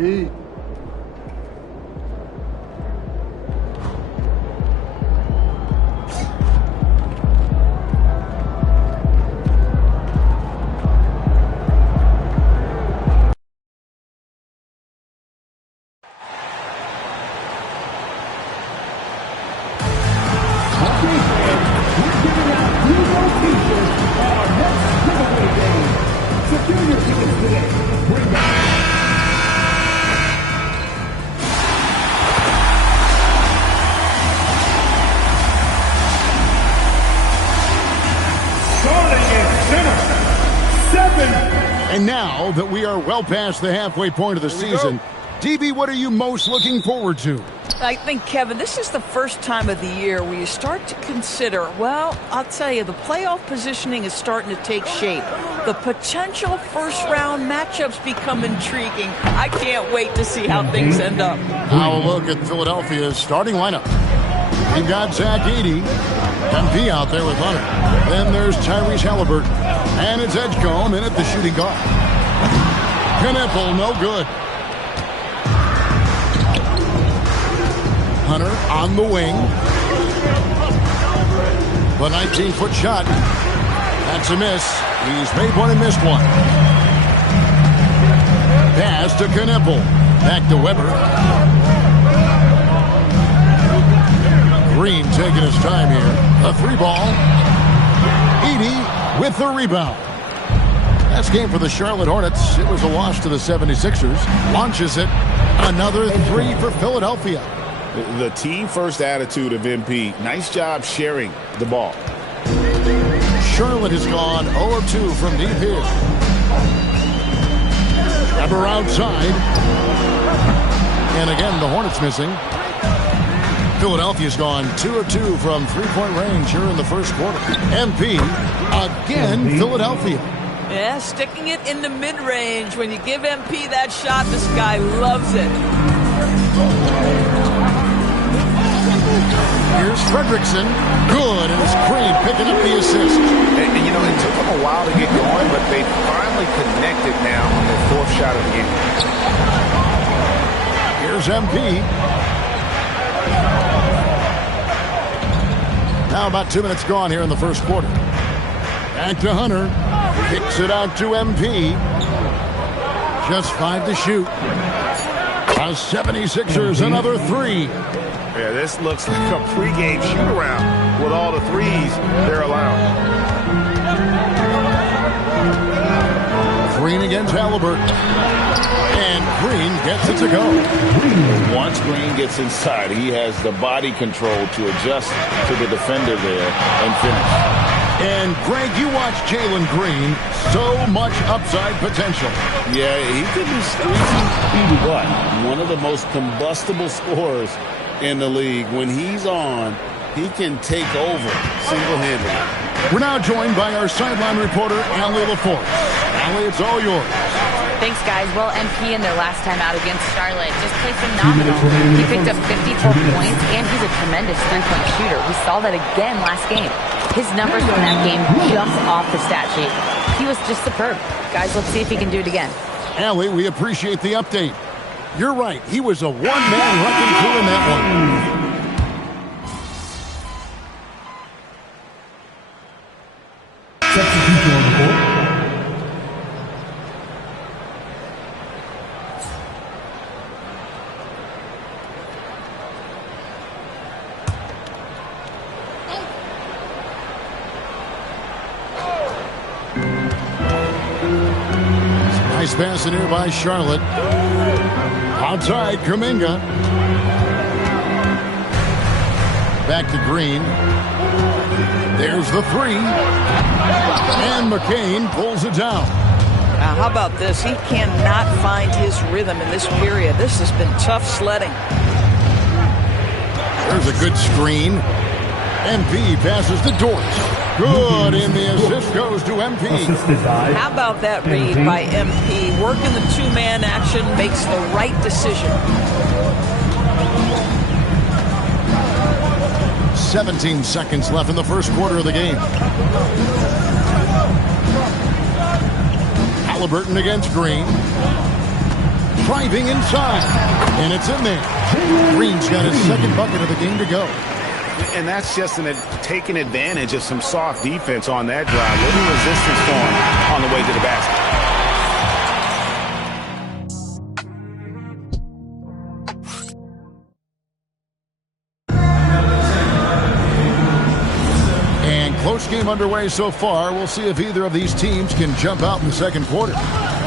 MP. And now that we are well past the halfway point of the season, DB, what are you most looking forward to? I think, Kevin, this is the first time of the year where you start to consider, well, I'll tell you, the playoff positioning is starting to take shape. The potential first-round matchups become intriguing. I can't wait to see how things end up. Now a look at Philadelphia's starting lineup. You've got Zach Edey, MP out there with Hunter. Then there's Tyrese Halliburton. And it's Edgecombe in at the shooting guard. Knueppel, no good. Hunter on the wing. The 19-foot shot. That's a miss. He's made one and missed one. Pass to Knueppel. Back to Weber. Green taking his time here. A three ball. Edey with the rebound. That's game for the Charlotte Hornets. It was a loss to the 76ers. Launches it. Another three for Philadelphia. The team-first attitude of MP. Nice job sharing the ball. Charlotte has gone 0-2 from deep here. Weber outside. And again, the Hornets missing. Philadelphia's gone 2-2 from three-point range here in the first quarter. MP, again, Philadelphia. Yeah, sticking it in the mid-range. When you give MP that shot, this guy loves it. Here's Fredrickson. Good, and it's Green picking up the assist. And, you know, it took them a while to get going, but they finally connected now on their fourth shot of the game. Here's MP. Now about 2 minutes gone here in the first quarter. Back to Hunter. Kicks it out to MP. Just 5 to shoot. The 76ers, another three. Yeah, this looks like a pregame shoot-around with all the threes they're allowing. Green against Halliburton. And Green gets it to go. Once Green gets inside, he has the body control to adjust to the defender there and finish. And, Greg, you watch Jalen Green. So much upside potential. Yeah, he could be streaky, but one of the most combustible scorers in the league. When he's on, he can take over single-handedly. We're now joined by our sideline reporter, Allie LaForce. Allie, it's all yours. Thanks, guys. Well, MP in their last time out against Charlotte just played phenomenal. He picked up 54 points, and he's a tremendous three-point shooter. We saw that again last game. His numbers in that game jump off the stat sheet. He was just superb. Guys, let's see if he can do it again. Allie, we appreciate the update. You're right. He was a one-man wrecking crew in that one. Substitution on the board. Nice pass in here by Charlotte. Outside, Kuminga. Back to Green. There's the three. And McCain pulls it down. Now, how about this? He cannot find his rhythm in this period. This has been tough sledding. There's a good screen. MP passes to Dort. Good, and the assist goes to MP. How about that read by MP? Working the two-man action makes the right decision. 17 seconds left in the first quarter of the game. Halliburton against Green. driving inside. And it's in there. Green's got his second bucket of the game to go. And that's just taking advantage of some soft defense on that drive. Little resistance for him on the way to the basket. And close game underway so far. We'll see if either of these teams can jump out in the second quarter.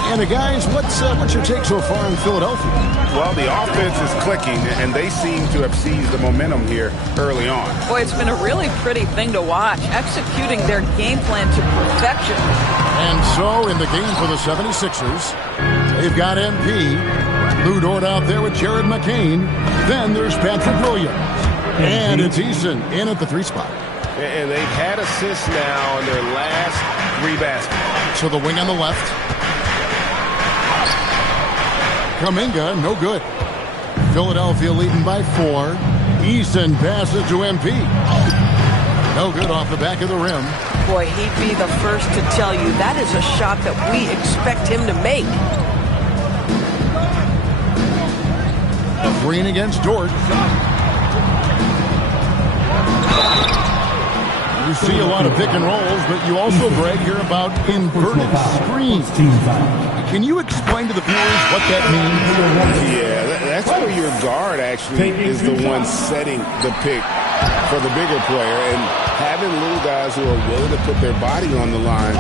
And guys, what's your take so far in Philadelphia? Well, the offense is clicking, and they seem to have seized the momentum here early on. Boy, it's been a really pretty thing to watch, executing their game plan to perfection. And so, in the game for the 76ers, they've got MP. Lou Dort out there with Jared McCain. Then there's Patrick Williams. And it's Eason in at the 3 spot. And they've had assists now in their last 3 baskets. So the wing on the left. Kuminga, no good. Philadelphia leading by 4. Eason passes to MP. No good off the back of the rim. Boy, he'd be the first to tell you that is a shot that we expect him to make. Green against Dort. You see a lot of pick and rolls, but you also, Greg, hear about inverted screens. Can you explain to the viewers what that means? Yeah, that's where your guard actually is the one setting the pick for the bigger player. And having little guys who are willing to put their body on the line,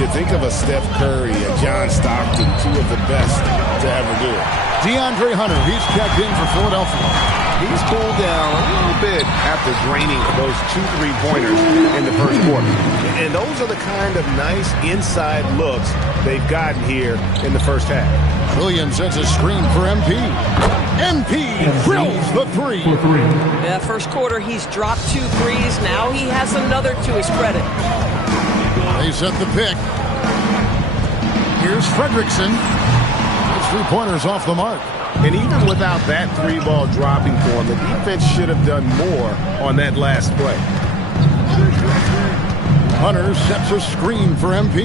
you think of a Steph Curry, a John Stockton, 2 of the best to ever do it. DeAndre Hunter, he's checked in for Philadelphia. He's cooled down a little bit after draining those 2 3-pointers in the first quarter. And those are the kind of nice inside looks they've gotten here in the first half. Williams sets a screen for MP. MP drills the 3. Yeah, first quarter, he's dropped 2 threes. Now he has another to his credit. They set the pick. Here's Fredrickson. His 3-pointers off the mark. And even without that 3-ball dropping for him, the defense should have done more on that last play. Hunter sets a screen for MP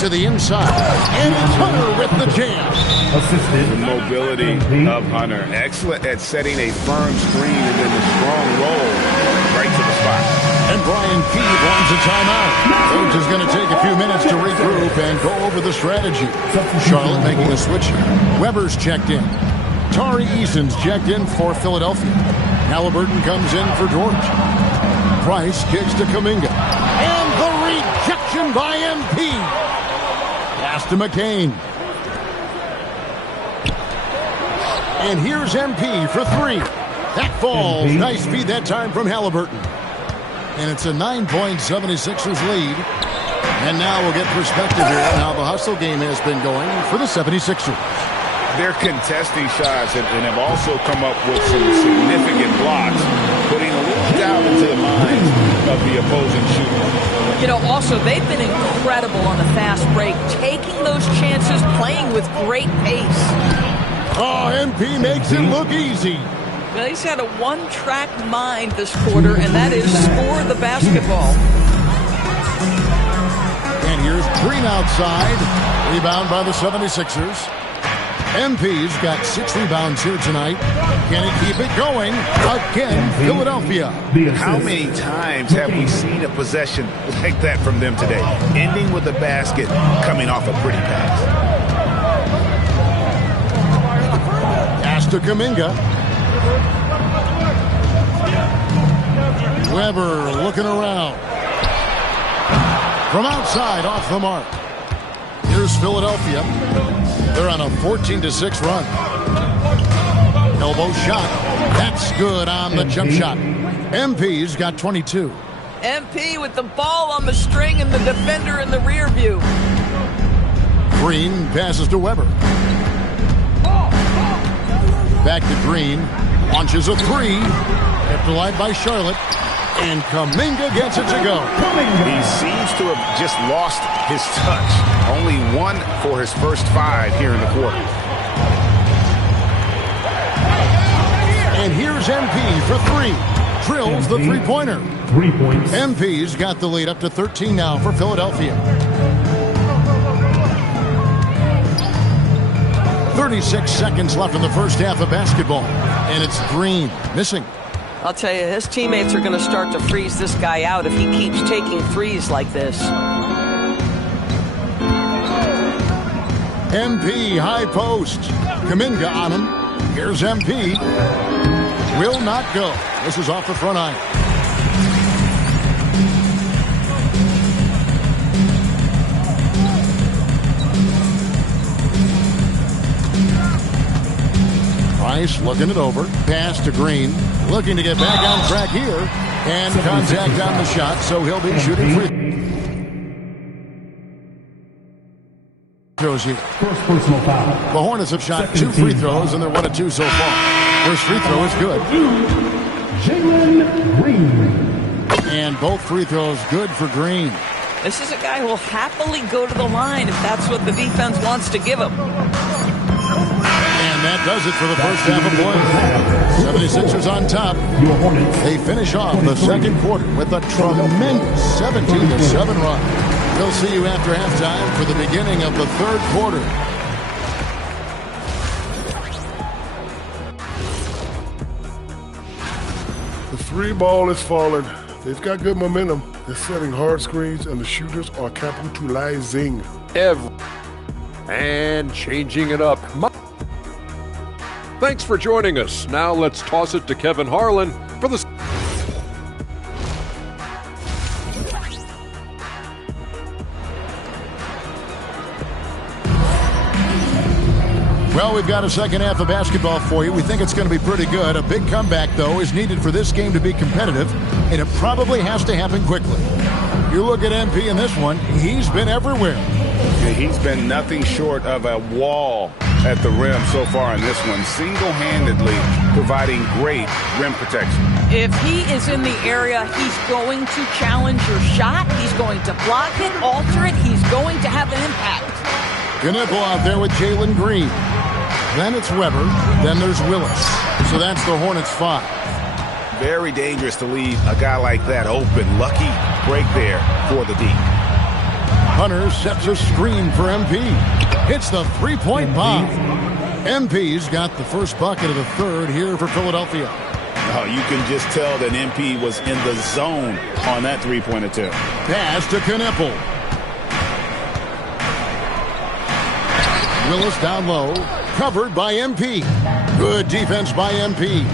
to the inside. And it's Hunter with the jam. The mobility of Hunter. Excellent at setting a firm screen and then the strong roll right to the spot. And Brian Keith wants a timeout. Coach is going to take a few minutes to regroup and go over the strategy. Charlotte making a switch here. Weber's checked in. Tari Eason's checked in for Philadelphia. Halliburton comes in for George. Price kicks to Kuminga. And the rejection by MP. Pass to McCain. And here's MP for 3. That falls. Nice feed that time from Halliburton. And it's a 9-point 76ers lead. And now we'll get perspective here on how the hustle game has been going for the 76ers. They're contesting shots and have also come up with some significant blocks, putting a little doubt into the minds of the opposing shooter. You know, also, they've been incredible on the fast break, taking those chances, playing with great pace. Oh, MP makes it look easy. Well, he's had a one-track mind this quarter, and that is score the basketball. And here's Green outside. Rebound by the 76ers. MP's got 6 rebounds here tonight. Can he keep it going? Again, Philadelphia. How many times have we seen a possession like that from them today? Ending with a basket, coming off a pretty pass. Pass to Kuminga. Weber looking around. From outside, off the mark. Here's Philadelphia. They're on a 14-6 run. Elbow shot. That's good on the jump shot. MP's got 22. MP with the ball on the string and the defender in the rear view. Green passes to Weber. Back to Green. Launches a 3. Kept alive by Charlotte. And Kuminga gets it to go. He seems to have just lost his touch. Only 1 for his first 5 here in the quarter. And here's MP for 3. Drills the 3-pointer. 3 points. MP's got the lead up to 13 now for Philadelphia. 36 seconds left in the first half of basketball. And it's Green missing. I'll tell you, his teammates are going to start to freeze this guy out if he keeps taking threes like this. MP high post. Kuminga on him. Here's MP. Will not go. This is off the front iron. Price looking it over. Pass to Green. Looking to get back on track here. And contact on the shot, so he'll be shooting free. Throws here. First personal foul. The Hornets have shot 2 free throws, and they're 1 of 2 so far. First free throw is good. Jalen Green. And both free throws good for Green. This is a guy who will happily go to the line if that's what the defense wants to give him. And that does it for the first half of play. 76ers on top. They finish off the second quarter with a tremendous 17-7 run. We'll see you after halftime for the beginning of the third quarter. The three ball is falling. They've got good momentum. They're setting hard screens, and the shooters are capitalizing. And changing it up. Thanks for joining us. Now let's toss it to Kevin Harlan for the... Well, we've got a second half of basketball for you. We think it's going to be pretty good. A big comeback, though, is needed for this game to be competitive, and it probably has to happen quickly. You look at MP in this one, he's been everywhere. Yeah, he's been nothing short of a wall at the rim so far in this one, single-handedly providing great rim protection. If he is in the area, he's going to challenge your shot. He's going to block it, alter it. He's going to have an impact. Knipple out there with Jalen Green. Then it's Weber. Then there's Willis. So that's the Hornets 5. Very dangerous to leave a guy like that open. Lucky break there for the D. Hunter sets a screen for MP. Hits the three-point bomb. MP's got the first bucket of the third here for Philadelphia. Oh, you can just tell that MP was in the zone on that three-point attempt. Pass to Knipple. Willis down low. Covered by MP. Good defense by MP.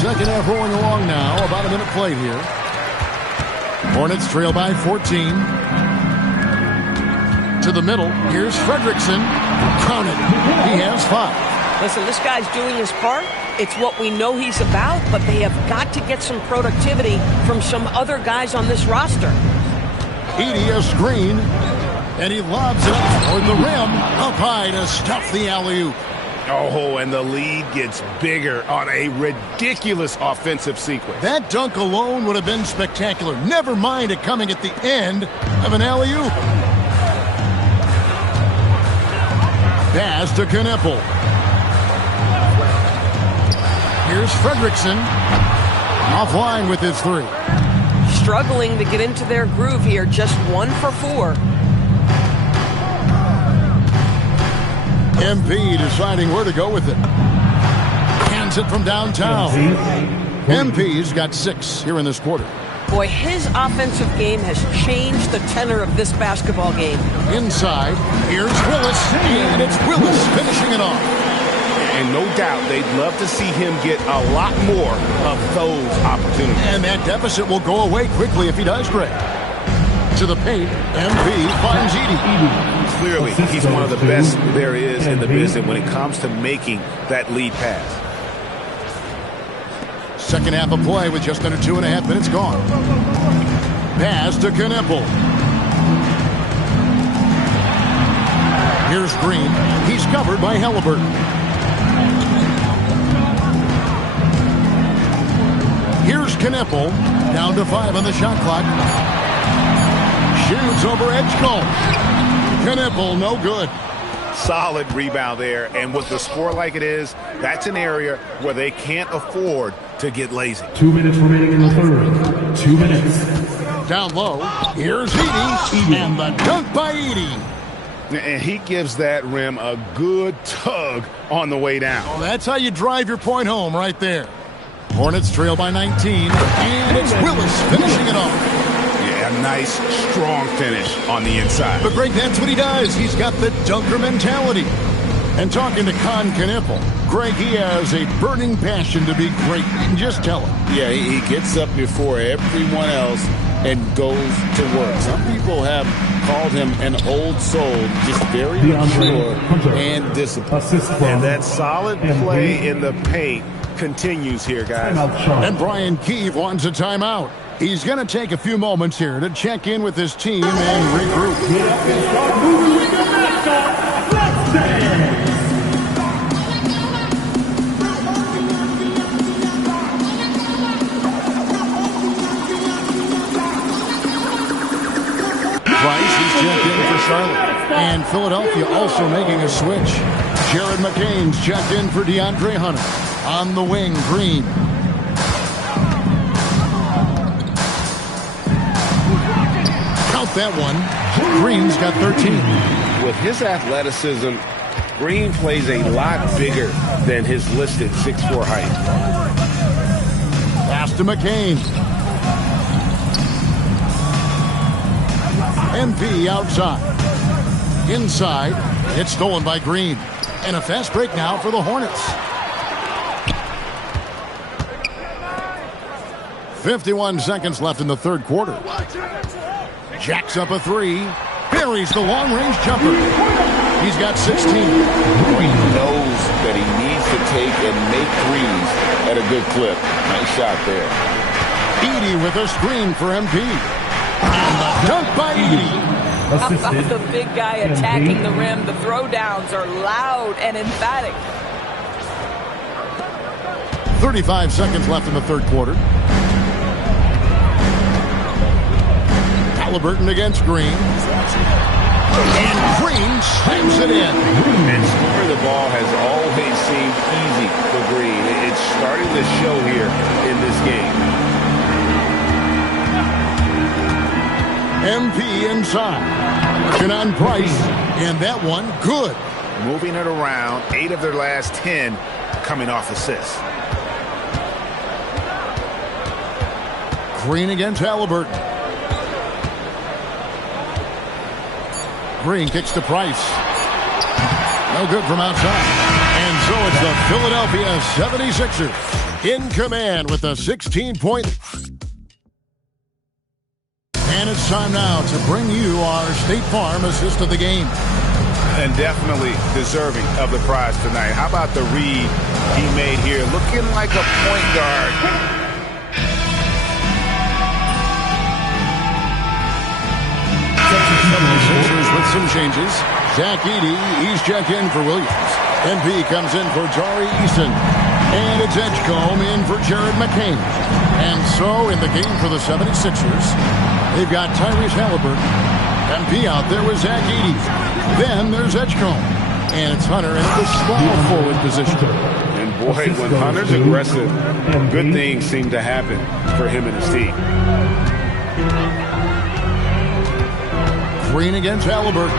Second half rolling along now. About a minute played here. Hornets trail by 14. To the middle. Here's Fredrickson. Counted. He has 5. Listen, this guy's doing his part. It's what we know he's about, but they have got to get some productivity from some other guys on this roster. Edey a screen. And he lobs it toward the rim. Up high to stuff the alley-oop. Oh, and the lead gets bigger on a ridiculous offensive sequence. That dunk alone would have been spectacular. Never mind it coming at the end of an alley-oop. Pass to Knipple. Here's Fredrickson. Offline with his 3. Struggling to get into their groove here. Just 1 for 4. MP deciding where to go with it. Hands it from downtown. MP's got 6 here in this quarter. Boy, his offensive game has changed the tenor of this basketball game. Inside, here's Willis, and it's Willis finishing it off. And no doubt they'd love to see him get a lot more of those opportunities. And that deficit will go away quickly if he does, Greg. To the paint, MP finds Edey. Clearly, he's one of the best there is in the business when it comes to making that lead pass. Second half of play with just under 2.5 minutes gone. Pass to Knipple. Here's Green. He's covered by Halliburton. Here's Knipple. Down to 5 on the shot clock. Shoots over Edgecombe. Knipple, no good. Solid rebound there, and with the score like it is, that's an area where they can't afford to get lazy. 2 minutes remaining in the third. 2 minutes. Down low. Here's Edie. And the dunk by Edie. And he gives that rim a good tug on the way down. Oh, that's how you drive your point home right there. Hornets trail by 19. And it's Willis finishing it off. Yeah, a nice, strong finish on the inside. But Greg, that's what he does. He's got the dunker mentality. And talking to Con Knippel, Greg, he has a burning passion to be great. You can just tell him. Yeah, he gets up before everyone else and goes to work. Some people have called him an old soul, just very mature and disciplined. And that solid play in the paint continues here, guys. And Brian Keefe wants a timeout. He's going to take a few moments here to check in with his team and regroup. Price, he's checked in for Charlotte. And Philadelphia also making a switch. Jared McCain's checked in for DeAndre Hunter. On the wing, Green. Count that one. Green's got 13. With his athleticism, Green plays a lot bigger than his listed 6'4" height. Pass to McCain. MP outside. Inside. It's stolen by Green. And a fast break now for the Hornets. 51 seconds left in the third quarter. Jacks up a three. Buries the long-range jumper. He's got 16. Green knows that he needs to take and make threes at a good clip. Nice shot there. Edie with a screen for MP. And the dunk by Edie. How about the big guy attacking the rim? The throwdowns are loud and emphatic. 35 seconds left in the third quarter. Halliburton against Green. And Green slams it in. And scoring the ball has always seemed easy for Green. It's starting to show here in this game. MP inside. Working on Price. And that one, good. Moving it around, 8 of their last 10 coming off assists. Green against Halliburton. Green kicks to Price. No good from outside. And so it's the Philadelphia 76ers in command with a 16-point. And it's time now to bring you our State Farm assist of the game. And definitely deserving of the prize tonight. How about the read he made here? Looking like a point guard. Sixers with some changes. Zach Edey, he's checked in for Williams. MP comes in for Tari Eason. And it's Edgecombe in for Jared McCain. And so in the game for the 76ers, they've got Tyrese Halliburton. MP out there with Zach Edey. Then there's Edgecombe. And it's Hunter in the small forward position. And boy, when Hunter's aggressive, good things seem to happen for him and his team. Green against Halliburton.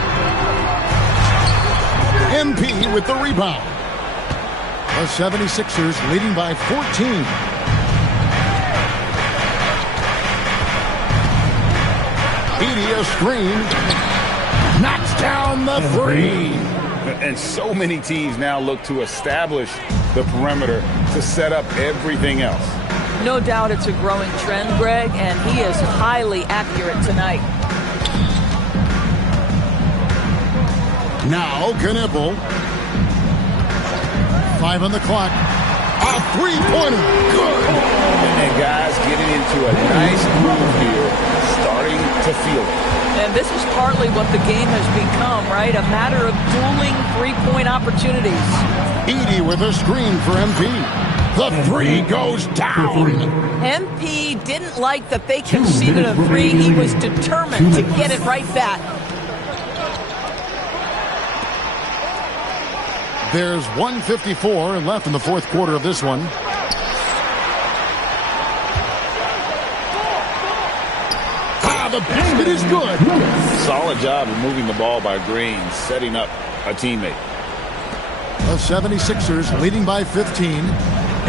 MP with the rebound. The 76ers leading by 14. Edey a screen. Knocks down the three. And so many teams now look to establish the perimeter to set up everything else. No doubt it's a growing trend, Greg, and he is highly accurate tonight. Now Knippel. 5 on the clock. A three-pointer. Good. And guys getting into a nice groove here, starting to feel it. And this is partly what the game has become, right? A matter of dueling three-point opportunities. Edey with a screen for MP. The three goes down. MP didn't like that they conceded a three. He was determined to get it right back. There's 1:54 left in the fourth quarter of this one. the basket is good. Solid job of moving the ball by Green, setting up a teammate. The 76ers leading by 15.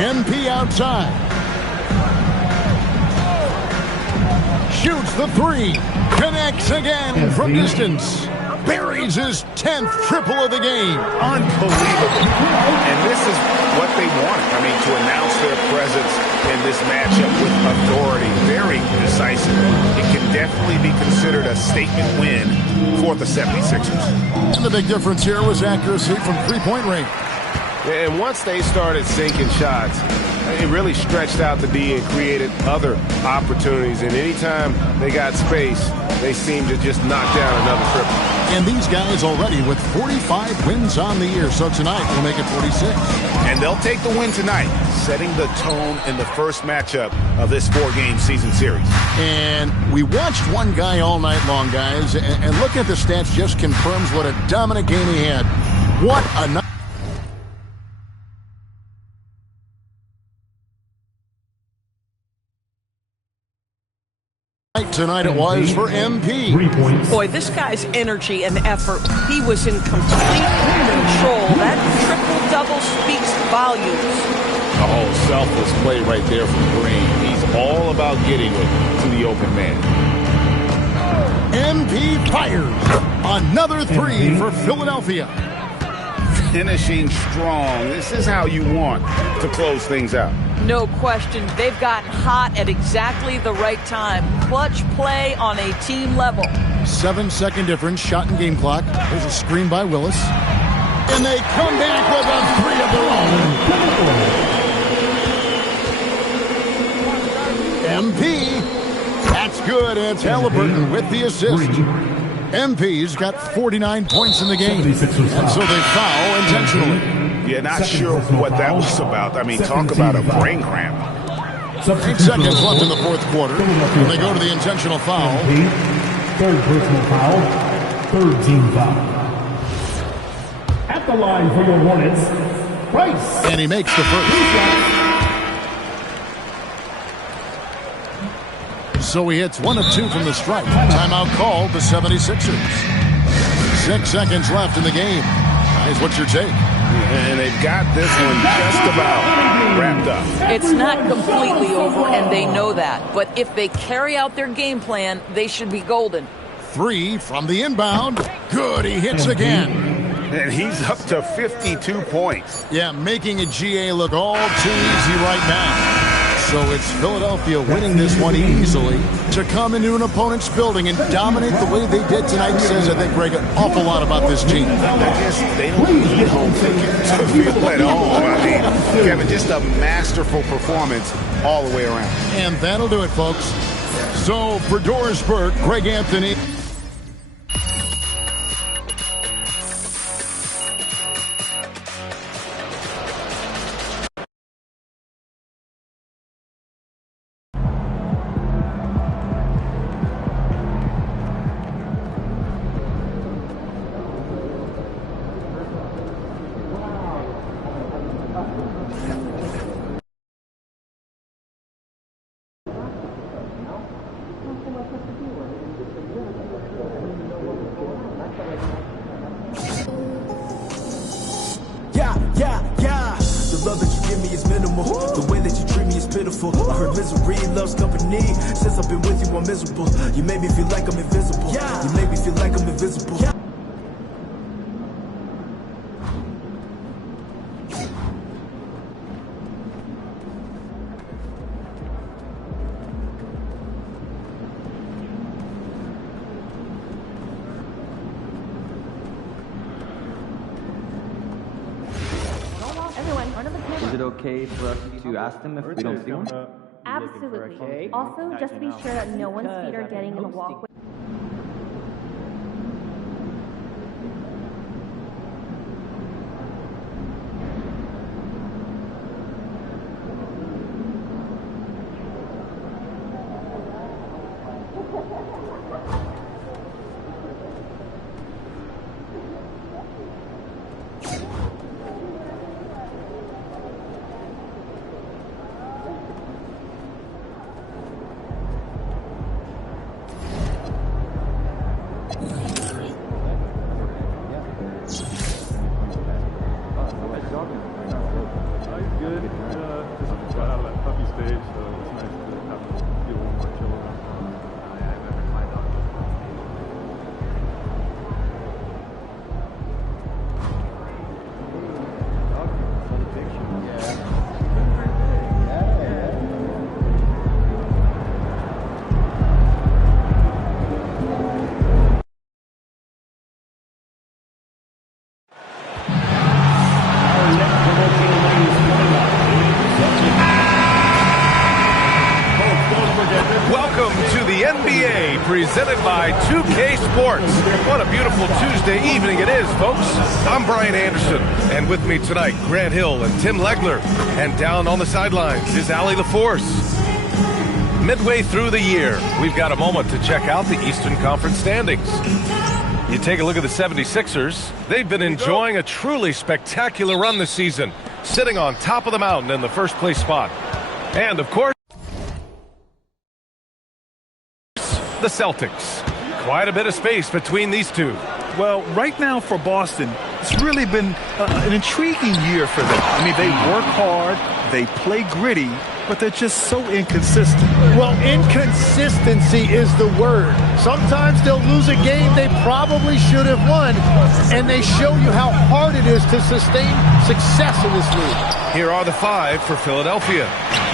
MP outside. Shoots the three. Connects again from distance. Buries his 10th triple of the game. Unbelievable. And this is what they wanted. I mean, to announce their presence in this matchup with authority. Very decisive. It can definitely be considered a statement win for the 76ers. And the big difference here was accuracy from three-point range. And once they started sinking shots, it really stretched out the D and created other opportunities. And anytime they got space, they seemed to just knock down another triple. And these guys already with 45 wins on the year. So tonight we'll make it 46. And they'll take the win tonight, setting the tone in the first matchup of this 4-game season series. And we watched one guy all night long, guys. And look at the stats, just confirms what a dominant game he had. What a night. Tonight it was for MP. Boy, this guy's energy and effort, he was in complete control. That triple-double speaks volumes. A whole selfless play right there from Green. He's all about getting it to the open man. MP fires. Another three for Philadelphia. Finishing strong. This is how you want to close things out. No question. They've gotten hot at exactly the right time. Clutch play on a team level. 7-second difference, shot and game clock. There's a screen by Willis. And they come back with a three of their own. MP. That's good. And it's Halliburton with the assist. MP's got 49 points in the game. And so they foul intentionally. Yeah, not sure what that was about. I mean, talk about a brain cramp. 8 seconds left in the fourth quarter. And they go to the intentional foul. Third personal foul. Third team foul. At the line for your Hornets, Price. And he makes the first. So he hits 1 of 2 from the stripe. Timeout called the 76ers. 6 seconds left in the game. Guys, what's your take? And they've got this one just about wrapped up. It's not completely over, and they know that. But if they carry out their game plan, they should be golden. 3 from the inbound. Good, he hits again. And he's up to 52 points. Yeah, making a GA look all too easy right now. So it's Philadelphia winning this one easily. To come into an opponent's building and dominate the way they did tonight says, I think, Greg, an awful lot about this team. I guess they don't need home tickets to feel at home. I mean, Kevin, just a masterful performance all the way around. And that'll do it, folks. So for Doris Burke, Greg Anthony. The love that you give me is minimal. The way that you treat me is pitiful. I heard misery loves company. Since I've been with you, I'm miserable. You make me feel like I'm invisible. You make me feel like I'm invisible. Is it okay for us to ask them if we don't see one? Absolutely. Also, just be sure that no one's feet are getting in the walkway. He's good. Just got out of that puppy stage, so it's nice to have him be a little more chill around. I remember my dog. Welcome to the NBA, presented by 2K Sports. What a beautiful Tuesday evening it is, folks. I'm Brian Anderson, and with me tonight, Grant Hill and Tim Legler. And down on the sidelines is Allie LaForce. Midway through the year, we've got a moment to check out the Eastern Conference standings. You take a look at the 76ers. They've been enjoying a truly spectacular run this season, sitting on top of the mountain in the first place spot. And, of course, the Celtics. Quite a bit of space between these two. Well, right now for Boston, it's really been an intriguing year for them. I mean, they work hard, they play gritty, but they're just so inconsistent. Well, inconsistency is the word. Sometimes they'll lose a game they probably should have won, and they show you how hard it is to sustain success in this league. Here are the five for Philadelphia.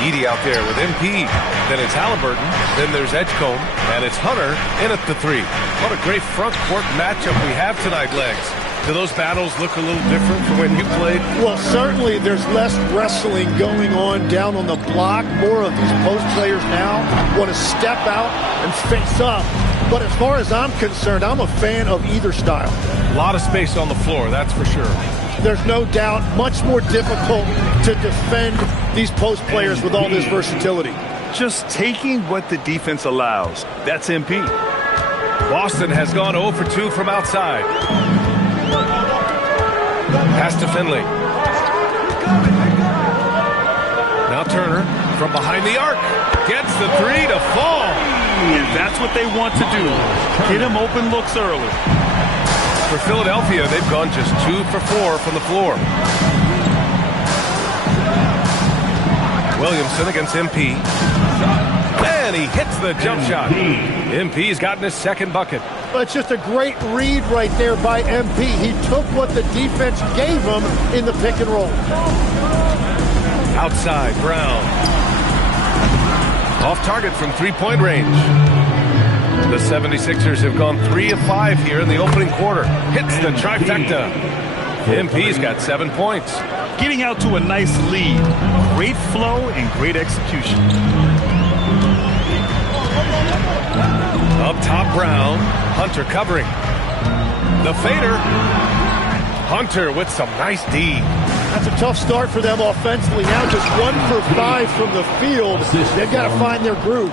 Edey out there with MP. Then it's Halliburton. Then there's Edgecombe. And it's Hunter in at the three. What a great front court matchup we have tonight, Legs. Do those battles look a little different from when you played? Well, certainly there's less wrestling going on down on the block. More of these post players now want to step out and face up. But as far as I'm concerned, I'm a fan of either style. A lot of space on the floor, that's for sure. There's no doubt much more difficult to defend these post players with all this versatility. Just taking what the defense allows. That's MP. Boston has gone 0 for 2 from outside. Pass to Finley. Now Turner from behind the arc. Gets the three to fall. And that's what they want to do. Get him open looks early. For Philadelphia, they've gone just 2 for 4 from the floor. Williamson against MP. And he hits the jump shot. MP's gotten his second bucket. Well, it's just a great read right there by MP. He took what the defense gave him in the pick and roll. Outside, Brown. Off target from three-point range. The 76ers have gone 3 of 5 here in the opening quarter. Hits the trifecta. MP's got 7 points. Getting out to a nice lead. Great flow and great execution. Up top, Brown. Hunter covering. The fader. Hunter with some nice D. That's a tough start for them offensively. Now just 1 for 5 from the field. They've got to find their groove.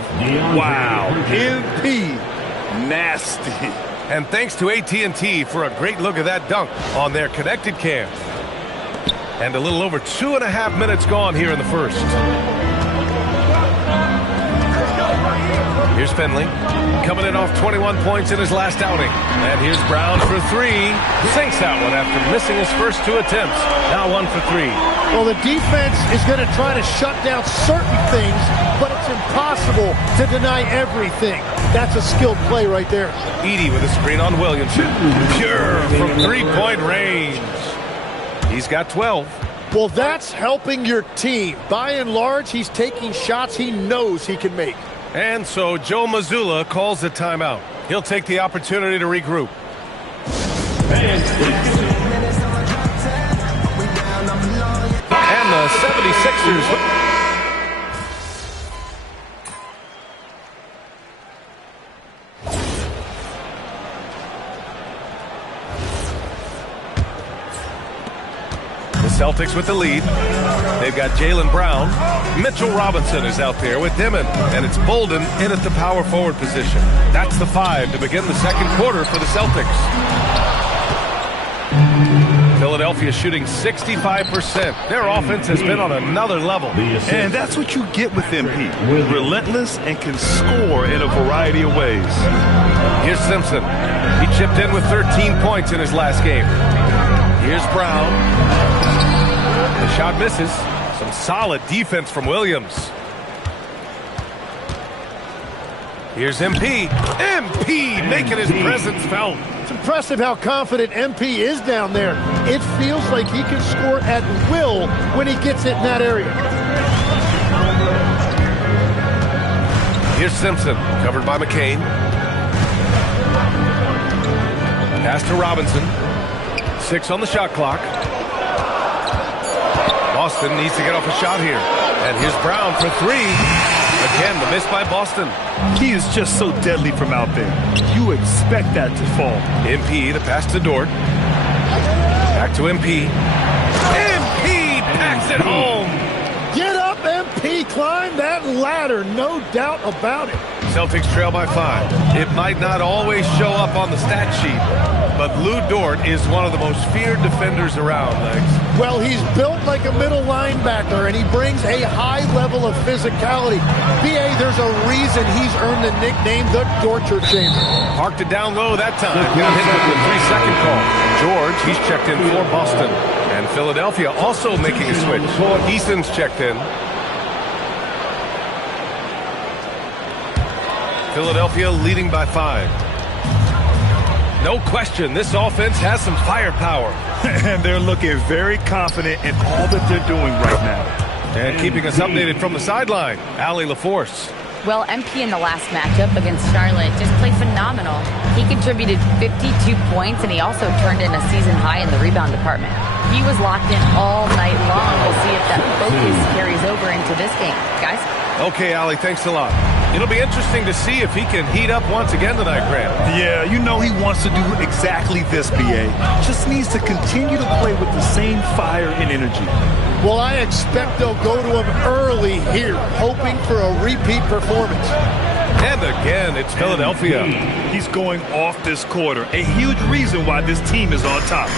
Wow. MP. Nasty. And thanks to AT&T for a great look at that dunk on their connected cam. And a little over 2.5 minutes gone here in the first. Here's Finley, coming in off 21 points in his last outing. And here's Brown for 3. Sinks that one after missing his first 2 attempts. Now 1 for 3. Well, the defense is going to try to shut down certain things, but it's impossible to deny everything. That's a skilled play right there. Edey with a screen on Williamson. Pure from three-point range. He's got 12. Well, that's helping your team. By and large, he's taking shots he knows he can make. And so Joe Mazzulla calls a timeout. He'll take the opportunity to regroup. And the 76ers... Celtics with the lead. They've got Jaylen Brown. Mitchell Robinson is out there with Dimon. And it's Bolden in at the power forward position. That's the 5 to begin the second quarter for the Celtics. Philadelphia shooting 65%. Their offense has been on another level. And that's what you get with MP. Relentless and can score in a variety of ways. Here's Simpson. He chipped in with 13 points in his last game. Here's Brown. shot misses. Some solid defense from Williams. Here's MP. MP making his presence felt. It's impressive how confident MP is down there. It feels like he can score at will when he gets it in that area. Here's Simpson, covered by McCain. Pass to Robinson. 6 on the shot clock. Boston needs to get off a shot here. And here's Brown for 3. Again, the miss by Boston. He is just so deadly from out there. You expect that to fall. MP, the pass to Dort. Back to MP. MP packs it home. Get up, MP. Climb that ladder. No doubt about it. Celtics trail by 5. It might not always show up on the stat sheet, but Lou Dort is one of the most feared defenders around, Legs. Well, he's built like a middle linebacker, and he brings a high level of physicality. B.A., there's a reason he's earned the nickname the Torture Chamber. Parked it down low that time. Got hit with the 3-second call. George, he's checked in for Boston. And Philadelphia also making a switch. Easton's checked in. Philadelphia leading by 5. No question, this offense has some firepower. And they're looking very confident in all that they're doing right now. And keeping us updated from the sideline, Allie LaForce. Well, MP in the last matchup against Charlotte just played phenomenal. He contributed 52 points, and he also turned in a season high in the rebound department. He was locked in all night long. We'll see if that focus carries over into this game. Guys? Okay, Allie, thanks a lot. It'll be interesting to see if he can heat up once again tonight, Grant. Yeah, you know he wants to do exactly this, B.A. Just needs to continue to play with the same fire and energy. Well, I expect they'll go to him early here, hoping for a repeat performance. And again, it's Philadelphia. He's going off this quarter. A huge reason why this team is on top.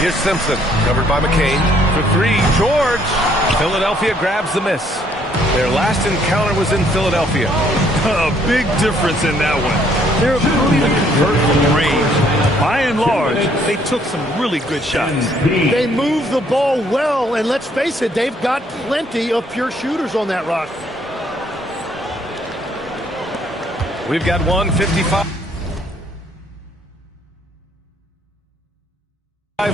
Here's Simpson, covered by McCain. For 3, George. Philadelphia grabs the miss. Their last encounter was in Philadelphia. A big difference in that one. Their ability to convert from range. By and large, they took some really good shots. They move the ball well, and let's face it, they've got plenty of pure shooters on that roster. We've got 1:55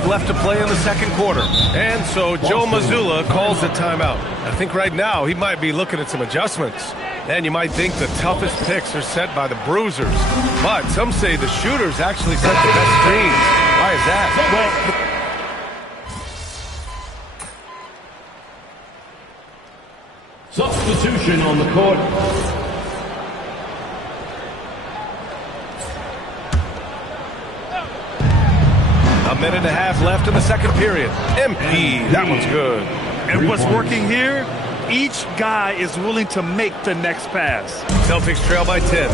left to play in the second quarter. And so Joe Mazzulla calls a timeout. I think right now he might be looking at some adjustments. And you might think the toughest picks are set by the bruisers. But some say the shooters actually set the best screens. Why is that? Well, substitution on the court. A minute and a half left in the second period. MP, that one's good. And what's working here? Each guy is willing to make the next pass. Celtics trail by 10.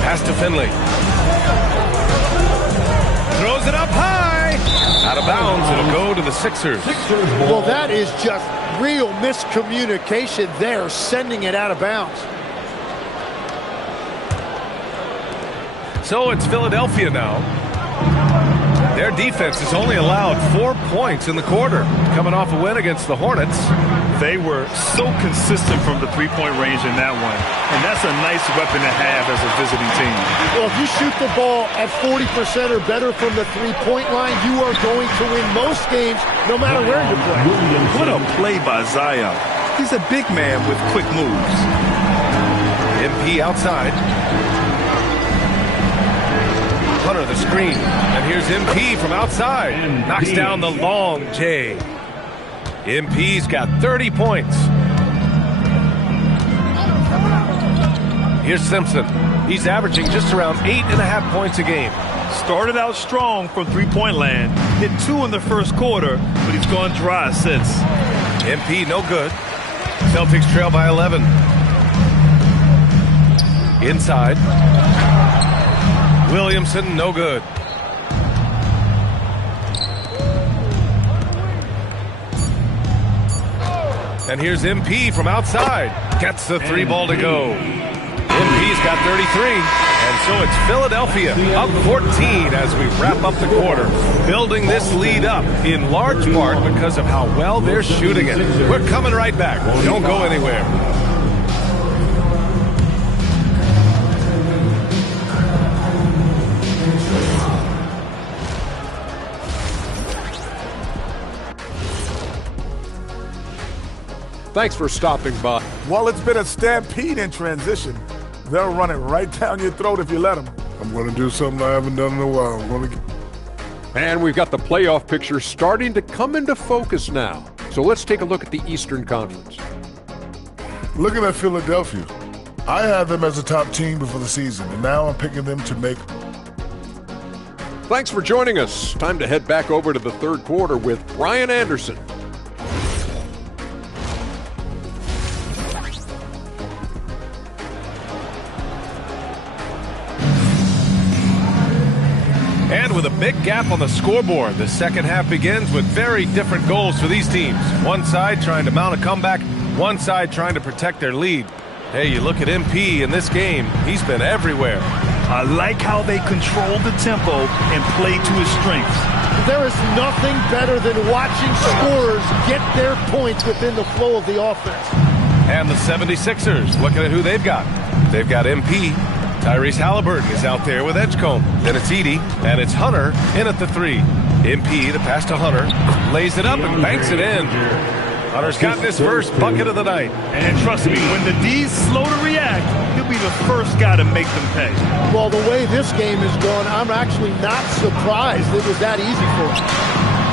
Pass to Finley. Throws it up high. Out of bounds. It'll go to the Sixers. Well, that is just real miscommunication there, sending it out of bounds. So it's Philadelphia now. Their defense has only allowed 4 points in the quarter, coming off a win against the Hornets. They were so consistent from the three-point range in that one, and that's a nice weapon to have as a visiting team. Well, if you shoot the ball at 40% or better from the three-point line, you are going to win most games, no matter where you play. What a play by Zion. He's a big man with quick moves. MP outside. Hunter the screen, and here's MP from outside. Knocks down the long J. MP's got 30 points. Here's Simpson. He's averaging just around 8.5 points a game. Started out strong from three-point land. Hit 2 in the first quarter, but he's gone dry since. MP no good. Celtics trail by 11. Inside. Williamson, no good. And here's MP from outside. Gets the 3 ball to go. MP's got 33. And so it's Philadelphia up 14 as we wrap up the quarter, building this lead up in large part because of how well they're shooting it. We're coming right back. Don't go anywhere. Thanks for stopping by. Well, it's been a stampede in transition. They'll run it right down your throat if you let them. I'm going to do something I haven't done in a while. And we've got the playoff picture starting to come into focus now. So let's take a look at the Eastern Conference. Looking at Philadelphia, I had them as a top team before the season, and now I'm picking them to make. Thanks for joining us. Time to head back over to the third quarter with Brian Anderson. And with a big gap on the scoreboard, the second half begins with very different goals for these teams. One side trying to mount a comeback, one side trying to protect their lead. Hey, you look at MP in this game, he's been everywhere. I like how they control the tempo and play to his strengths. There is nothing better than watching scorers get their points within the flow of the offense. And the 76ers, looking at who they've got. They've got MP. Tyrese Halliburton is out there with Edgecombe. Then it's Edey, and it's Hunter in at the 3. MP, the pass to Hunter, lays it up and banks it in. Hunter's gotten his first bucket of the night. And trust me, when the D's slow to react, he'll be the first guy to make them pay. Well, the way this game is going, I'm actually not surprised it was that easy for him.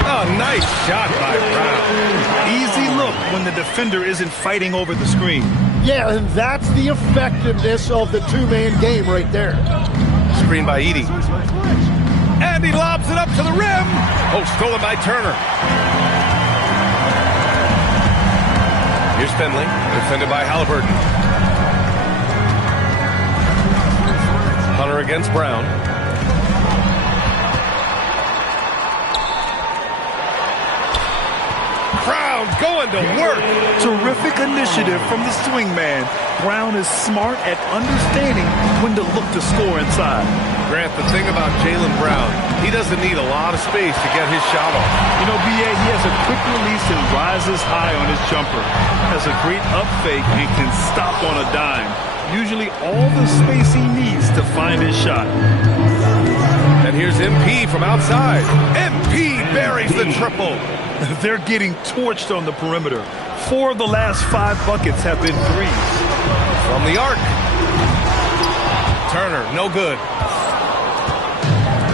Oh, nice shot by Brown. Easy look when the defender isn't fighting over the screen. Yeah, and that's the effectiveness of the two-man game right there. Screen by Edey. And he lobs it up to the rim. Oh, stolen by Turner. Here's Finley, defended by Halliburton. Hunter against Brown. Brown going to work. Terrific initiative from the swing man. Brown is smart at understanding when to look to score inside. Grant, the thing about Jaylen Brown, he doesn't need a lot of space to get his shot off. You know, B.A., he has a quick release and rises high on his jumper. Has a great up fake and can stop on a dime. Usually all the space he needs to find his shot. And here's MP from outside. MP buries the triple. They're getting torched on the perimeter. 4 of the last 5 buckets have been threes. From the arc. Turner, no good.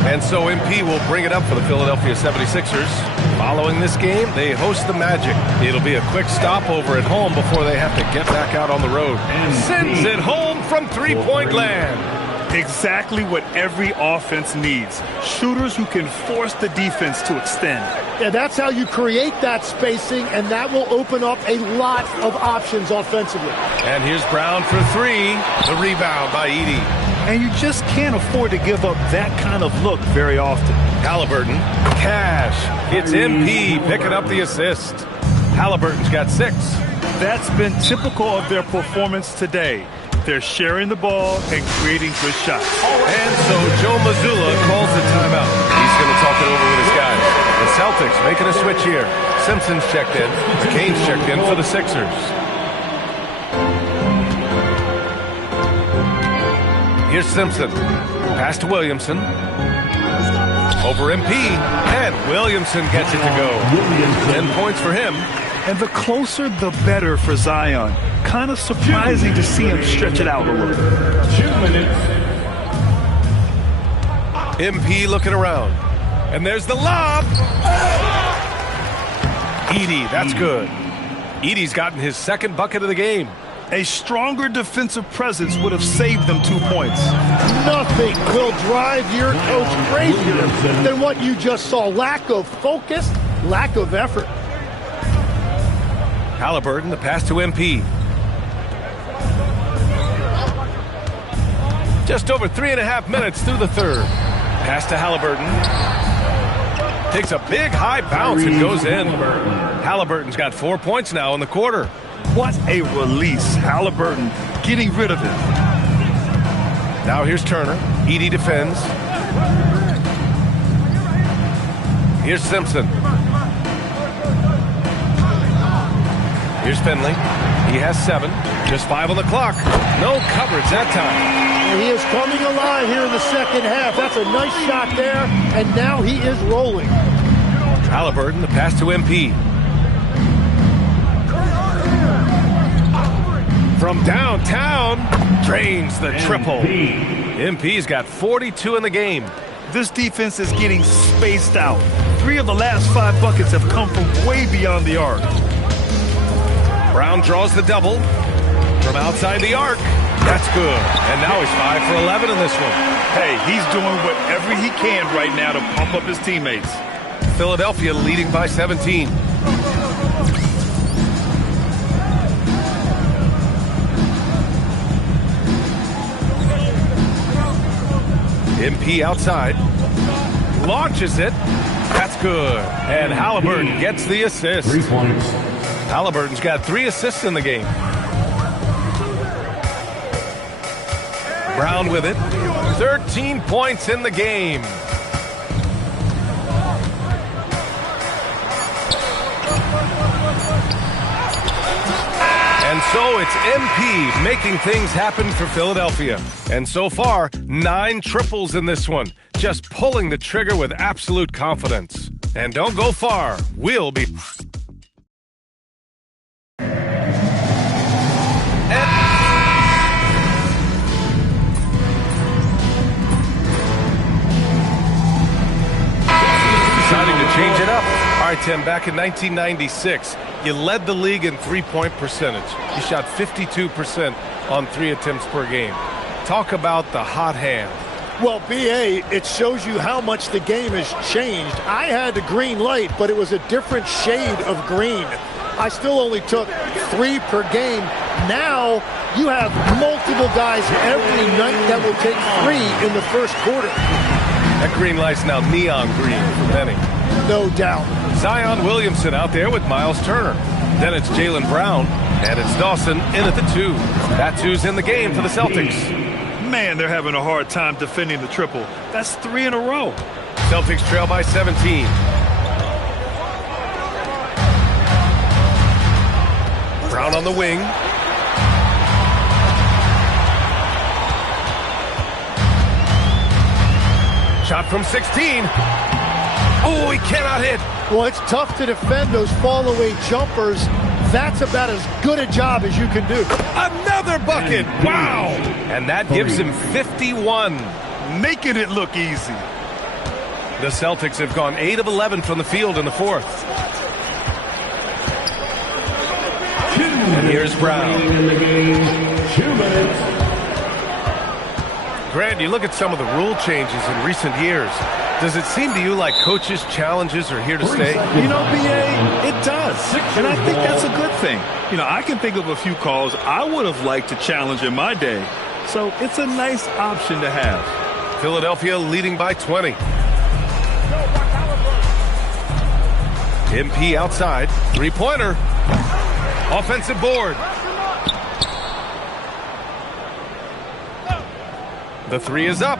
And so MP will bring it up for the Philadelphia 76ers. Following this game, they host the Magic. It'll be a quick stopover at home before they have to get back out on the road. And sends it home from three-point land. Exactly what every offense needs. Shooters who can force the defense to extend. Yeah, that's how you create that spacing, and that will open up a lot of options offensively. And here's Brown for 3. The rebound by Edey. And you just can't afford to give up that kind of look very often. Halliburton, cash. It's MP picking up the assist. Halliburton's got 6. That's been typical of their performance today. They're sharing the ball and creating good shots. And so Joe Mazzulla calls the timeout. He's going to talk it over with his guys. The Celtics making a switch here. Simpson's checked in. McCain's checked in for the Sixers. Here's Simpson. Pass to Williamson. Over MP. And Williamson gets it to go. 10 points for him. And the closer, the better for Zion. Kind of surprising to see him stretch it out a little. 2 minutes. MP looking around. And there's the lob. Edey, that's good. Edey's gotten his second bucket of the game. A stronger defensive presence would have saved them 2 points. Nothing will drive your coach crazier than what you just saw. Lack of focus, lack of effort. Halliburton, the pass to MP. Just over 3.5 minutes through the third. Pass to Halliburton. Takes a big high bounce and goes in. Halliburton's got 4 points now in the quarter. What a release. Halliburton getting rid of it. Now here's Turner. Edey defends. Here's Simpson. Here's Finley. He has 7. Just 5 on the clock. No coverage that time. He is coming alive here in the second half. That's a nice shot there, and now he is rolling. Halliburton, the pass to MP. From downtown, drains the triple. MP's got 42 in the game. This defense is getting spaced out. 3 of the last 5 buckets have come from way beyond the arc. Brown draws the double from outside the arc. That's good. And now he's 5 for 11 in this one. Hey, he's doing whatever he can right now to pump up his teammates. Philadelphia leading by 17. MP outside. Launches it. That's good. And Halliburton gets the assist. 3 points. Halliburton's got 3 assists in the game. Brown with it. 13 points in the game. And so it's MP making things happen for Philadelphia. And so far, 9 triples in this one. Just pulling the trigger with absolute confidence. And don't go far. We'll be... Deciding to change it up. All right, Tim, back in 1996, you led the league in three-point percentage. You shot 52% on 3 attempts per game. Talk about the hot hand. Well, B.A., it shows you how much the game has changed. I had the green light, but it was a different shade of green. I still only took 3 per game. Now you have multiple guys every night that will take 3 in the first quarter. That green light's now neon green for many. No doubt. Zion Williamson out there with Miles Turner. Then it's Jaylen Brown, and it's Dawson in at the 2. That 2's in the game for the Celtics. Man, they're having a hard time defending the triple. That's 3 in a row. Celtics trail by 17. Brown on the wing. Shot from 16. Oh, he cannot hit. Well, it's tough to defend those fall-away jumpers. That's about as good a job as you can do. Another bucket. Wow. And that gives him 51. Making it look easy. The Celtics have gone 8 of 11 from the field in the 4th. And here's Brown. 2 minutes. Grant, you look at some of the rule changes in recent years. Does it seem to you like coaches' challenges are here to stay? You know, B.A., it does. And I think that's a good thing. You know, I can think of a few calls I would have liked to challenge in my day. So it's a nice option to have. Philadelphia leading by 20. MP outside. 3-pointer. Offensive board. The 3 is up.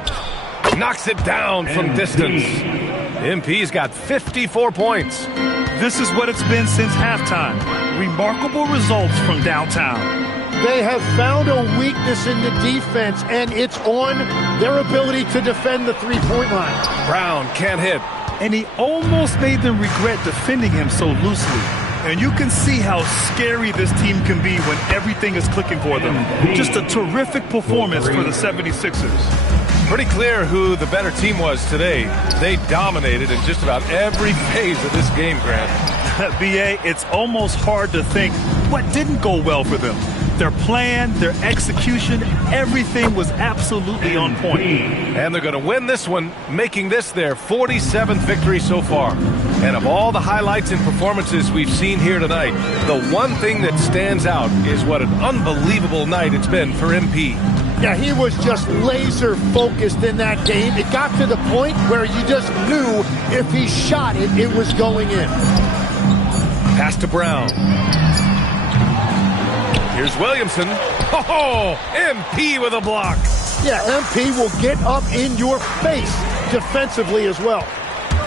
Knocks it down from distance. MP's got 54 points. This is what it's been since halftime. Remarkable results from downtown. They have found a weakness in the defense, and it's on their ability to defend the three-point line. Brown can't hit. And he almost made them regret defending him so loosely. And you can see how scary this team can be when everything is clicking for them. Just a terrific performance for the 76ers. Pretty clear who the better team was today. They dominated in just about every phase of this game, Grant. B.A., it's almost hard to think what didn't go well for them. Their plan, their execution, everything was absolutely on point. And they're going to win this one, making this their 47th victory so far. And of all the highlights and performances we've seen here tonight, the one thing that stands out is what an unbelievable night it's been for MP. Yeah, he was just laser focused in that game. It got to the point where you just knew if he shot it, it was going in. Pass to Brown. Here's Williamson. Oh, MP with a block. Yeah, MP will get up in your face defensively as well.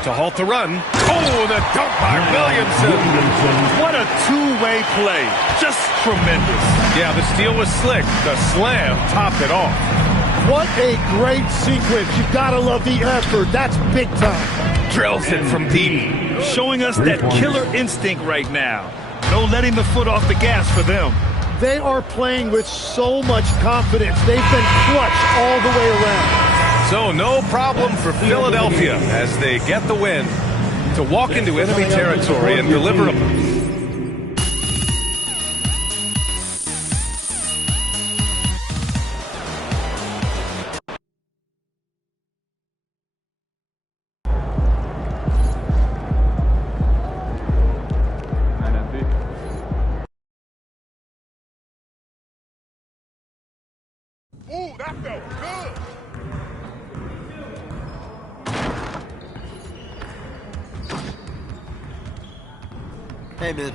To halt the run. Oh, the dunk by Williamson. What a two-way play. Just tremendous. Yeah, the steal was slick. The slam topped it off. What a great sequence. You gotta love the effort. That's big time. Drills it from deep. Showing us that killer instinct right now. No letting the foot off the gas for them. They are playing with so much confidence. They've been clutch all the way around. So no problem for Philadelphia as they get the win to walk into enemy territory and deliver a... Ooh, that felt good. Hey, man.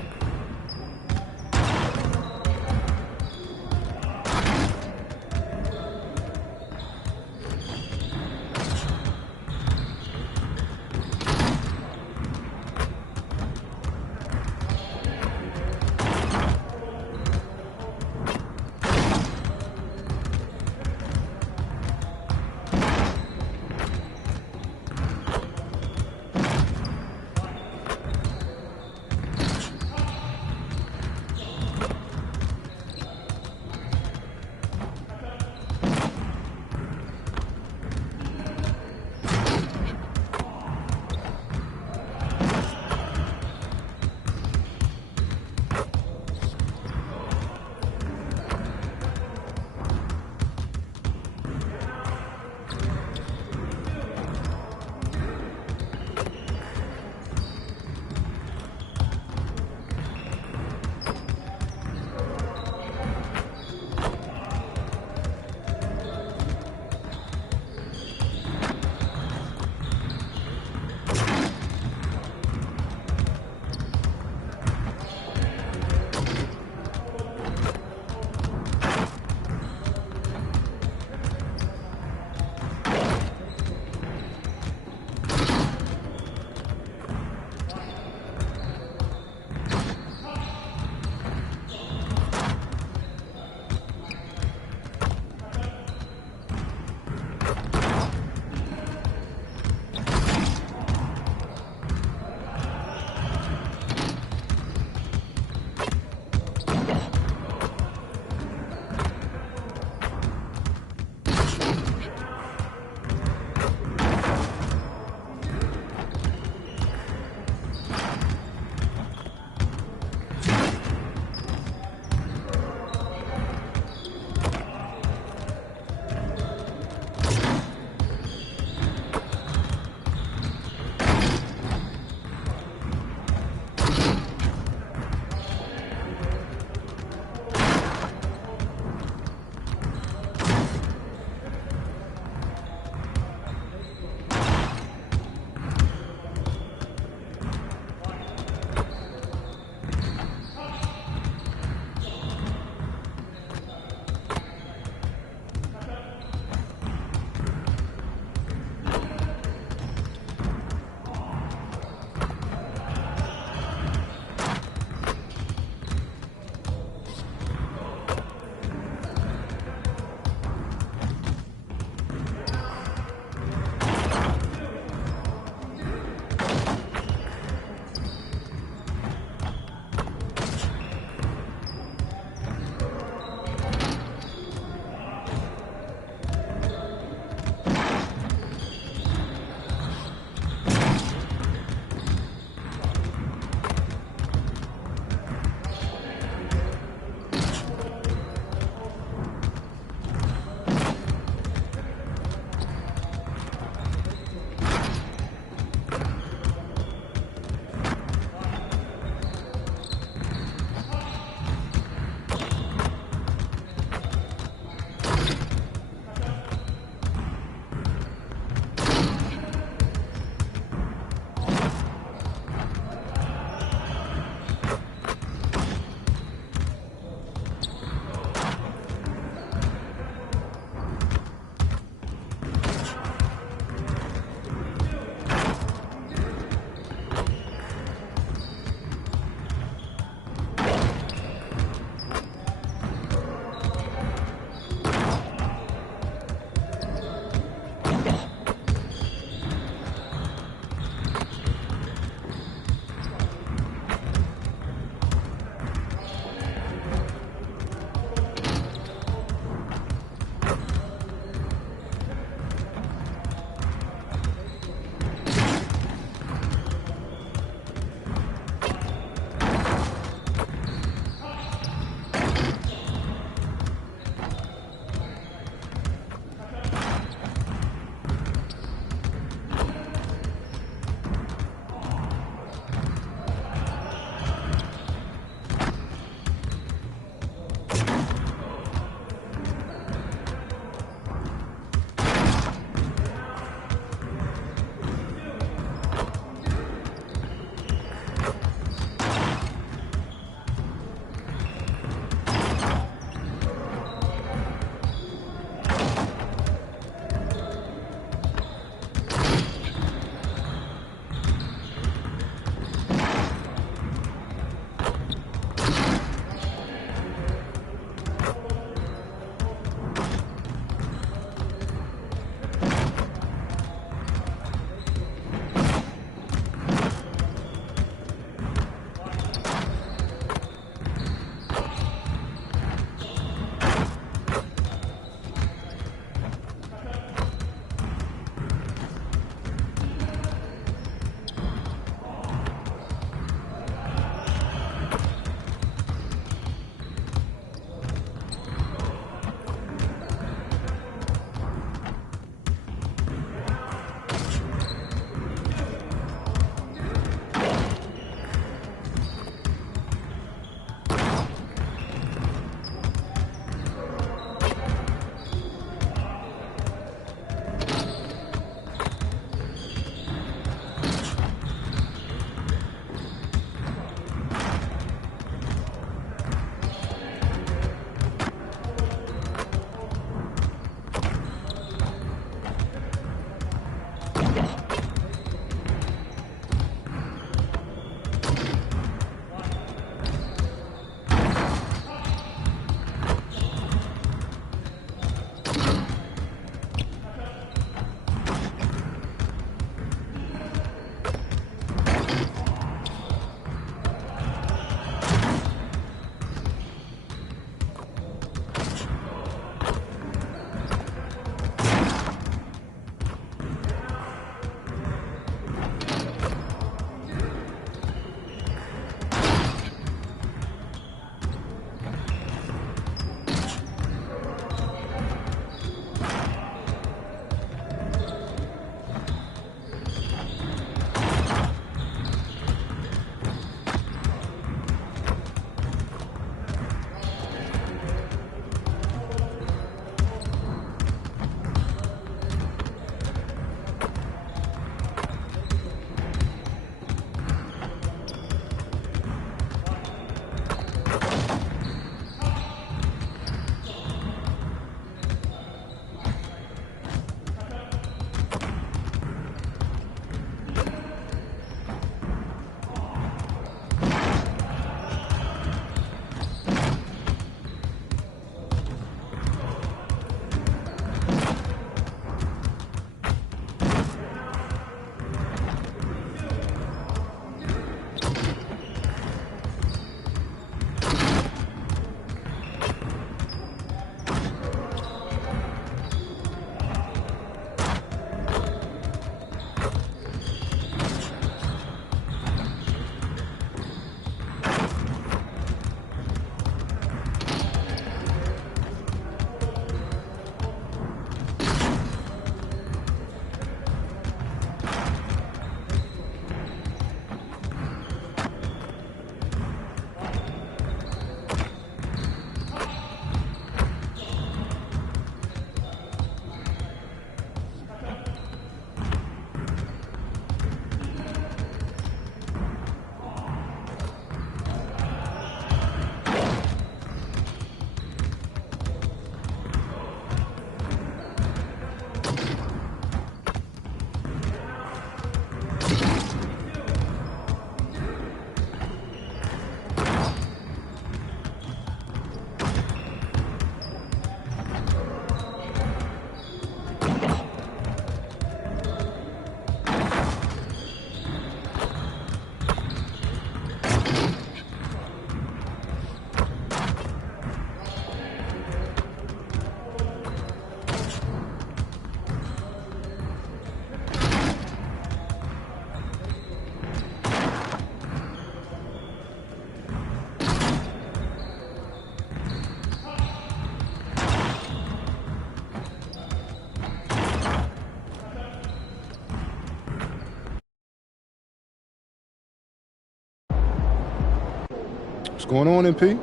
going on, MP?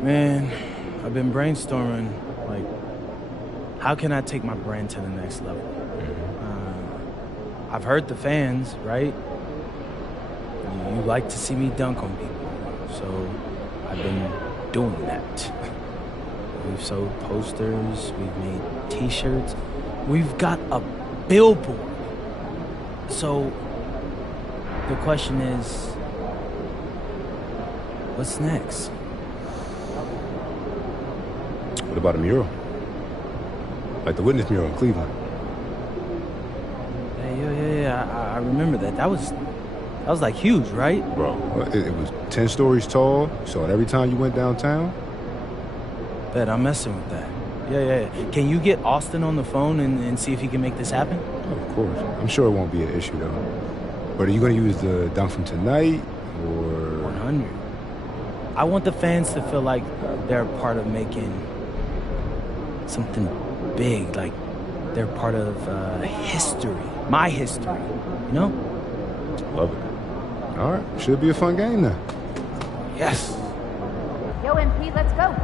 Man, I've been brainstorming, like, how can I take my brand to the next level? I've heard the fans, right? You like to see me dunk on people, so I've been doing that. We've sold posters, we've made t-shirts, we've got a billboard. So the question is, what's next? What about a mural? Like the Witness mural in Cleveland. Yeah, I remember that. That was like huge, right? Bro, it was 10 stories tall, so every time you went downtown. Bet I'm messing with that. Yeah. Can you get Austin on the phone and see if he can make this happen? Of course. I'm sure it won't be an issue, though. But are you going to use the dunk from tonight, or? 100. I want the fans to feel like they're part of making something big, like they're part of history. My history, you know? Love it. All right, should be a fun game then. Yes. Yo, MP, let's go.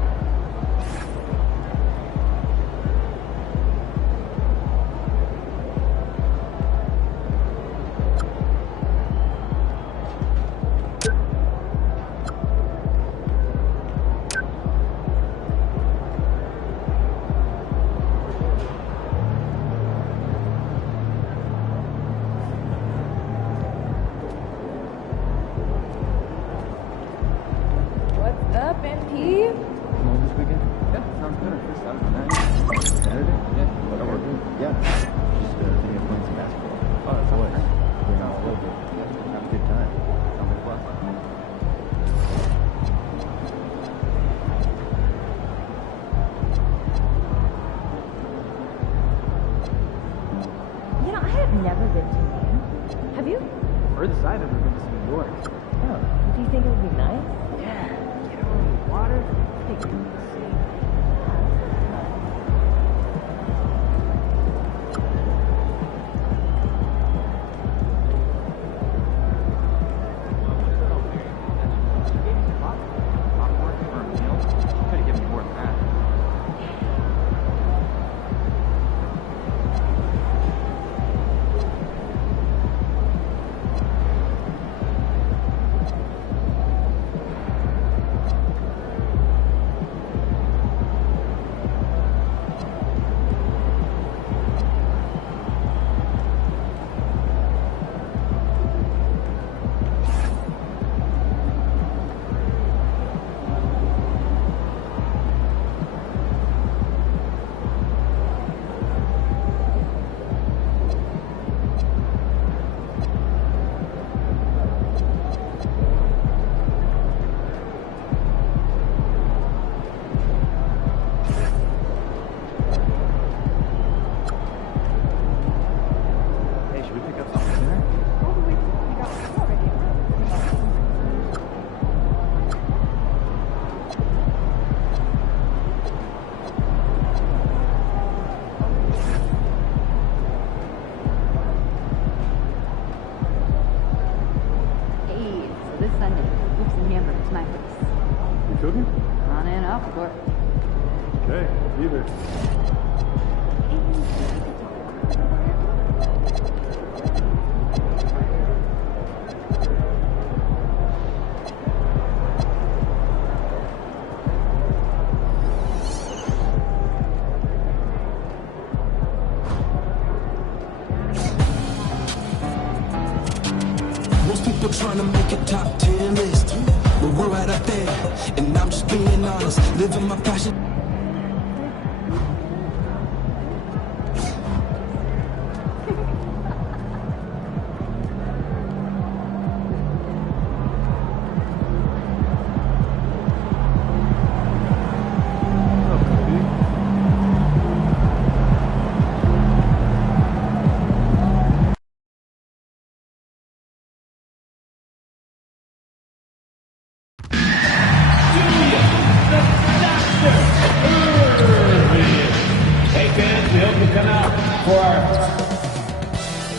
Trying to make a top 10 list, but we're right up there, and I'm just being honest, living my passion.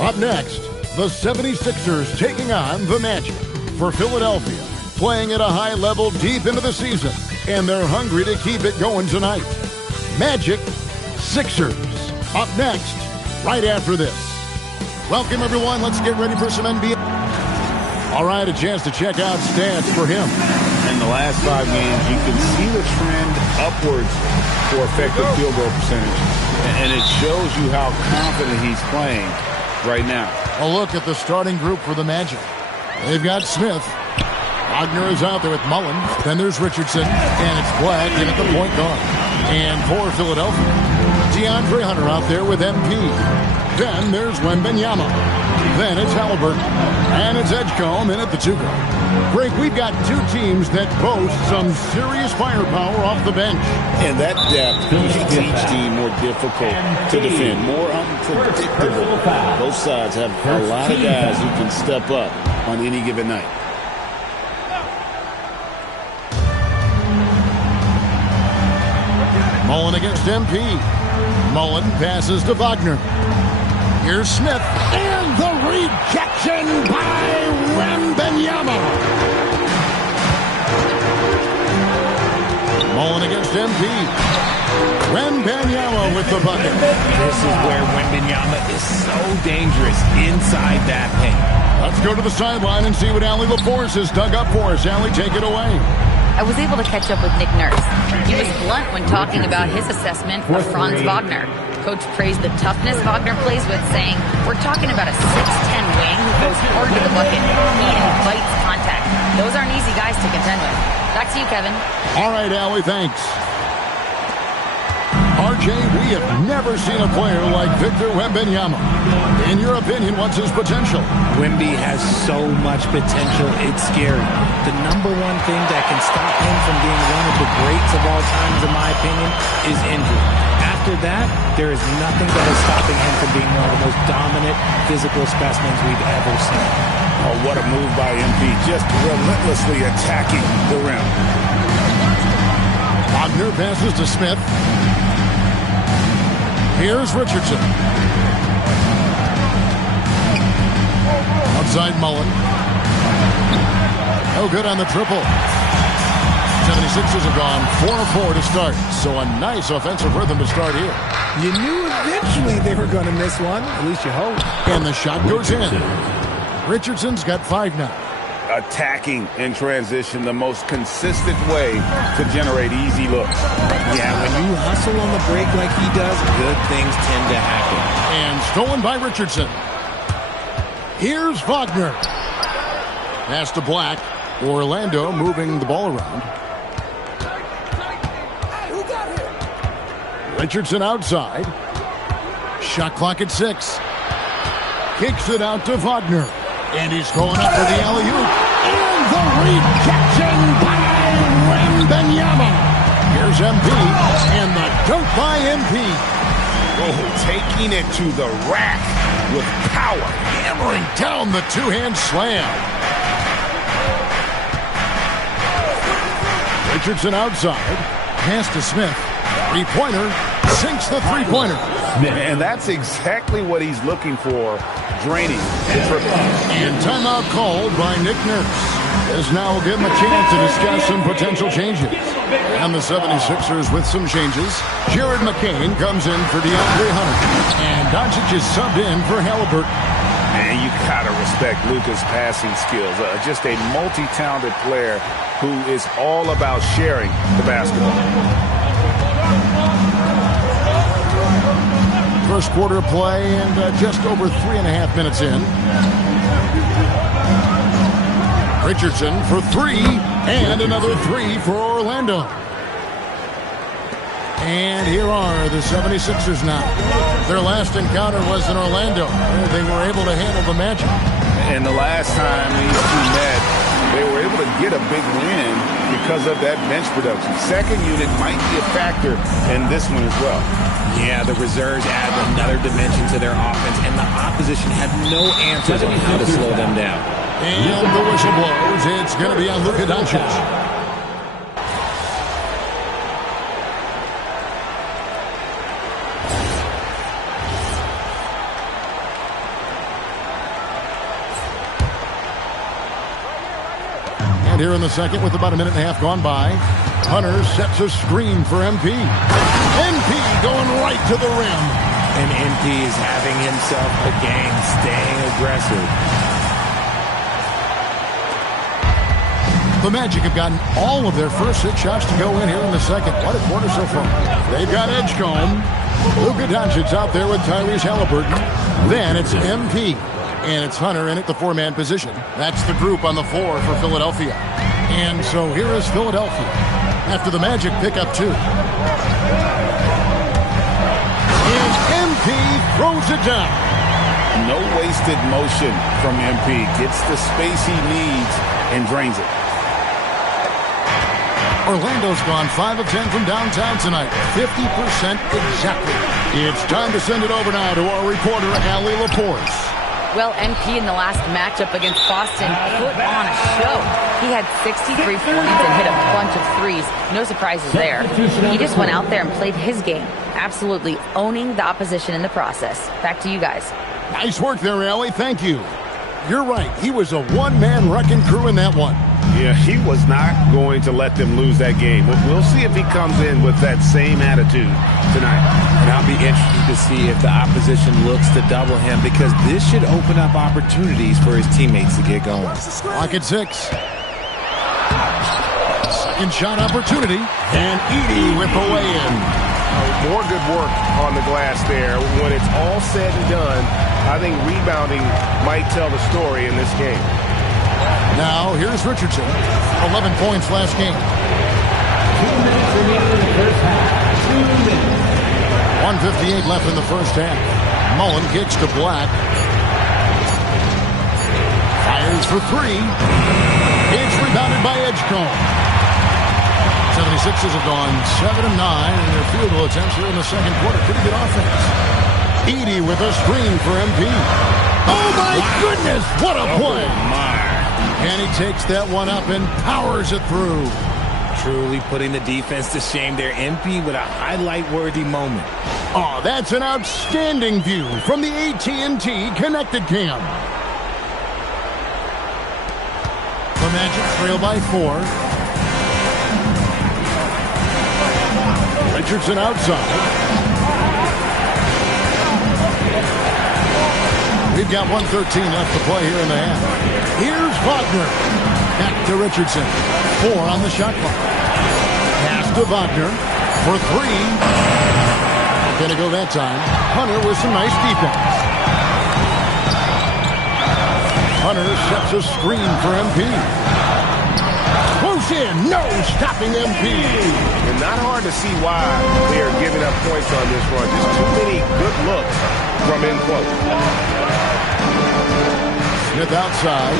Up next, the 76ers taking on the Magic. For Philadelphia, playing at a high level deep into the season, and they're hungry to keep it going tonight. Magic Sixers up next, right after this. Welcome, everyone. Let's get ready for some NBA. All right, a chance to check out stats for him. In the last 5 games, you can see the trend upwards for effective field goal percentage. And it shows you how confident he's playing right now. A look at the starting group for the Magic. They've got Smith. Wagner is out there with Mullen. Then there's Richardson. And it's Black in at the point guard. And for Philadelphia, DeAndre Hunter out there with MP. Then there's Wembanyama. Then it's Halliburton. And it's Edgecombe in at the 2 guard. Greg, we've got 2 teams that boast some serious firepower off the bench. And that depth makes each team more difficult to defend, more unpredictable. Both sides have a lot of guys who can step up on any given night. Mullen against MP. Mullen passes to Wagner. Here's Smith. And the rejection by Wembanyama. Mullen against MP. Wembanyama with the bucket. This is where Wembanyama is so dangerous inside that paint. Let's go to the sideline and see what Allie LaForce has dug up for us. Allie, take it away. I was able to catch up with Nick Nurse. He was blunt when talking about his assessment of Franz Wagner. Coach praised the toughness Wagner plays with, saying, "We're talking about a 6'10" wing who goes hard to the bucket. He invites contact. Those aren't easy guys to contend with." Back to you, Kevin. All right, Allie, thanks. RJ, we have never seen a player like Victor Wembanyama. In your opinion, what's his potential? Wemby has so much potential, it's scary. The number one thing that can stop him from being one of the greats of all times, in my opinion, is injury. After that, there is nothing that is stopping him from being one of the most dominant physical specimens we've ever seen. Oh, what a move by MP, just relentlessly attacking the rim. Wagner passes to Smith. Here's Richardson. Outside Mullen. No good on the triple. 76ers have gone 4 of 4 to start. So a nice offensive rhythm to start here. You knew eventually they were going to miss one. At least you hope. And the shot goes in. Richardson's got 5 now. Attacking in transition, the most consistent way to generate easy looks. Yeah, when you hustle on the break like he does, good things tend to happen. And stolen by Richardson. Here's Wagner. Pass to Black. Orlando moving the ball around. Richardson outside. Shot clock at 6. Kicks it out to Wagner. And he's going up for the alley-oop. And the rejection by Wembanyama. Here's MP. And the dunk by MP. Oh, taking it to the rack with power. Hammering down the two-hand slam. Richardson outside. Pass to Smith. Three-pointer. Sinks the three-pointer. And that's exactly what he's looking for. Draining the triple. And timeout called by Nick Nurse. As now will give him a chance to discuss some potential changes. And the 76ers with some changes. Jared McCain comes in for DeAndre Hunter. And Doncic is subbed in for Halliburton. And you gotta respect Luka's passing skills. Just a multi-talented player who is all about sharing the basketball. First quarter play and just over 3.5 minutes in. Richardson for 3 and another 3 for Orlando. And here are the 76ers now. Their last encounter was in Orlando. They were able to handle the Magic. And the last time these two met, they were able to get a big win because of that bench production. Second unit might be a factor in this one as well. Yeah, the reserves add another dimension to their offense, and the opposition had no answers on how to slow them down. And the whistle blows. It's going to be on Luka Doncic. around here in the second with about a minute and a half gone by. Hunter sets a screen for MP. MP going right to the rim. And MP is having himself a game, staying aggressive. The Magic have gotten all of their first 6 shots to go in here in the second. What a quarter so far. They've got Edgecombe. Luka Doncic's out there with Tyrese Halliburton. Then it's MP. And it's Hunter in at the 4-man position. That's the group on the floor for Philadelphia. And so here is Philadelphia after the Magic pick up 2. And MP throws it down. No wasted motion from MP. Gets the space he needs and drains it. Orlando's gone 5 of 10 from downtown tonight. 50% exactly. It's time to send it over now to our reporter, Allie Laporte. Well, MP in the last matchup against Boston put on a show. He had 63 points and hit a bunch of threes. No surprises there. He just went out there and played his game, absolutely owning the opposition in the process. Back to you guys. Nice work there, Allie. Thank you. You're right. He was a one-man wrecking crew in that one. Yeah, he was not going to let them lose that game. We'll see if he comes in with that same attitude tonight. And I'll be interested to see if the opposition looks to double him, because this should open up opportunities for his teammates to get going. Clock at 6. Second shot opportunity. And Edey with the lay-in. More good work on the glass there. When it's all said and done, I think rebounding might tell the story in this game. Now, here's Richardson. 11 points last game. 2 minutes remaining in the first half. 2 minutes. 1:58 left in the first half. Mullen kicks to Black. Fires for 3. It's rebounded by Edgecombe. 76ers have gone 7 of 9 in their field goal attempts here in the second quarter. Pretty good offense. Edey with a screen for MP. Oh, my goodness. What a play. And he takes that one up and powers it through. Truly putting the defense to shame there. MP with a highlight-worthy moment. Oh, that's an outstanding view from the AT&T Connected Cam. The Magic trail by 4. Richardson outside. We've got 1:13 left to play here in the half. Here's Wagner. Back to Richardson. 4 on the shot clock. Pass to Wagner for 3. Gonna go that time. Hunter with some nice defense. Hunter sets a screen for MP. Close in. No stopping MP. And not hard to see why they are giving up points on this run. Just too many good looks from in close. Smith outside.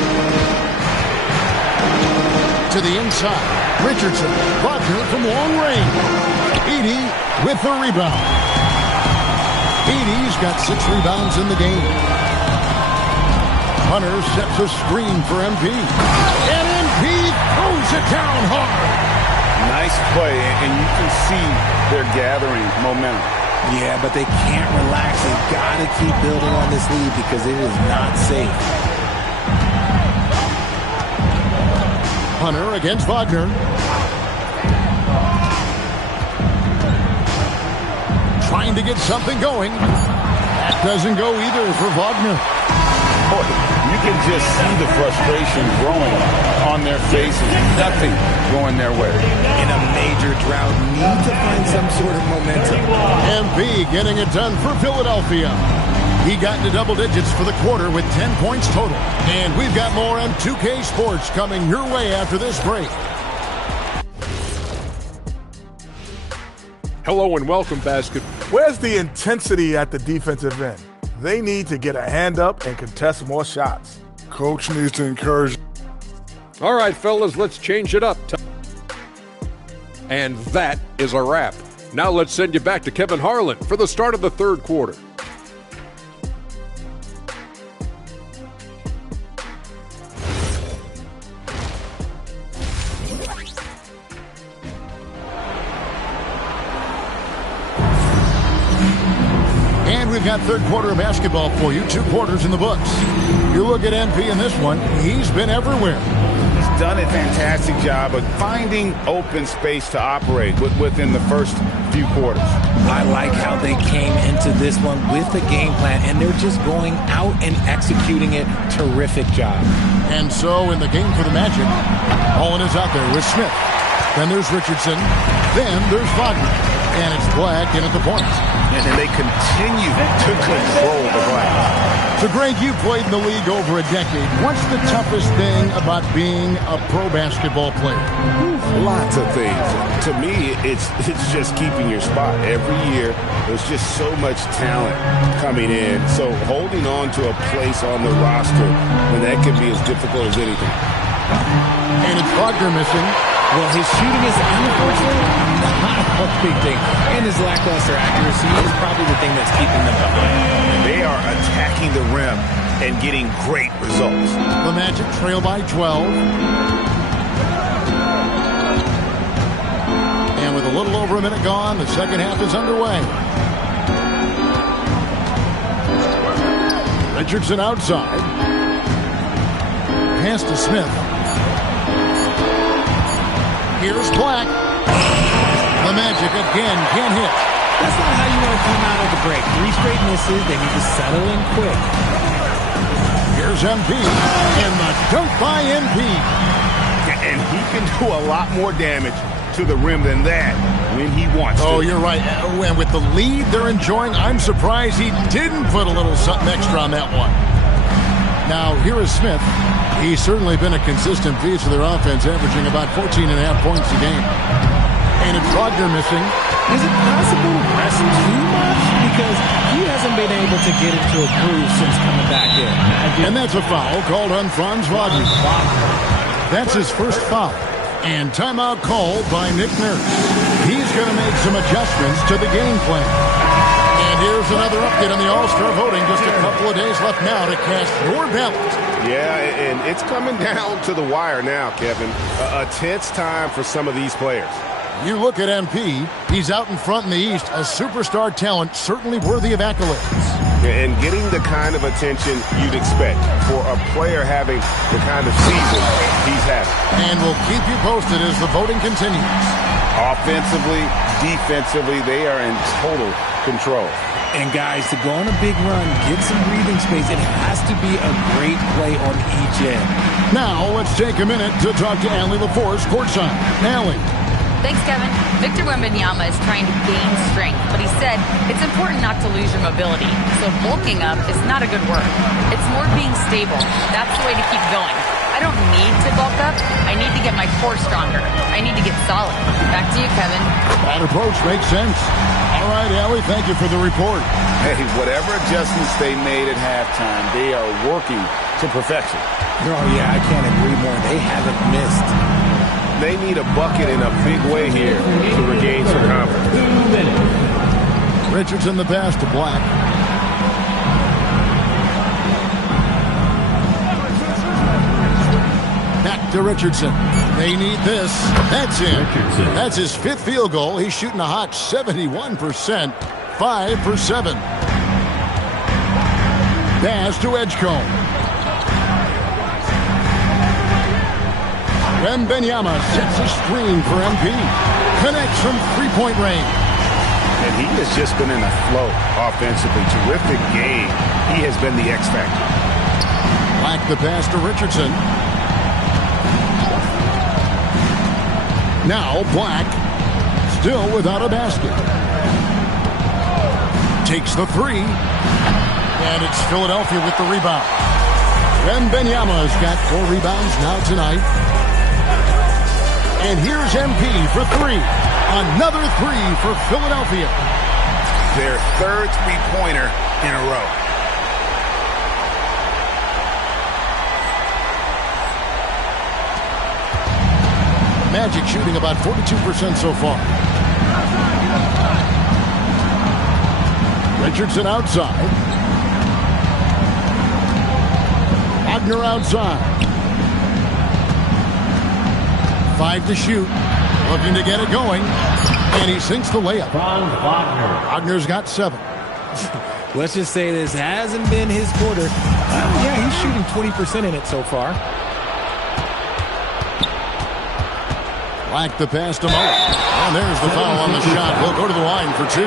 To the inside. Richardson. Wagner from long range. Edey with the rebound. Edey's got 6 rebounds in the game. Hunter sets a screen for MP. And MP throws it down hard. Nice play, and you can see they're gathering momentum. Yeah, but they can't relax. They've got to keep building on this lead because it is not safe. Hunter against Wagner. Trying to get something going. That doesn't go either for Wagner. Boy, you can just see the frustration growing on their faces. Nothing going their way. In a major drought, need to find some sort of momentum. MP getting it done for Philadelphia. He got into double digits for the quarter with 10 points total. And we've got more on 2K Sports coming your way after this break. Hello and welcome, basketball. Where's the intensity at the defensive end? They need to get a hand up and contest more shots. Coach needs to encourage. All right, fellas, let's change it up. And that is a wrap. Now let's send you back to Kevin Harlan for the start of the third quarter. We've got third quarter of basketball for you. 2 quarters in the books. You look at MP in this one, he's been everywhere. done a fantastic job of finding open space to operate within the first few quarters. I like how they came into this one with a game plan, and they're just going out and executing it. Terrific job. And so in the game for the Magic, Holland is out there with Smith. Then there's Richardson. Then there's Wagner. And it's Black in at the point. And then they continue to control the glass. So, Greg, you played in the league over a decade. What's the toughest thing about being a pro basketball player? Lots of things. To me, it's just keeping your spot. Every year, there's just so much talent coming in. So holding on to a place on the roster, and that can be as difficult as anything. And it's Wagner missing. Well, his shooting is unfortunately not a big thing. And his lackluster accuracy is probably the thing that's keeping them behind. They are attacking the rim and getting great results. The Magic trail by 12. And with a little over a minute gone, the second half is underway. Richardson outside. Pass to Smith. Here's Black. The Magic again can't hit. That's not how you want to come out of the break. 3 straight misses. They need to settle in quick. Here's MP. And the dunk by MP. And he can do a lot more damage to the rim than that when he wants to. Oh, you're right. And with the lead they're enjoying, I'm surprised he didn't put a little something extra on that one. Now, here is Smith. He's certainly been a consistent piece of their offense, averaging about 14.5 points a game. And it's Wagner missing. Is it possible to rest too much? Because he hasn't been able to get into a groove since coming back in. And that's a foul called on Franz Wagner. That's his first foul. And timeout called by Nick Nurse. He's going to make some adjustments to the game plan. And here's another update on the All-Star voting. Just a couple of days left now to cast your ballot. Yeah, and it's coming down to the wire now, Kevin. A tense time for some of these players. You look at MP, he's out in front in the East, a superstar talent, certainly worthy of accolades. And getting the kind of attention you'd expect for a player having the kind of season he's having. And we'll keep you posted as the voting continues. Offensively, defensively, they are in total control. And guys, to go on a big run, get some breathing space, it has to be a great play on each end. Now, let's take a minute to talk to Allie LaForce courtside. Allie. Thanks, Kevin. Victor Wembanyama is trying to gain strength, but he said it's important not to lose your mobility. So bulking up is not a good word. It's more being stable. That's the way to keep going. I don't need to bulk up. I need to get my core stronger. I need to get solid. Back to you, Kevin. That approach makes sense. All right, Allie, thank you for the report. Hey, whatever adjustments they made at halftime, they are working to perfection. Oh, yeah, I can't agree more. They haven't missed. They need a bucket in a big way here to regain some confidence. 2 minutes. Richardson the pass to Black. Back to Richardson. They need this. That's it. That's his 5th field goal. He's shooting a hot 71%. 5 for 7. Pass to Edgecombe. Wembanyama sets a screen for MP. Connects from 3-point range. And he has just been in a flow offensively. Terrific game. He has been the X factor. Black the pass to Richardson. Now Black, still without a basket. Takes the 3. And it's Philadelphia with the rebound. Wembanyama's got 4 rebounds now tonight. And here's MP for 3. Another 3 for Philadelphia. Their 3rd three-pointer in a row. Magic shooting about 42% so far. Richardson outside. Wagner outside. 5 to shoot. Looking to get it going. And he sinks the layup. Wagner's got 7. Let's just say this hasn't been his quarter. Yeah, he's shooting 20% in it so far. Black the pass to Mullen. And there's the foul on the shot. He'll go to the line for 2.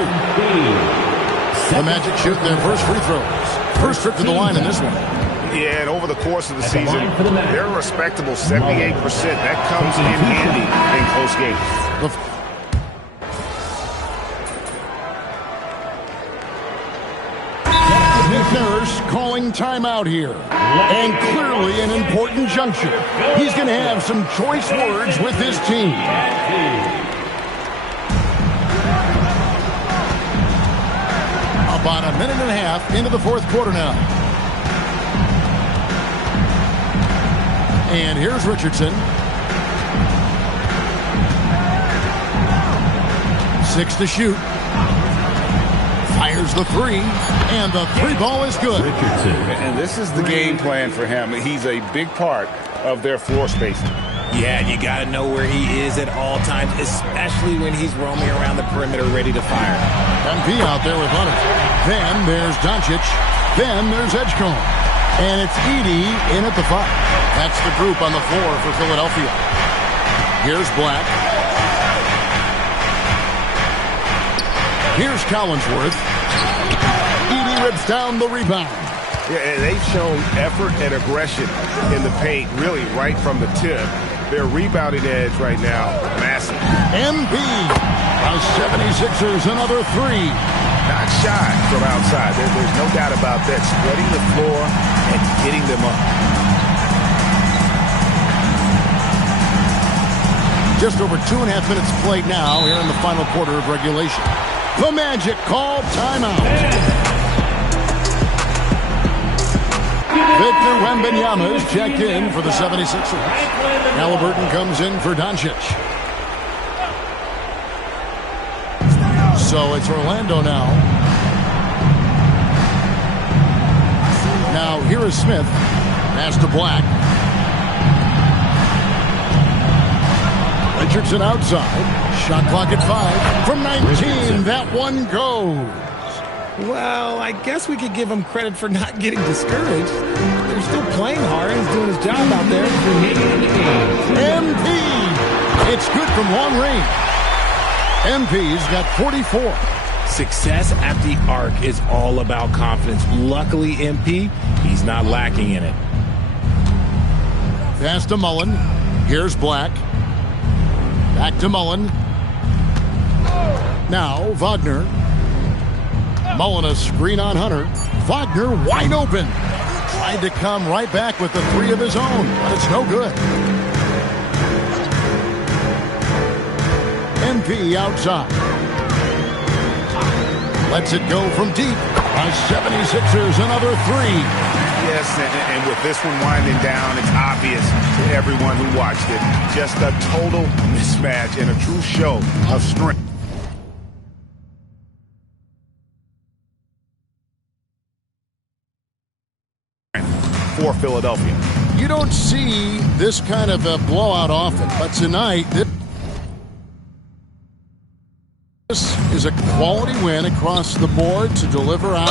The Magic shoot their first free throws. First trip to the line in this one. Yeah, and over the course of the season, they're a respectable 78%. That comes in handy in close games. Nurse calling timeout here. And clearly an important juncture. He's going to have some choice words with his team. About a minute and a half into the fourth quarter now. And here's Richardson. 6 to shoot. Fires the 3, and the 3 ball is good. And this is the game plan for him. He's a big part of their floor spacing. Yeah, you got to know where he is at all times, especially when he's roaming around the perimeter ready to fire. MP out there with Hunter. Then there's Doncic. Then there's Edgecombe. And it's Edey in at the 5. That's the group on the floor for Philadelphia. Here's Black. Here's Collinsworth. Edey rips down the rebound. Yeah, and they've shown effort and aggression in the paint, really right from the tip. Their rebounding edge right now, massive. MP, the 76ers, another 3. Not shy from outside. There's no doubt about that. Spreading the floor and getting them up. Just over 2.5 minutes played now here in the final quarter of regulation. The Magic call timeout. Victor Wembanyama is checked in for the 76ers. Halliburton comes in for Doncic. So it's Orlando now. Now here is Smith. Pass to Black. Richardson outside. Shot clock at 5. From 19, that one goes. Well, I guess we could give him credit for not getting discouraged. They're still playing hard. He's doing his job out there. MP. It's good from long range. MP's got 44. Success at the arc is all about confidence. Luckily, MP, he's not lacking in it. Pass to Mullen. Here's Black. Back to Mullen. Now Wagner. Mullen a screen on Hunter. Wagner wide open. Tried to come right back with the 3 of his own, but it's no good. MP outside. Lets it go from deep. By 76ers, another 3. Yes, and with this one winding down, it's obvious to everyone who watched it. Just a total mismatch and a true show of strength. For Philadelphia. You don't see this kind of a blowout often, but tonight this is a quality win across the board to deliver out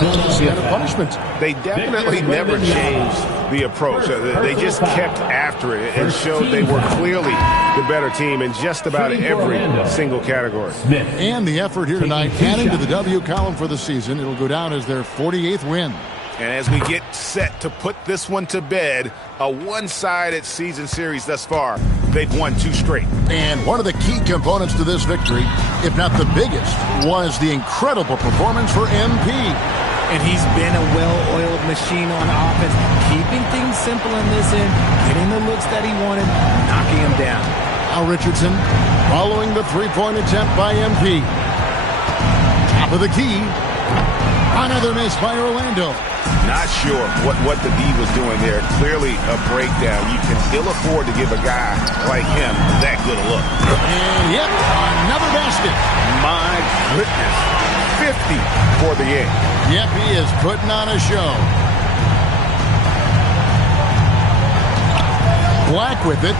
this kind of punishment. They definitely never changed the approach. They just kept after it and showed they were clearly the better team in just about every single category. And the effort here tonight, adding to the W column for the season, it'll go down as their 48th win. And as we get set to put this one to bed, a one-sided season series thus far, they've won 2 straight. And one of the key components to this victory, if not the biggest, was the incredible performance for MP. And he's been a well-oiled machine on offense, keeping things simple in this end, getting the looks that he wanted, knocking him down. Now Richardson following the 3-point attempt by MP. Top of the key. Another miss by Orlando. Not sure what the D was doing there. Clearly a breakdown. You can ill afford to give a guy like him that good a look. And yep, another basket. My goodness. 50 for the game. Yep, he is putting on a show. Black with it.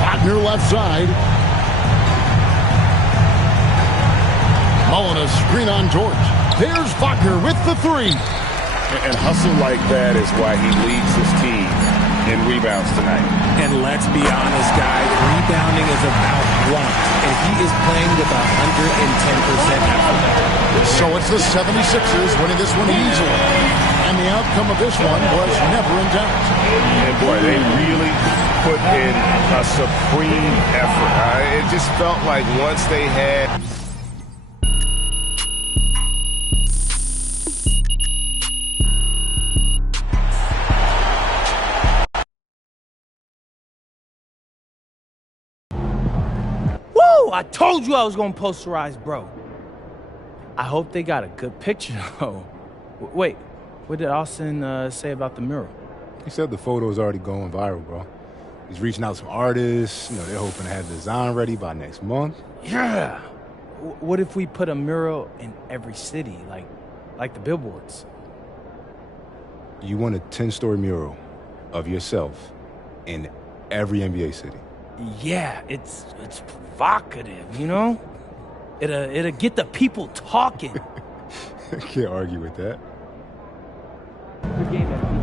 Wagner left side. Mullen a screen on George. There's Wagner with the 3. And hustle like that is why he leads his team in rebounds tonight. And let's be honest, guys, rebounding is about want. And he is playing with 110% effort. So it's the 76ers winning this one easily. And the outcome of this one was never in doubt. And boy, they really put in a supreme effort. It just felt like once they had... Woo! I told you I was going to posterize, bro. I hope they got a good picture, though. Wait, what did Austin say about the mural? He said the photo is already going viral, bro. He's reaching out to some artists. You know, they're hoping to have the design ready by next month. Yeah. What if we put a mural in every city, like the billboards? You want a 10-story mural of yourself in every NBA city? Yeah, it's provocative, you know? It'll get the people talking. I can't argue with that. Good game, man.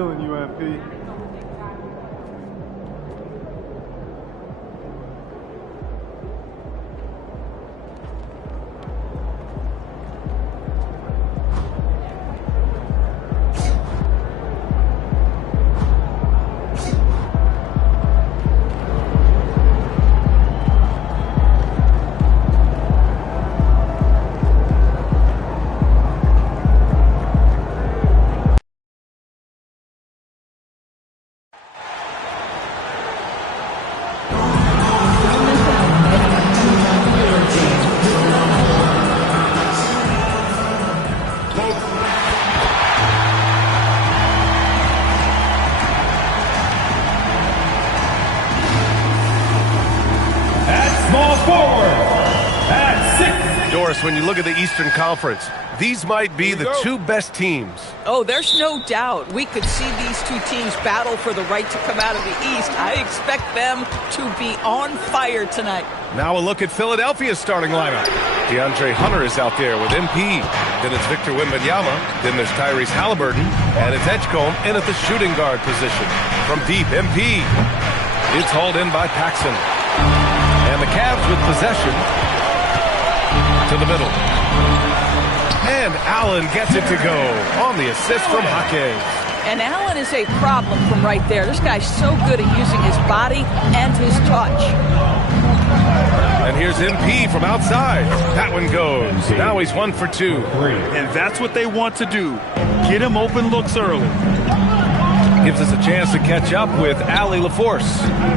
feeling you, MP? When you look at the Eastern Conference, these might be the two best teams. Oh, there's no doubt. We could see these two teams battle for the right to come out of the East. I expect them to be on fire tonight. Now a look at Philadelphia's starting lineup. DeAndre Hunter is out there with MP. Then it's Victor Wembanyama. Then there's Tyrese Halliburton. And it's Edgecombe in at the shooting guard position. From deep, MP. It's hauled in by Paxson. And the Cavs with possession to the middle. And Allen gets it to go on the assist from Jaquez. And Allen is a problem from right there. This guy's so good at using his body and his touch. And here's MP from outside. That one goes. Now he's 1 for 2. And that's what they want to do. Get him open looks early. Gives us a chance to catch up with Allie LaForce.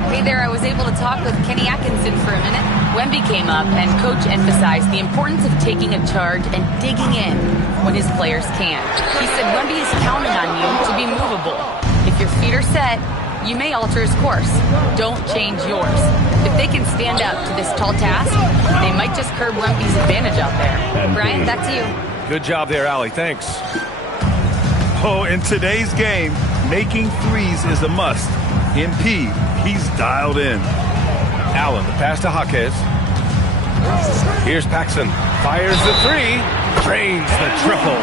Hey there, I was able to talk with Kenny Atkinson for a minute. Wemby came up and Coach emphasized the importance of taking a charge and digging in when his players can. He said Wemby is counting on you to be movable. If your feet are set, you may alter his course. Don't change yours. If they can stand up to this tall task, they might just curb Wemby's advantage out there. Brian, back to you. Good job there, Allie. Thanks. Oh, in today's game, making threes is a must. MP, he's dialed in. Allen, the pass to Jaquez. Here's Paxson. Fires the three. Drains the triple.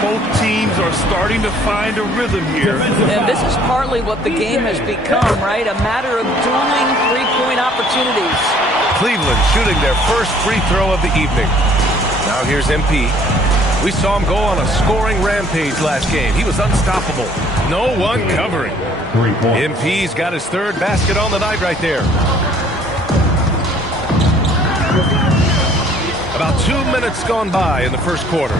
Both teams are starting to find a rhythm here. And this is partly what the game has become, right? A matter of dueling three-point opportunities. Cleveland shooting their first free throw of the evening. Now here's MP. We saw him go on a scoring rampage last game. He was unstoppable. No one covering. MP's got his third basket on the night right there. About 2 minutes gone by in the first quarter.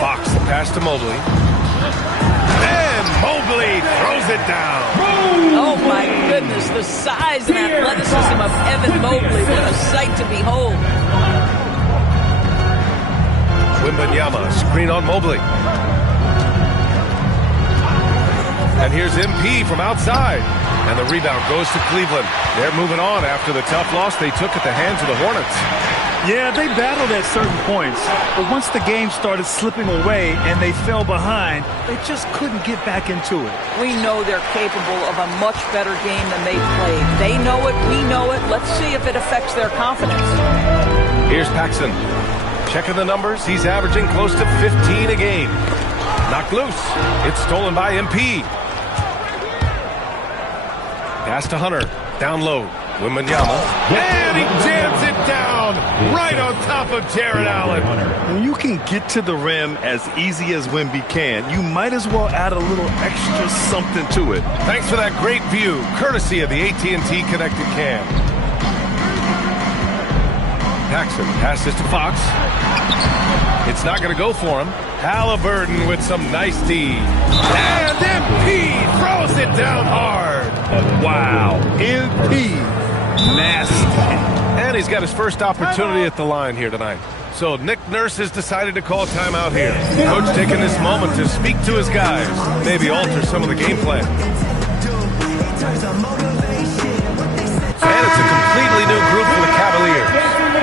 Fox, the pass to Mobley. And Mobley throws it down. Oh, my goodness. The size and athleticism of Evan Mobley. What a sight to behold. Wembanyama, screen on Mobley. And here's MP from outside. And the rebound goes to Cleveland. They're moving on after the tough loss they took at the hands of the Hornets. Yeah, they battled at certain points. But once the game started slipping away and they fell behind, they just couldn't get back into it. We know they're capable of a much better game than they played. They know it. We know it. Let's see if it affects their confidence. Here's Paxson. Checking the numbers, he's averaging close to 15 a game. Knocked loose. It's stolen by MP. Pass to Hunter. Down low. Wembanyama. And he jams it down right on top of Jared Allen. When you can get to the rim as easy as Wemby can, you might as well add a little extra something to it. Thanks for that great view, courtesy of the AT&T Connected Cam. Paxson passes to Fox. It's not going to go for him. Halliburton with some nice D. And MP throws it down hard. Wow. MP. Nasty. And he's got his first opportunity at the line here tonight. So Nick Nurse has decided to call timeout here. Coach taking this moment to speak to his guys. Maybe alter some of the game plan. And it's a completely new group for the Cavaliers.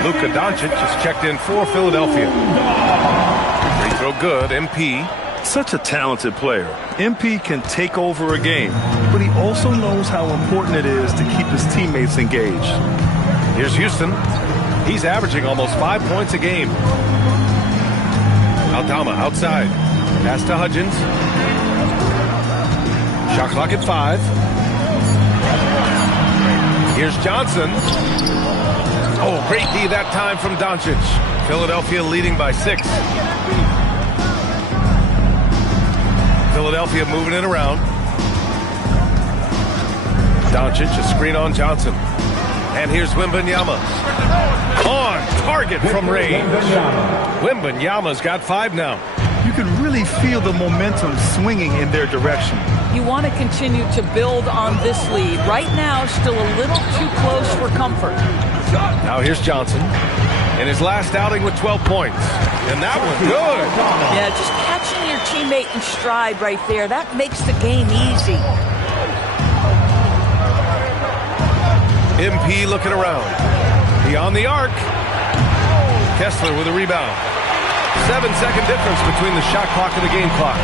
Luka Doncic has checked in for Philadelphia. Free throw good, MP. Such a talented player. MP can take over a game, but he also knows how important it is to keep his teammates engaged. Here's Houston. He's averaging almost 5 points a game. Aldama outside. Pass to Hudgens. Shot clock at 5. Here's Johnson. Oh, great D that time from Doncic. Philadelphia leading by 6. Philadelphia moving it around. Doncic, a screen on Johnson. And here's Wembanyama. On target from range. Wembanyama's got 5 now. You can really feel the momentum swinging in their direction. You want to continue to build on this lead. Right now, still a little too close for comfort. Now here's Johnson in his last outing with 12 points. And that was good. Yeah, just catching your teammate in stride right there. That makes the game easy. MP looking around. Beyond the arc. Kessler with a rebound. 7-second difference between the shot clock and the game clock.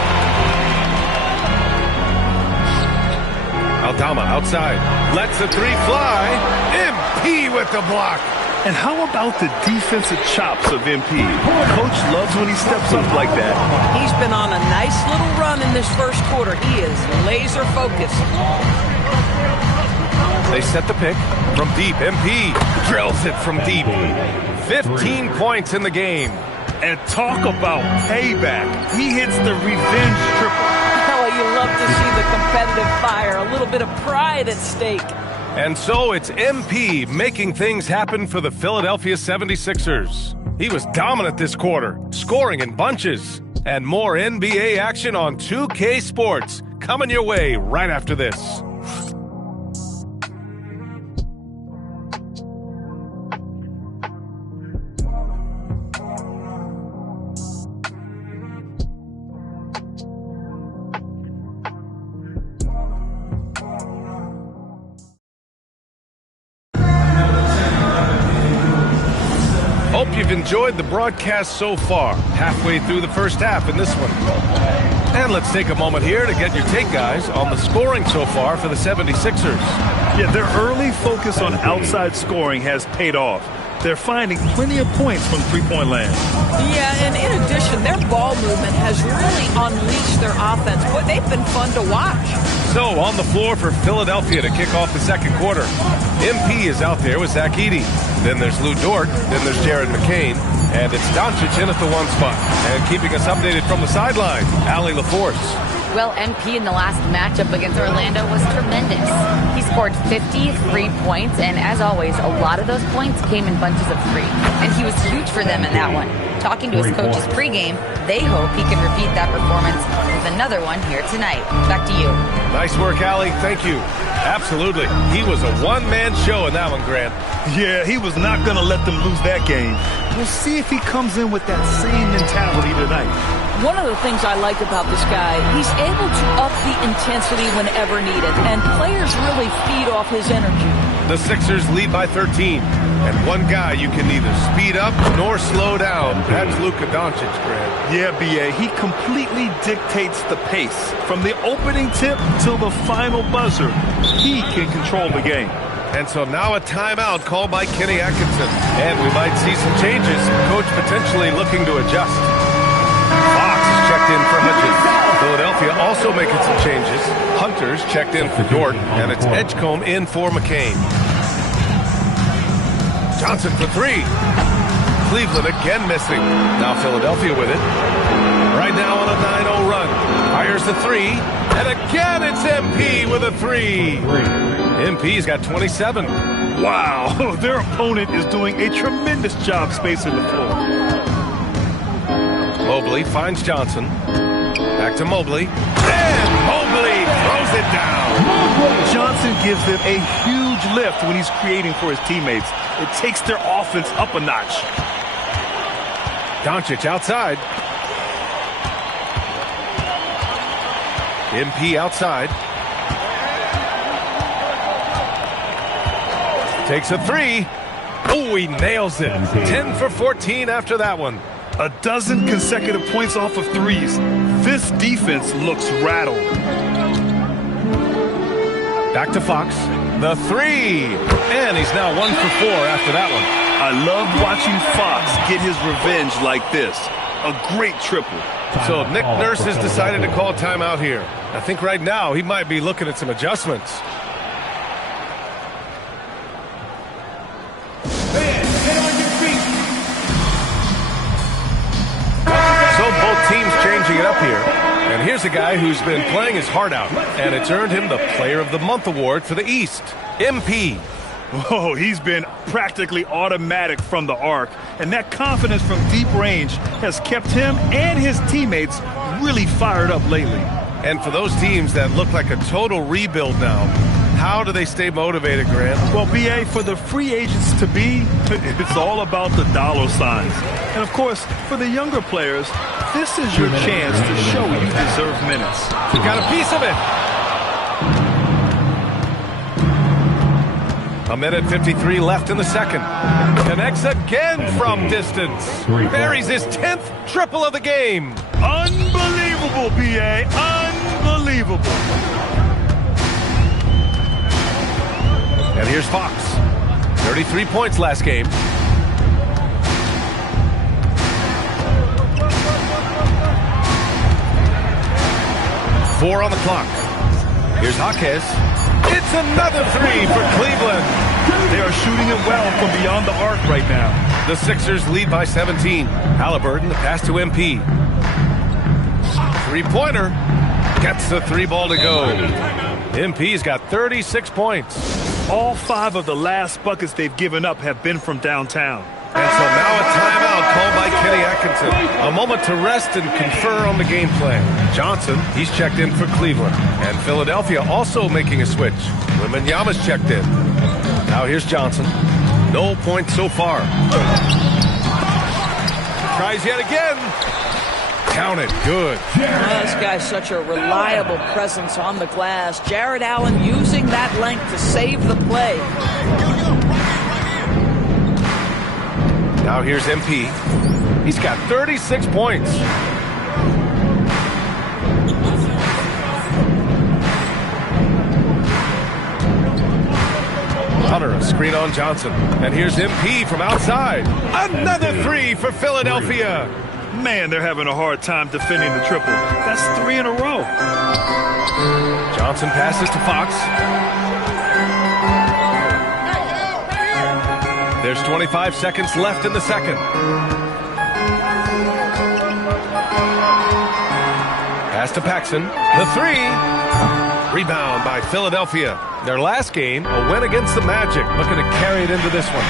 Aldama outside. Lets the 3 fly. MP with the block. And how about the defensive chops of MP? Coach loves when he steps up like that. He's been on a nice little run in this first quarter. He is laser focused. They set the pick from deep. MP drills it from deep. 15 points in the game. And talk about payback. He hits the revenge triple. Oh, you love to see the competitive fire. A little bit of pride at stake. And so it's MP making things happen for the Philadelphia 76ers. He was dominant this quarter, scoring in bunches. And more NBA action on 2K Sports coming your way right after this. Hope you've enjoyed the broadcast so far. Halfway through the first half in this one. And let's take a moment here to get your take, guys, on the scoring so far for the 76ers. Yeah, their early focus on outside scoring has paid off. They're finding plenty of points from three-point land. Yeah, and in addition, their ball movement has really unleashed their offense. Boy, they've been fun to watch. So, on the floor for Philadelphia to kick off the second quarter. MP is out there with Zach Edey. Then there's Lou Dort. Then there's Jared McCain. And it's Doncic in at the 1 spot. And keeping us updated from the sideline, Allie LaForce. Well, MP in the last matchup against Orlando was tremendous. He scored 53 points, and as always, a lot of those points came in bunches of 3. And he was huge for them in that one. Talking to his coaches pregame, they hope he can repeat that performance with another one here tonight. Back to you. Nice work, Allie. Thank you. Absolutely. He was a one-man show in that one, Grant. Yeah, he was not going to let them lose that game. We'll see if he comes in with that same mentality tonight. One of the things I like about this guy, he's able to up the intensity whenever needed, and players really feed off his energy. The Sixers lead by 13, and one guy you can neither speed up nor slow down. That's Luka Doncic, Grant. Yeah, B.A., he completely dictates the pace. From the opening tip till the final buzzer, he can control the game. And so now a timeout called by Kenny Atkinson. And we might see some changes. Coach potentially looking to adjust. Fox is checked in for Hudgens. Philadelphia also making some changes. Hunter's checked in for Dort, and it's Edgecombe in for McCain. Johnson for 3. Cleveland again missing. Now Philadelphia with it. Right now on a 9-0 run. Fires the 3. And again it's MP with a 3. MP's got 27. Wow, their opponent is doing a tremendous job spacing the floor. Mobley finds Johnson. Back to Mobley. And Mobley throws it down. Johnson gives them a huge lift when he's creating for his teammates. It takes their offense up a notch. Doncic outside. MP outside. Takes a 3. Oh, he nails it. 10 for 14 after that one. A dozen consecutive points off of 3s. This defense looks rattled. Back to Fox. The 3. And he's now 1 for 4 after that one. I love watching Fox get his revenge like this. A great triple. So Nick Nurse has decided to call timeout here. I think right now he might be looking at some adjustments. So both teams changing it up here. And here's a guy who's been playing his heart out, and it's earned him the Player of the Month award for the East. MP. Oh, he's been practically automatic from the arc, and that confidence from deep range has kept him and his teammates really fired up lately. And for those teams that look like a total rebuild now, how do they stay motivated, Grant? Well, B.A., for the free agents to be, it's all about the dollar signs. And, of course, for the younger players, this is your chance to show you deserve minutes. You got a piece of it. A minute 53 left in the second. Connects again from distance. Buries his 10th triple of the game. Unbelievable, B.A. Unbelievable. And here's Fox. 33 points last game. Four on the clock. Here's Jaquez. It's another three for Cleveland. They are shooting it well from beyond the arc right now. The Sixers lead by 17. Halliburton, the pass to MP. Three-pointer. Gets the three ball to go. MP's got 36 points. All 5 of the last buckets they've given up have been from downtown. And so now a timeout called by Kenny Atkinson. A moment to rest and confer on the game plan. Johnson, he's checked in for Cleveland. And Philadelphia also making a switch. Wembanyama's checked in. Now here's Johnson. No points so far. Tries yet again. Counted. Good. Well, this guy's such a reliable presence on the glass. Jared Allen using that length to save the play. Now here's MP. He's got 36 points. Hunter, a screen on Johnson. And here's MP from outside. Another three for Philadelphia. Man, they're having a hard time defending the triple. That's 3 in a row. Johnson passes to Fox. There's 25 seconds left in the second. Pass to Paxson. The three. Rebound by Philadelphia. Their last game, a win against the Magic. Looking to carry it into this one.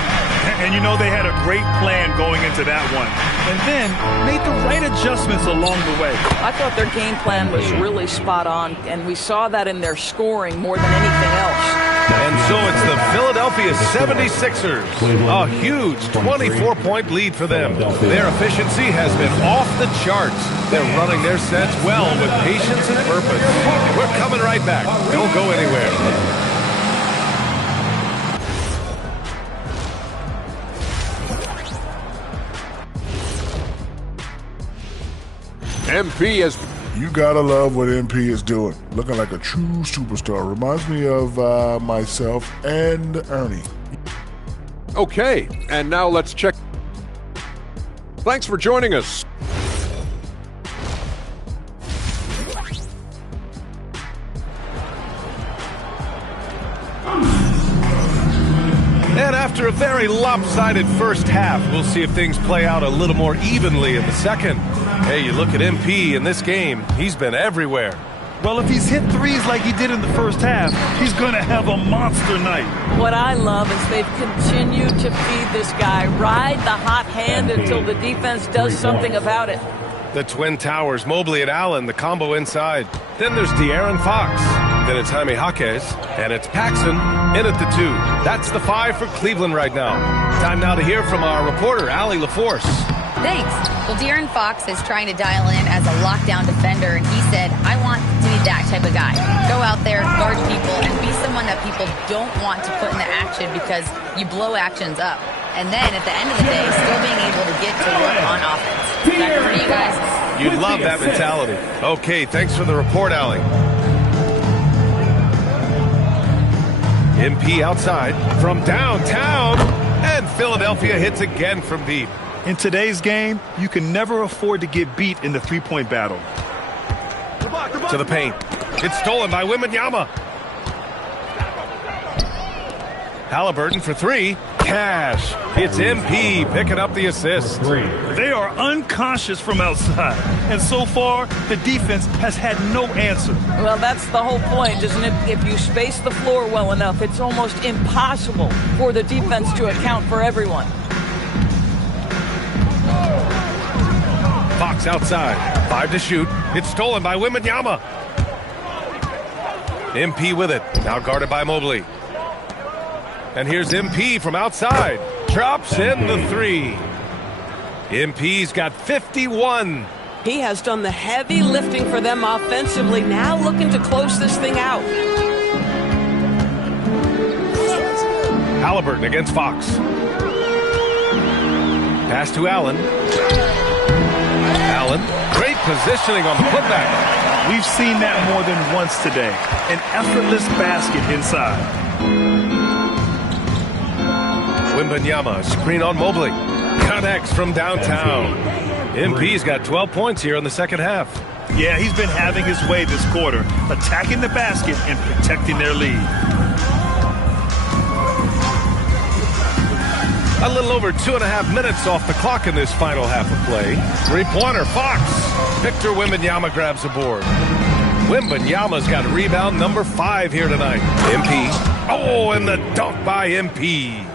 And you know they had a great plan going into that one. And then made the right adjustments along the way. I thought their game plan was really spot on, and we saw that in their scoring more than anything else. And so it's the Philadelphia 76ers. A huge 24-point lead for them. Their efficiency has been off the charts. They're running their sets well with patience and purpose. We're coming right back. Don't go anywhere. MP is... You gotta love what MP is doing. Looking like a true superstar. Reminds me of myself and Ernie. Okay, and now let's check. Thanks for joining us. And after a very lopsided first half, we'll see if things play out a little more evenly in the second. Hey, you look at MP in this game, he's been everywhere. Well, if he's hit threes like he did in the first half, he's going to have a monster night. What I love is they've continued to feed this guy, ride the hot hand until the defense does something about it. The Twin Towers, Mobley and Allen, the combo inside. Then there's De'Aaron Fox. Then it's Jaime Jaquez. And it's Paxson in at the 2. That's the 5 for Cleveland right now. Time now to hear from our reporter, Allie LaForce. Thanks. Well, De'Aaron Fox is trying to dial in as a lockdown defender, and he said, I want to be that type of guy. Go out there, guard people, and be someone that people don't want to put in the action because you blow actions up. And then at the end of the day, still being able to get to work on offense. Is that good for you guys? You'd love that mentality. Okay, thanks for the report, Allie. MP outside from downtown, and Philadelphia hits again from deep. In today's game, you can never afford to get beat in the three-point battle. To the paint. It's stolen by Wembanyama. Halliburton for three. Cash. It's MP picking up the assist. They are unconscious from outside, and so far, the defense has had no answer. Well, that's the whole point, isn't it? If you space the floor well enough, it's almost impossible for the defense to account for everyone. Fox outside. 5 to shoot. It's stolen by Wembanyama. MP with it. Now guarded by Mobley. And here's MP from outside. Drops in the three. MP's got 51. He has done the heavy lifting for them offensively. Now looking to close this thing out. Halliburton against Fox. Pass to Allen. Allen, great positioning on the putback. We've seen that more than once today. An effortless basket inside. Wembanyama, screen on Mobley. Connects from downtown. MP's got 12 points here in the second half. Yeah, he's been having his way this quarter, attacking the basket and protecting their lead. A little over 2.5 minutes off the clock in this final half of play. Three-pointer, Fox. Victor Wembanyama grabs the board. Wembanyama's got rebound number 5 here tonight. MP. Oh, and the dunk by MP.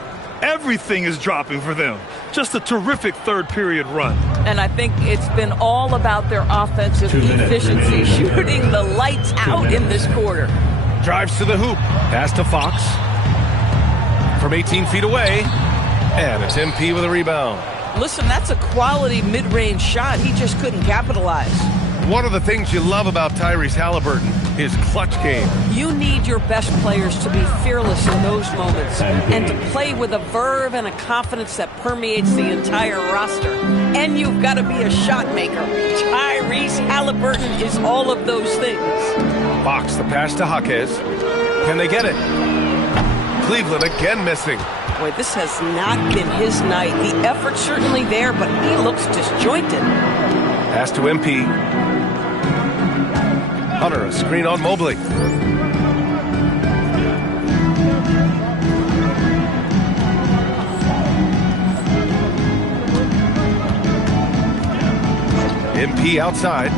Everything is dropping for them. Just a terrific third-period run. And I think it's been all about their offensive efficiency, shooting the lights out in this quarter. Drives to the hoop. Pass to Fox. From 18 feet away. And it's MP with a rebound. Listen, that's a quality mid-range shot. He just couldn't capitalize. One of the things you love about Tyrese Halliburton, his clutch game. You need your best players to be fearless in those moments and to play with a verve and a confidence that permeates the entire roster. And you've got to be a shot maker. Tyrese Halliburton is all of those things. Fox, the pass to Jaquez. Can they get it? Cleveland again missing. Boy, this has not been his night. The effort's certainly there, but he looks disjointed. Pass to MP. Hunter, a screen on Mobley. MP outside.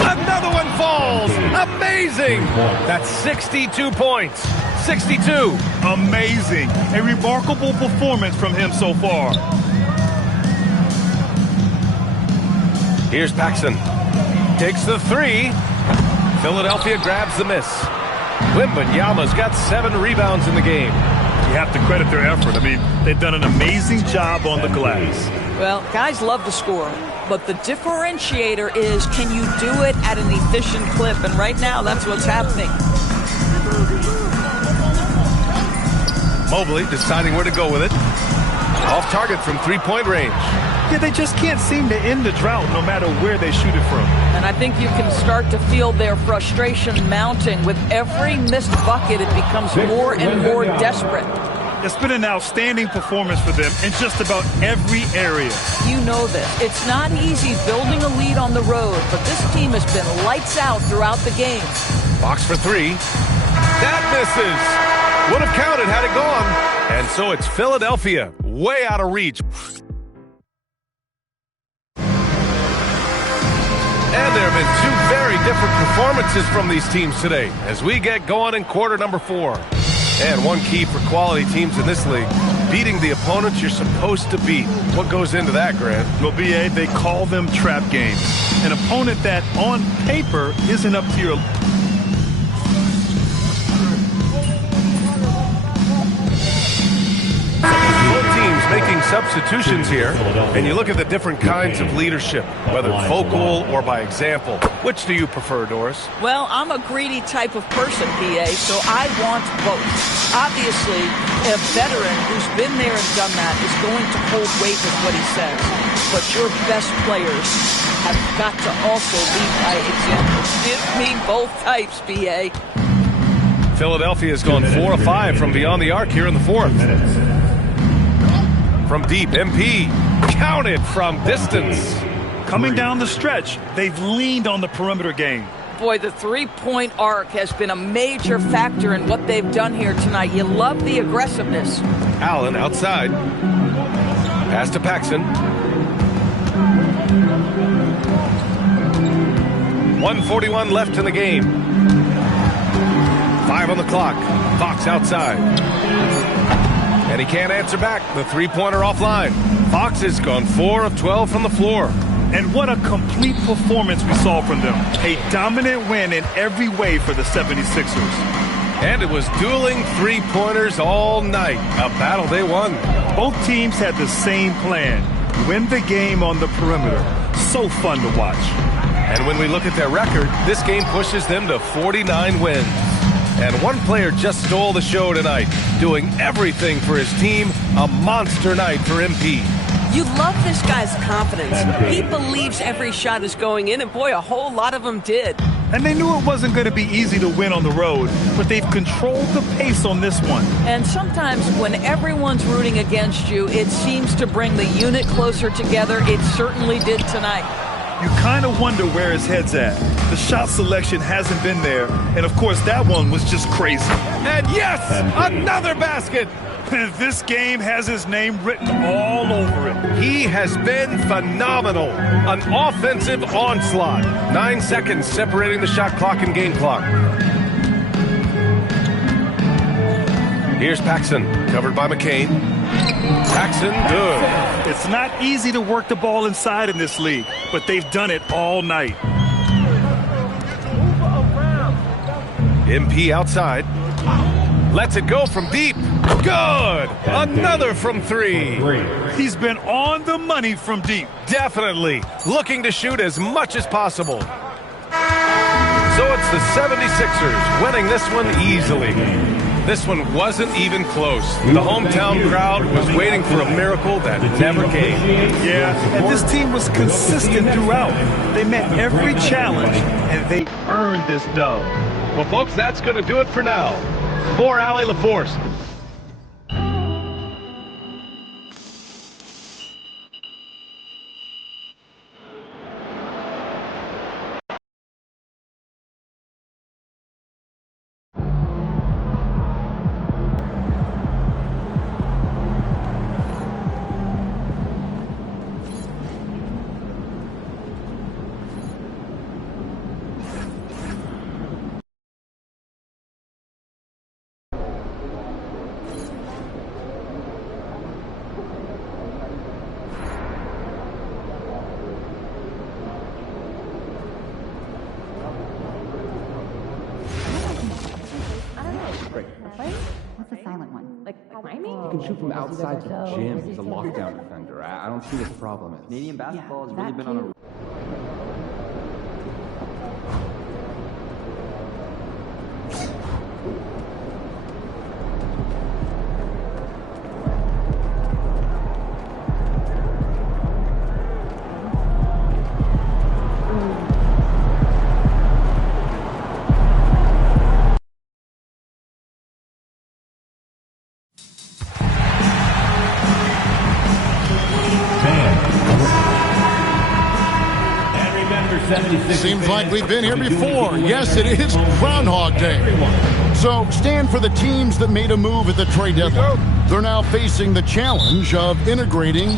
Another one falls. Amazing. That's 62 points. 62. Amazing. A remarkable performance from him so far. Here's Paxson. Takes the three. Philadelphia grabs the miss. Wembanyama's got 7 rebounds in the game. You have to credit their effort. I mean, they've done an amazing job on the glass. Well, guys love to score, but the differentiator is, can you do it at an efficient clip? And right now, that's what's happening. Mobley deciding where to go with it. Off target from three-point range. Yeah, they just can't seem to end the drought no matter where they shoot it from. And I think you can start to feel their frustration mounting. With every missed bucket, it becomes more and more desperate. It's been an outstanding performance for them in just about every area. You know this. It's not easy building a lead on the road, but this team has been lights out throughout the game. Fox for three. That misses. Would have counted had it gone. And so it's Philadelphia, way out of reach. And there have been 2 very different performances from these teams today as we get going in quarter number 4. And one key for quality teams in this league, beating the opponents you're supposed to beat. What goes into that, Grant? Well, BA, they call them trap games. An opponent that, on paper, isn't up to your... Both teams making substitutions here, and you look at the different kinds of leadership, whether vocal or by example. Which do you prefer, Doris? Well, I'm a greedy type of person, BA, so I want both. Obviously, a veteran who's been there and done that is going to hold weight with what he says. But your best players have got to also lead by example. Give me both types, BA. Philadelphia has gone 4 of 5 from beyond the arc here in the 4th. From deep, MP counted from distance. Coming down the stretch, they've leaned on the perimeter game. Boy, the three-point arc has been a major factor in what they've done here tonight. You love the aggressiveness. Allen outside. Pass to Paxson. 1:41 left in the game. 5 on the clock. Fox outside. And he can't answer back. The three-pointer offline. Fox has gone 4 of 12 from the floor. And what a complete performance we saw from them. A dominant win in every way for the 76ers. And it was dueling three-pointers all night. A battle they won. Both teams had the same plan. Win the game on the perimeter. So fun to watch. And when we look at their record, this game pushes them to 49 wins. And one player just stole the show tonight, doing everything for his team. A monster night for MP. You love this guy's confidence. He believes every shot is going in, and boy, a whole lot of them did. And they knew it wasn't going to be easy to win on the road, but they've controlled the pace on this one. And sometimes when everyone's rooting against you, it seems to bring the unit closer together. It certainly did tonight. You kind of wonder where his head's at. The shot selection hasn't been there, and of course that one was just crazy. And yes, another basket. This game has his name written all over it. He has been phenomenal. An offensive onslaught. 9 seconds separating the shot clock and game clock. Here's Paxson, covered by McCain. Paxson, good. It's not easy to work the ball inside in this league, but they've done it all night. MP outside. Lets it go from deep. Good! Another from 3. He's been on the money from deep. Definitely. Looking to shoot as much as possible. So it's the 76ers winning this one easily. This one wasn't even close. The hometown crowd was waiting for a miracle that never came. Yeah, and this team was consistent throughout. They met every challenge, and they earned this dub. Well, folks, that's going to do it for now. For Allie LaForce. What's the silent one? Like climbing? You can shoot from outside the gym. He's a lockdown defender. I don't see what the problem is. Canadian basketball has really been on a... Seems like we've been here before. Yes, it is Groundhog Day. So stand for the teams that made a move at the trade deadline. They're now facing the challenge of incorporating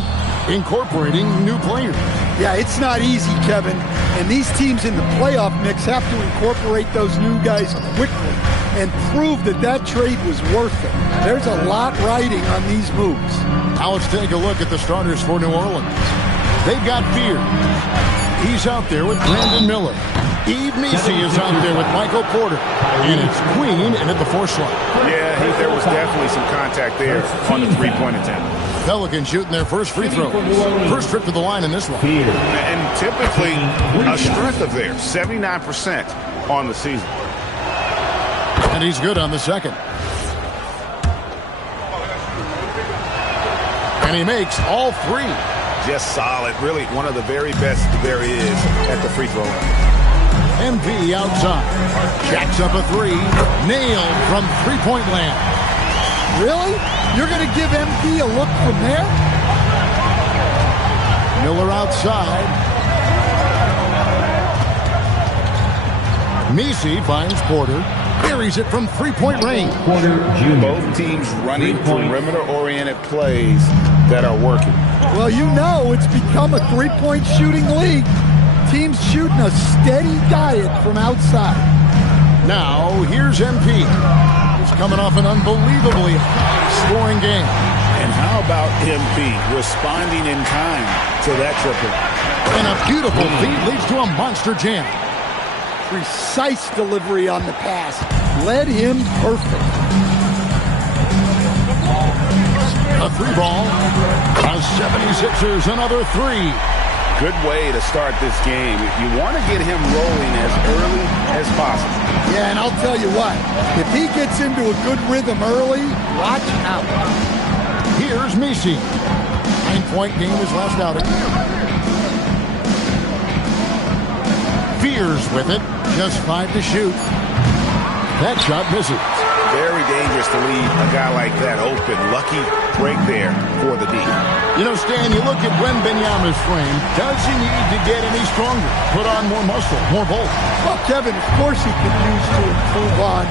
new players. Yeah, it's not easy, Kevin. And these teams in the playoff mix have to incorporate those new guys quickly and prove that that trade was worth it. There's a lot riding on these moves. Now let's take a look at the starters for New Orleans. They've got Fear. He's out there with Brandon Miller. Yves Missi is out there with Michael Porter. And it's Queen in at the 4 slot. Yeah, there was definitely some contact there on the three-point attempt. Pelicans shooting their first free throw. First trip to the line in this one. And typically a strength of theirs, 79% on the season. And he's good on the second. And he makes all 3. Just solid. Really one of the very best there is at the free throw line. MP outside. Jacks up a 3. Nailed from three-point land. Really? You're going to give MP a look from there? Miller outside. Messi finds Porter. Carries it from three-point range. Both teams running perimeter-oriented plays that are working. Well, you know it's become a three-point shooting league. Teams shooting a steady diet from outside. Now, here's MP. He's coming off an unbelievably high-scoring game. And how about MP responding in time to that triple? And a beautiful feed leads to a monster jam. Precise delivery on the pass. Led him perfect. A three ball. The 76ers, another three. Good way to start this game. You want to get him rolling as early as possible. Yeah, and I'll tell you what. If he gets into a good rhythm early, watch out. Here's Messi. 9-point game his last outing. Fears with it. Just 5 to shoot. That shot misses. Very dangerous to leave a guy like that open. Lucky break there for the D. You know, Stan, you look at Wembanyama's frame. Does he need to get any stronger? Put on more muscle, more bulk? Well, Kevin, of course he could use to improve on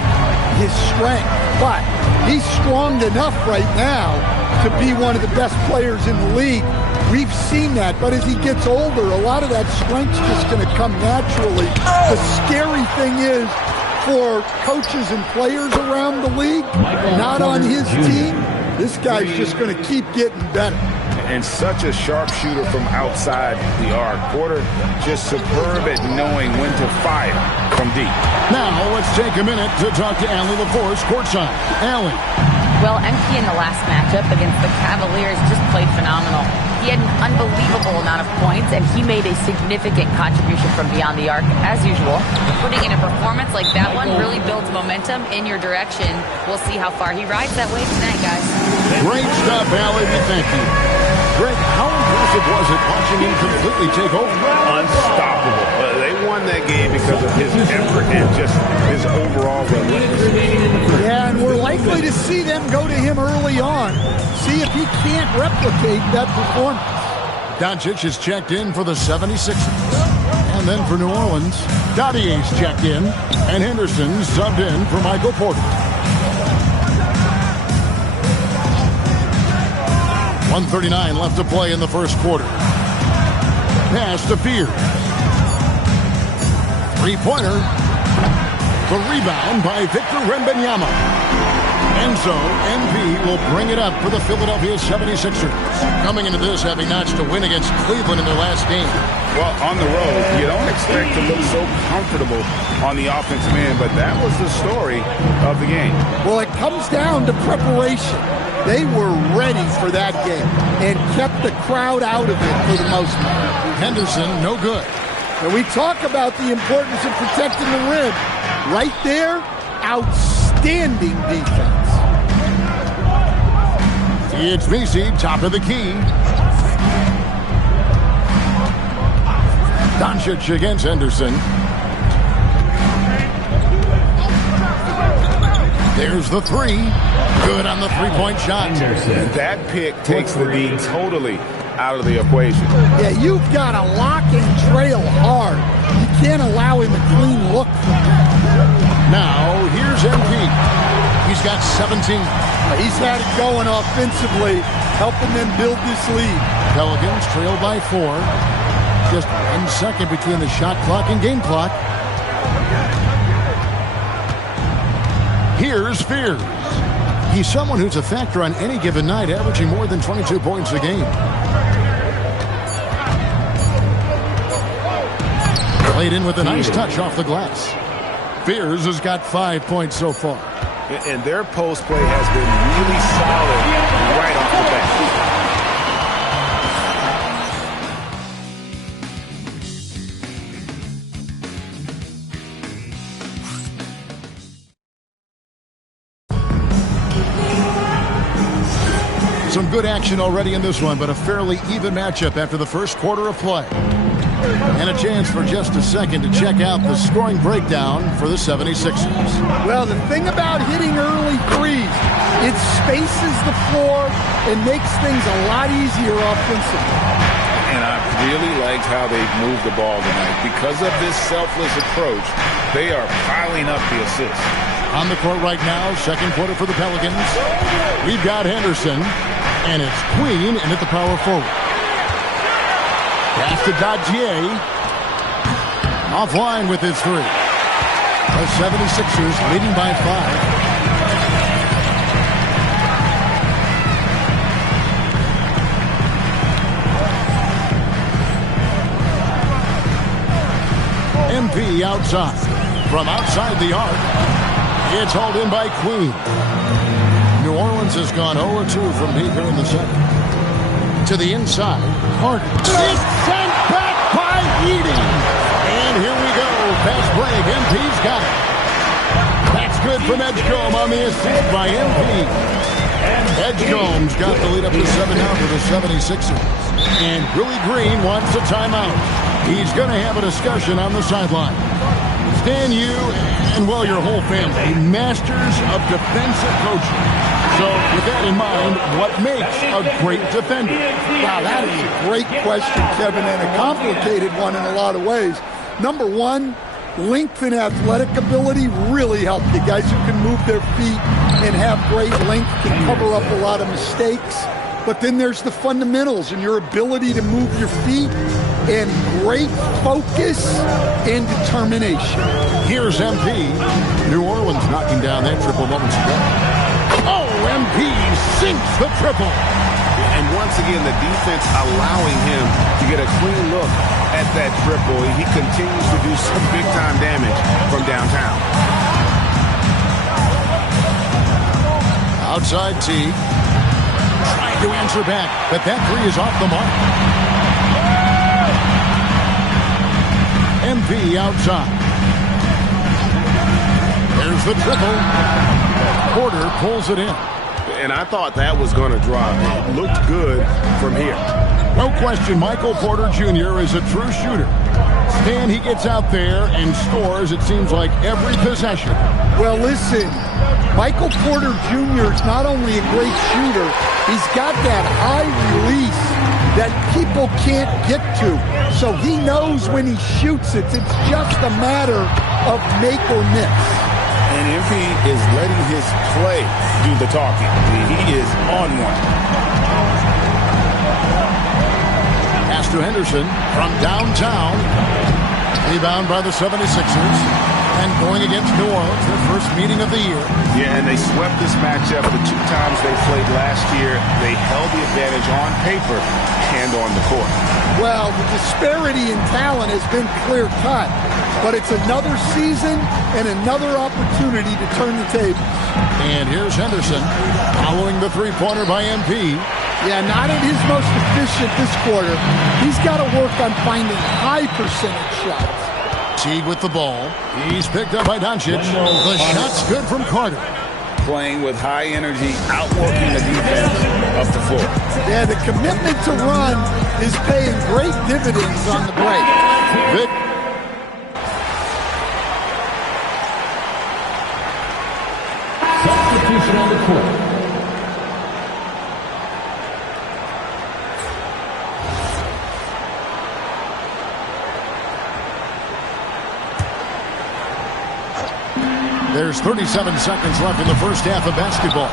his strength. But he's strong enough right now to be one of the best players in the league. We've seen that, but as he gets older, a lot of that strength's just going to come naturally. The scary thing is, for coaches and players around the league, not on his team, this guy's just going to keep getting better. And such a sharpshooter from outside the arc. Porter just superb at knowing when to fire from deep. Now let's take a minute to talk to Allie LaForce courtside. Allie. Well, MP in the last matchup against the Cavaliers just played phenomenal. He had an unbelievable amount of points, and he made a significant contribution from beyond the arc, as usual. Putting in a performance like that one really builds momentum in your direction. We'll see how far he rides that wave tonight, guys. Great stuff, Allie. Thank you. Greg, how impressive was it watching him completely take over? Unstoppable. They won that game because of his effort and just his overall relentlessness. Yeah, and we're likely to see them go to him early on. See if he can't replicate that performance. Doncic is checked in for the 76ers. And then for New Orleans, Dottier's checked in, and Henderson subbed in for Michael Porter. 1:39 left to play in the first quarter. Pass to Fear. Three-pointer. The rebound by Victor Wembanyama. And so, MP will bring it up for the Philadelphia 76ers. Coming into this, having notched a win against Cleveland in their last game. Well, on the road, you don't expect to look so comfortable on the offensive end, but that was the story of the game. Well, it comes down to preparation. They were ready for that game and kept the crowd out of it for the most part. Henderson, no good. And we talk about the importance of protecting the rim. Right there, outstanding defense. It's Messi, top of the key. Doncic against Henderson. There's the three. Good on the three-point shot. And that pick takes the D totally out of the equation. Yeah, you've got to lock and trail hard. You can't allow him a clean look. Now, here's MP. He's got 17. He's had it going offensively, helping them build this lead. Pelicans trail by 4. Just 1 second between the shot clock and game clock. Here's Fears. He's someone who's a factor on any given night, averaging more than 22 points a game. Played in with a nice touch off the glass. Fears has got 5 points so far. And their post play has been really solid right off the bat. Some good action already in this one, but a fairly even matchup after the first quarter of play. And a chance for just a second to check out the scoring breakdown for the 76ers. Well, the thing about hitting early threes, it spaces the floor and makes things a lot easier offensively. And I really liked how they've moved the ball tonight. Because of this selfless approach, they are piling up the assists. On the court right now, second quarter for the Pelicans. We've got Henderson, and it's Queen in at the power forward. Pass to Dodgier. Offline with his three. The 76ers leading by 5. MP outside. From outside the arc, it's hauled in by Queen. New Orleans has gone 0-2 from deep here in the second. To the inside, Carter. It's sent back by Edey. And here we go. Fast break. MP's got it. That's good from Edgecombe on the assist by MP. Edgecombe's got the lead up to 7 now for the 76ers. And Willie Green wants a timeout. He's going to have a discussion on the sideline. Stan, you and, well, your whole family, masters of defensive coaching. So with that in mind, what makes a great defender? Wow, that is a great question, Kevin, and a complicated one in a lot of ways. Number one, length and athletic ability really help you. Guys who can move their feet and have great length can cover up a lot of mistakes. But then there's the fundamentals and your ability to move your feet and great focus and determination. Here's MP. New Orleans knocking down that triple moments ago. Oh, MP sinks the triple. And once again, the defense allowing him to get a clean look at that triple. He continues to do some big-time damage from downtown. Outside T. Trying to answer back, but that three is off the mark. MP outside. There's the triple. Porter pulls it in. And I thought that was going to drop. It looked good from here. No question, Michael Porter Jr. is a true shooter. Stan, he gets out there and scores, it seems like, every possession. Well, listen, Michael Porter Jr. is not only a great shooter, he's got that high release that people can't get to. So he knows when he shoots it. It's just a matter of make or miss. And MP is letting his play do the talking. He is on one. Pass to Henderson from downtown. Rebound by the 76ers. And going against New Orleans, their first meeting of the year. Yeah, and they swept this matchup the 2 times they played last year. They held the advantage on paper and on the court. Well, the disparity in talent has been clear-cut, but it's another season and another opportunity to turn the table. And here's Henderson following the three-pointer by MP. Yeah, not at his most efficient this quarter. He's got to work on finding high-percentage shots. Teague with the ball. He's picked up by Doncic. The shot's good from Carter. Playing with high energy, outworking the defense up the floor. Yeah, the commitment to run is paying great dividends on the break. Vic. Substitution on the court. There's 37 seconds left in the first half of basketball.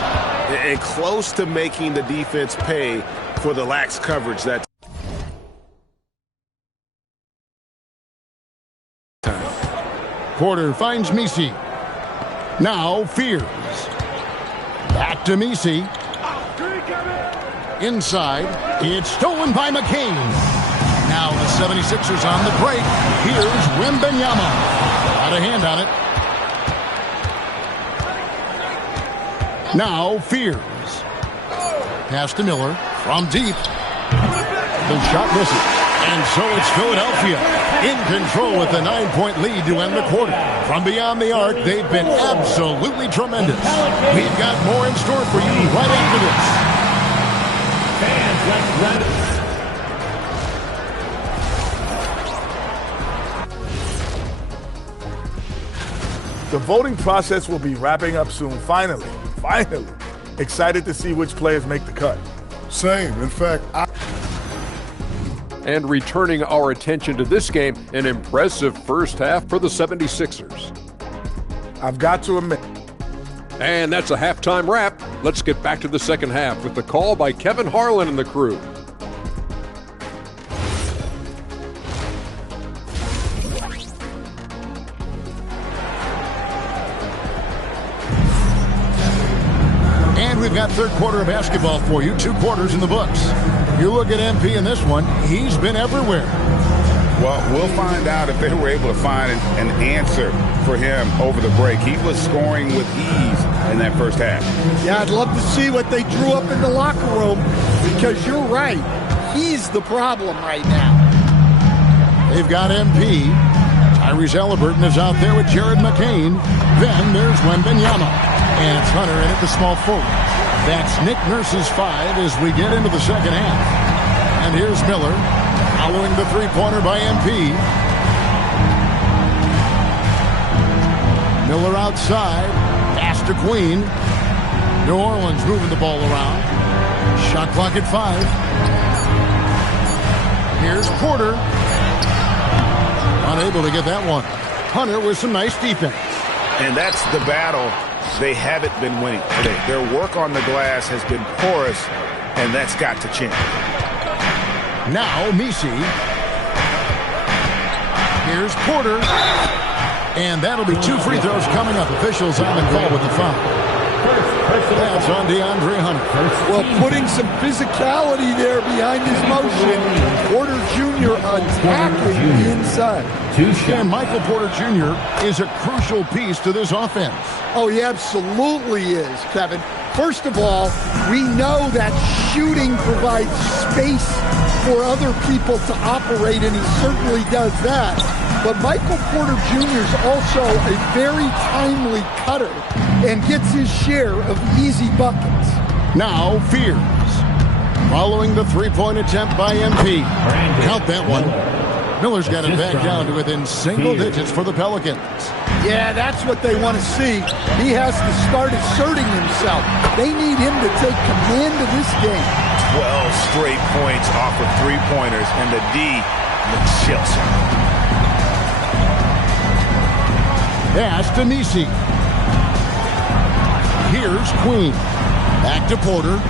And close to making the defense pay for the lax coverage that time. Porter finds Misi. Now Fears. Back to Misi. Inside. It's stolen by McCain. Now the 76ers on the break. Here's Wembanyama. Got a hand on it. Now Fears. Pass to Miller from deep. The shot misses. And so it's Philadelphia in control with a 9-point lead to end the quarter. From beyond the arc, they've been absolutely tremendous. We've got more in store for you right after this. The voting process will be wrapping up soon. Finally. Excited to see which players make the cut. Same. In fact, And returning our attention to this game, an impressive first half for the 76ers. I've got to admit. And that's a halftime wrap. Let's get back to the second half with the call by Kevin Harlan and the crew. And we've got third quarter of basketball for you. 2 quarters in the books. You look at MP in this one, he's been everywhere. Well, we'll find out if they were able to find an answer for him over the break. He was scoring with ease in that first half. Yeah, I'd love to see what they drew up in the locker room, because you're right. He's the problem right now. They've got MP. Tyrese Halliburton is out there with Jared McCain. Then there's Wembanyama. And it's Hunter in at the small forward. That's Nick Nurse's 5 as we get into the second half. And here's Miller following the three-pointer by MP. Miller outside. Pass to Queen. New Orleans moving the ball around. Shot clock at 5. Here's Porter. Unable to get that one. Hunter with some nice defense. And that's the battle they haven't been winning today. Their work on the glass has been porous, and that's got to change. Now Misi. Here's Porter. And that'll be 2 free throws coming up. Officials on the call with the foul. That's on DeAndre Hunter. Well, putting some physicality there behind his motion. Porter Jr. attacking the inside. And Michael Porter Jr. is a crucial piece to this offense. Oh, he absolutely is, Kevin. First of all, we know that shooting provides space for other people to operate, and he certainly does that. But Michael Porter Jr. is also a very timely cutter and gets his share of easy buckets. Now Fears. Following the three-point attempt by MP. Count that one. Miller's got it back down to within single digits for the Pelicans. Yeah, that's what they want to see. He has to start asserting himself. They need him to take command of this game. 12 straight points off of three-pointers, and the D looks shell-shocked. Pass to Nisi. Here's Queen. Back to Porter.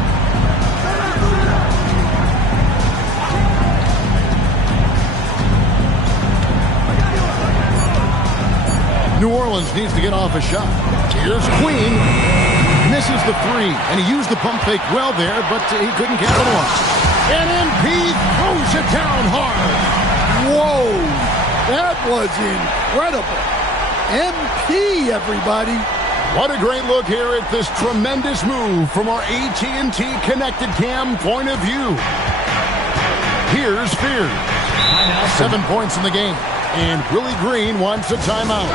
New Orleans needs to get off a shot. Here's Queen. Misses the 3, and he used the pump fake well there, but he couldn't capitalize. And MP throws it down hard. Whoa, that was incredible. MP, everybody. What a great look here at this tremendous move from our AT&T Connected Cam point of view. Here's Fears. 7 points in the game. And Willie Green wants a timeout.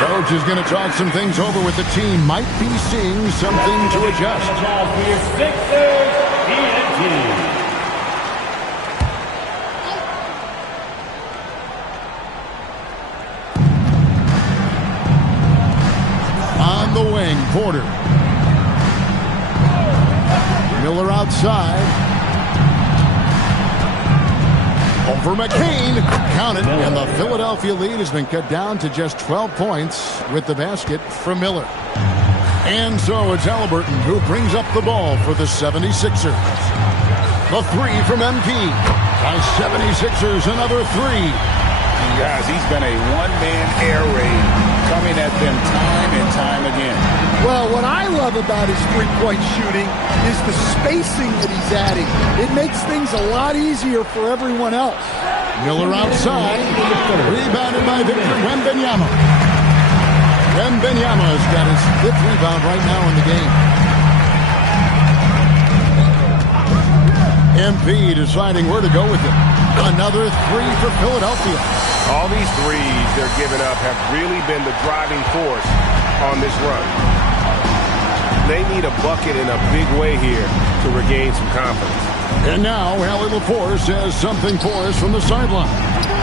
Coach is going to talk some things over with the team. Might be seeing something to adjust. On the wing, Porter. Miller outside. Over McCain, counted, and the Philadelphia lead has been cut down to just 12 points with the basket from Miller. And so it's Halliburton who brings up the ball for the 76ers. The 3 from MP. By 76ers, another 3. Guys, he's been a one-man air raid coming at them time and time again. Well, what I love about his three-point shooting is the spacing that he's adding. It makes things a lot easier for everyone else. Miller outside. Rebounded by Victor Wembanyama. Wembanyama's got his 5th rebound right now in the game. MP deciding where to go with it. Another 3 for Philadelphia. All these threes they're giving up have really been the driving force on this run. They need a bucket in a big way here to regain some confidence. And now, Allie LaForce has something for us from the sideline.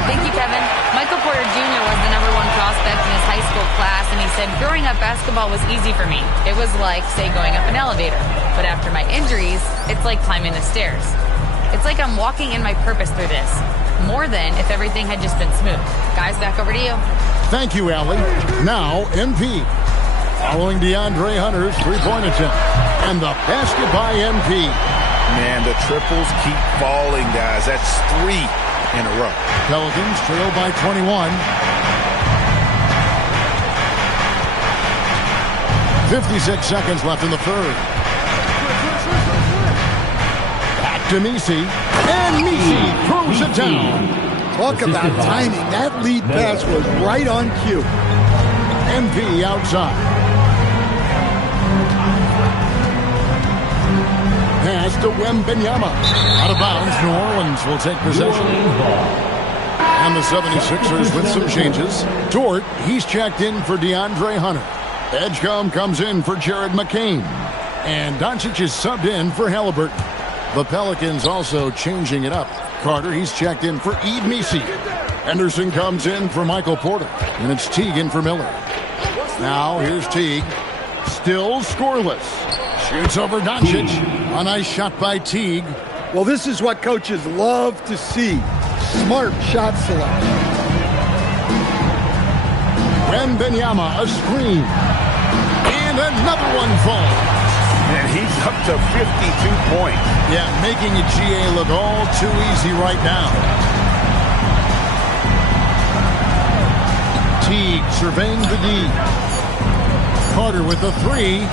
Thank you, Kevin. Michael Porter Jr. was the #1 prospect in his high school class, and he said, growing up, basketball was easy for me. It was like, say, going up an elevator. But after my injuries, it's like climbing the stairs. It's like I'm walking in my purpose through this. more than if everything had just been smooth. Guys, back over to you. Thank you, Allie. Now, MP. Following DeAndre Hunter's three-point attempt. And the basket by MP. Man, the triples keep falling, guys. That's 3 in a row. Pelicans trail by 21. 56 seconds left in the third. Back to Messi. And Messi throws it down. Talk about timing. That lead pass was right on cue. MP outside. Pass to Wembanyama. Out of bounds, New Orleans will take possession. And the 76ers with some changes. Dort, he's checked in for DeAndre Hunter. Edgecombe comes in for Jared McCain. And Doncic is subbed in for Halliburton. The Pelicans also changing it up. Carter, he's checked in for Yves Messi. Henderson comes in for Michael Porter. And it's Teague in for Miller. Now here's Teague. Still scoreless. Shoots over Doncic. A nice shot by Teague. Well, this is what coaches love to see. Smart shot selection. Wembanyama, a screen. And another one falls. And he's up to 52 points. Yeah, making a GA look all too easy right now. Teague surveying the D. Carter with the three.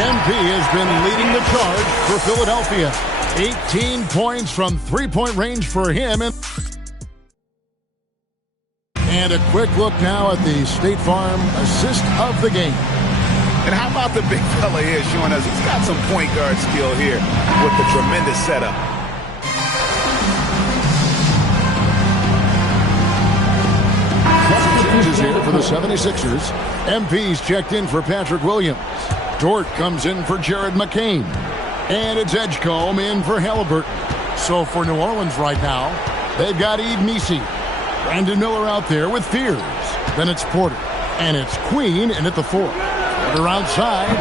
MP has been leading the charge for Philadelphia. 18 points from three-point range for him. And a quick look now at the State Farm assist of the game. And how about the big fella here showing us he's got some point guard skill here with the tremendous setup. Changes here for the 76ers. MP's checked in for Patrick Williams. Dort comes in for Jared McCain. And it's Edgecombe in for Halliburton. So for New Orleans right now, they've got Yves Messi. Brandon Miller out there with Fears. Then it's Porter. And it's Queen in at the fourth. Porter outside.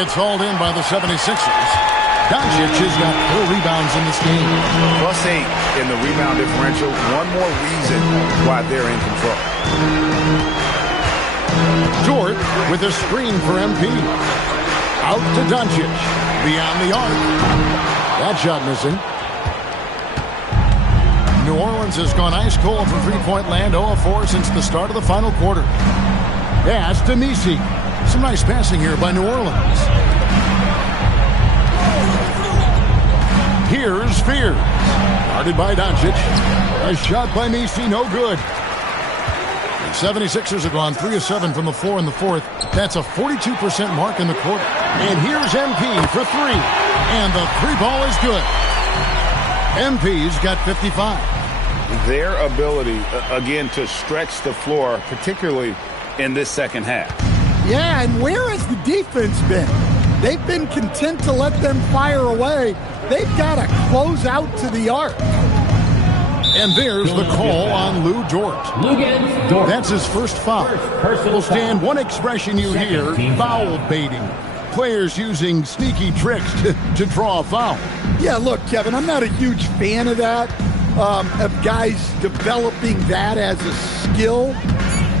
It's hauled in by the 76ers. Doncic has got 4 rebounds in this game. +8 in the rebound differential. One more reason why they're in control. Dort with a screen for MP. Out to Doncic. Beyond the arc. That shot missing. New Orleans has gone ice cold from three-point land, 0-4 since the start of the final quarter. Pass to Messi. Some nice passing here by New Orleans. Here's Fears. Guarded by Doncic. A shot by Messi, no good. The 76ers have gone 3 of 7 from the floor in the fourth. That's a 42% mark in the quarter. And here's MP for 3. And the 3 ball is good. MP's got 55. Their ability, again, to stretch the floor, particularly in this second half. Yeah, and where has the defense been? They've been content to let them fire away. They've got to close out to the arc. And there's the call on Lou Dort. That's his first foul. Will stand one expression you hear, foul baiting. Players using sneaky tricks to draw a foul. Yeah, look, Kevin, I'm not a huge fan of that, of guys developing that as a skill.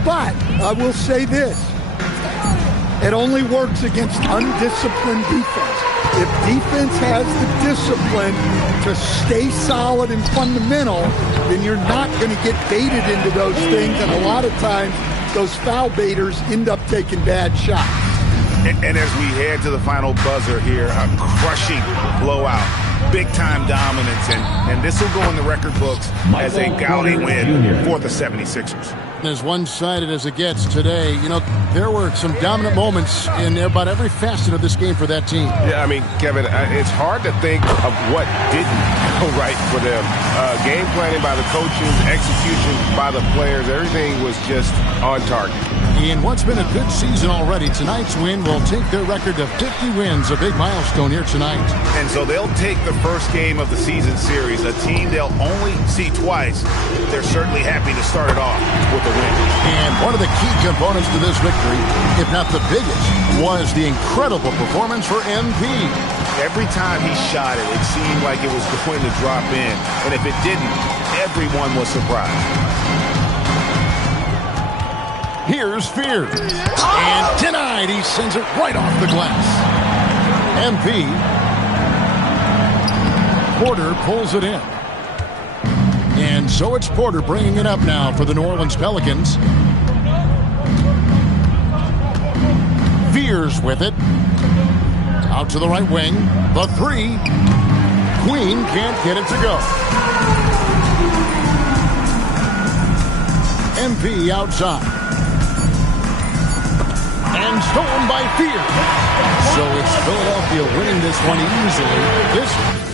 But I will say this. It only works against undisciplined defense. If defense has the discipline to stay solid and fundamental, then you're not going to get baited into those things. And a lot of times, those foul baiters end up taking bad shots. And as we head to the final buzzer here, a crushing blowout, big-time dominance, and this will go in the record books as a gaudy win for the 76ers. As one-sided as it gets today, you know, there were some dominant moments in about every facet of this game for that team. Yeah, I mean, Kevin, it's hard to think of what didn't go right for them. Game planning by the coaches, execution by the players, everything was just on target. In what's been a good season already, tonight's win will take their record to 50 wins, a big milestone here tonight. And so they'll take the first game of the season series, a team they'll only see twice. They're certainly happy to start it off with a win. And one of the key components to this victory, if not the biggest, was the incredible performance for MP. Every time he shot it, it seemed like it was going to drop in. And if it didn't, everyone was surprised. Here's Fear. And denied. He sends it right off the glass. MP. Porter pulls it in. And so it's Porter bringing it up now for the New Orleans Pelicans. Fears with it. Out to the right wing. The three. Queen can't get it to go. MP outside. And stolen by Fear. So it's Philadelphia winning this one easily. This one.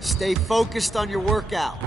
Stay focused on your workout.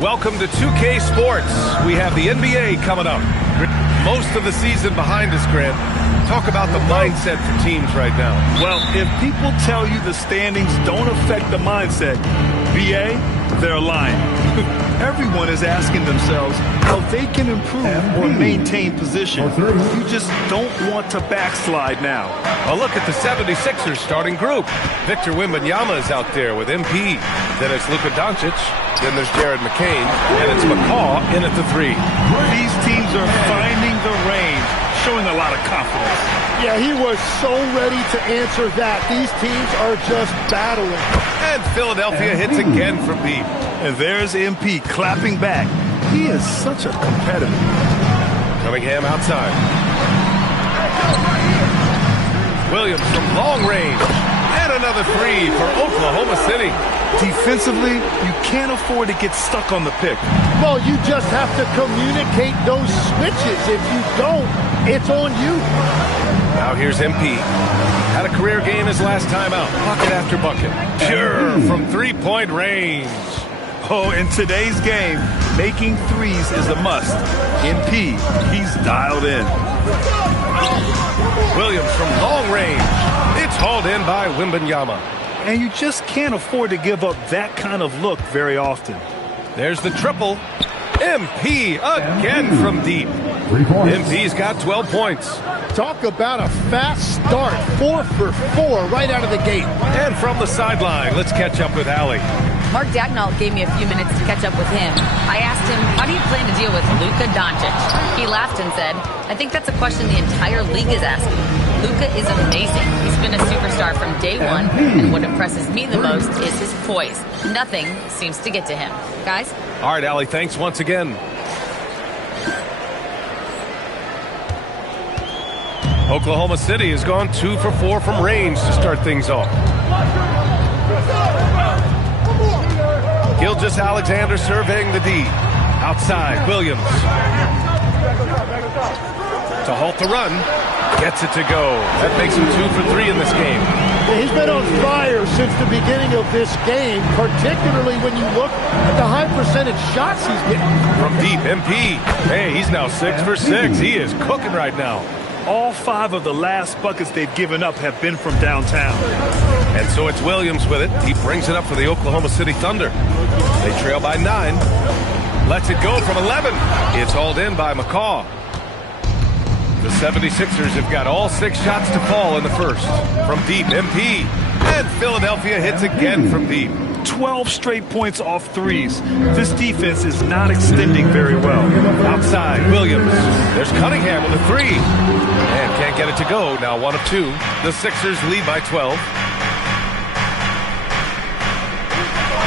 Welcome to 2K Sports. We have the NBA coming up. Most of the season behind us, Grant. Talk about the mindset for teams right now. Well, if people tell you the standings don't affect the mindset, BA, they're lying. Everyone is asking themselves how they can improve or maintain position. You just don't want to backslide now. Well, look at the 76ers starting group. Victor Wembanyama is out there with MP. Then it's Luka Doncic. Then there's Jared McCain. And it's McCaw in at the 3. These teams are finding the range, showing a lot of confidence. Yeah, he was so ready to answer that. These teams are just battling. And Philadelphia hits again from deep. And there's MP clapping back. He is such a competitor. Cunningham outside. Williams from long range. And another 3 for Oklahoma City. Defensively, you can't afford to get stuck on the pick. Well, you just have to communicate those switches. If you don't, it's on you. Now here's MP. Had a career game his last time out. Bucket after bucket. Pure from three-point range. Oh, in today's game, making threes is a must. MP, he's dialed in. Williams from long range. It's hauled in by Wembanyama. And you just can't afford to give up that kind of look very often. There's the triple. MP again from deep. MP's got 12 points. Talk about a fast start. 4 for 4 right out of the gate. And from the sideline, let's catch up with Allie. Mark Dagnall gave me a few minutes to catch up with him. I asked him, how do you plan to deal with Luka Doncic? He laughed and said, I think that's a question the entire league is asking. Luka is amazing. He's been a superstar from day one, and what impresses me the most is his poise. Nothing seems to get to him. Guys? All right, Allie, thanks once again. Oklahoma City has gone 2 for 4 from range to start things off. Gilgeous-Alexander surveying the D. Outside, Williams. To halt the run. Gets it to go. That makes him 2 for 3 in this game. Yeah, he's been on fire since the beginning of this game, particularly when you look at the high percentage shots he's getting. From deep, MP. Hey, he's now 6 for 6. He is cooking right now. All 5 of the last buckets they've given up have been from downtown. And so it's Williams with it. He brings it up for the Oklahoma City Thunder. They trail by 9. Lets it go from 11. It's hauled in by McCaw. The 76ers have got all 6 shots to fall in the first. From deep, MP. And Philadelphia hits again from deep. 12 straight points off threes. This defense is not extending very well. Outside, Williams. There's Cunningham with a 3. And can't get it to go. Now 1 of 2. The Sixers lead by 12.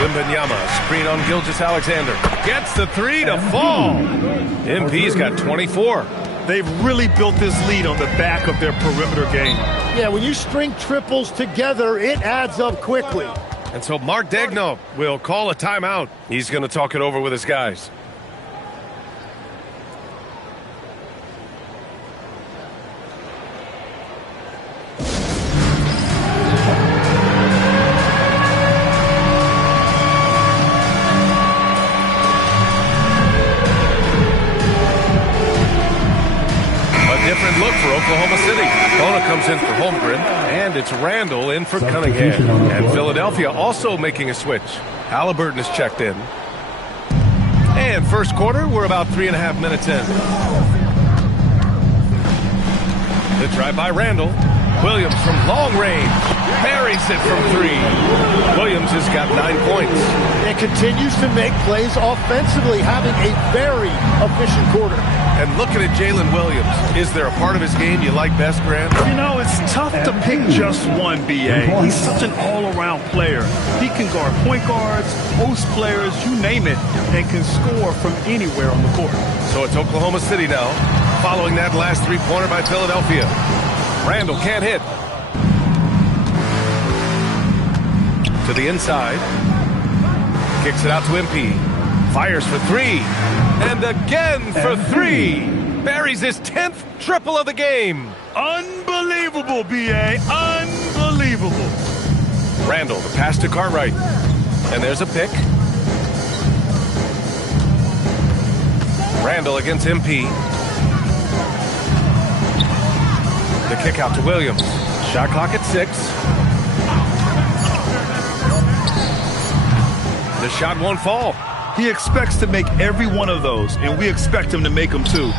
Wembanyama, screen on Gilgeous-Alexander. Gets the 3 to fall. MP's got 24. They've really built this lead on the back of their perimeter game. Yeah, when you string triples together, it adds up quickly. And so Mark Dagnall will call a timeout. He's going to talk it over with his guys. Different look for Oklahoma City. Bona comes in for Holmgren, and it's Randall in for Cunningham. And Philadelphia also making a switch. Halliburton is checked in. And first quarter, we're about 3.5 minutes in. The drive by Randall. Williams from long range. Buries it from 3. Williams has got 9 points. And continues to make plays offensively, having a very efficient quarter. And looking at Jalen Williams, is there a part of his game you like best, Grant? You know, it's tough to pick just one, BA. He's such an all-around player. He can guard point guards, post players, you name it, and can score from anywhere on the court. So it's Oklahoma City now, following that last 3-pointer by Philadelphia. Randall can't hit. To the inside. Kicks it out to MP. Fires for three. And again for three. Buries his 10th triple of the game. Unbelievable, B.A. Unbelievable. Randall, the pass to Cartwright. And there's a pick. Randall against MP. The kick out to Williams. Shot clock at 6. The shot won't fall. He expects to make every one of those, and we expect him to make them too.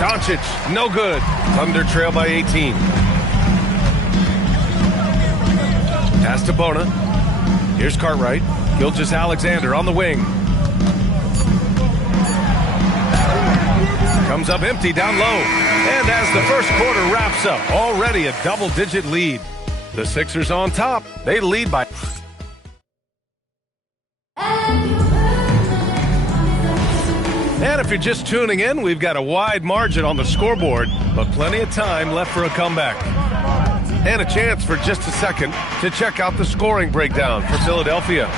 Doncic, no good. Thunder trail by 18. Pass to Bona. Here's Cartwright. Gilgeous-Alexander on the wing. Comes up empty down low. And as the first quarter wraps up, already a double-digit lead. The Sixers on top. They lead by... And if you're just tuning in, we've got a wide margin on the scoreboard, but plenty of time left for a comeback. And a chance for just a second to check out the scoring breakdown for Philadelphia.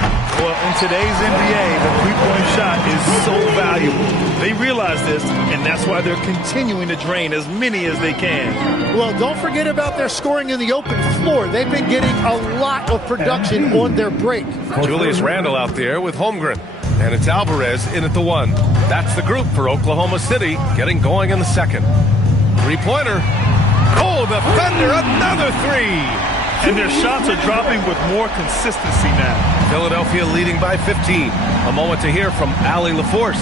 Well, in today's NBA, the three-point shot is so valuable. They realize this, and that's why they're continuing to drain as many as they can. Well, don't forget about their scoring in the open floor. They've been getting a lot of production on their break. Julius Randle out there with Holmgren. And it's Alvarez in at the 1. That's the group for Oklahoma City, getting going in the second. Three-pointer. Oh, the Thunder, another three. And their shots are dropping with more consistency now. Philadelphia leading by 15. A moment to hear from Allie LaForce.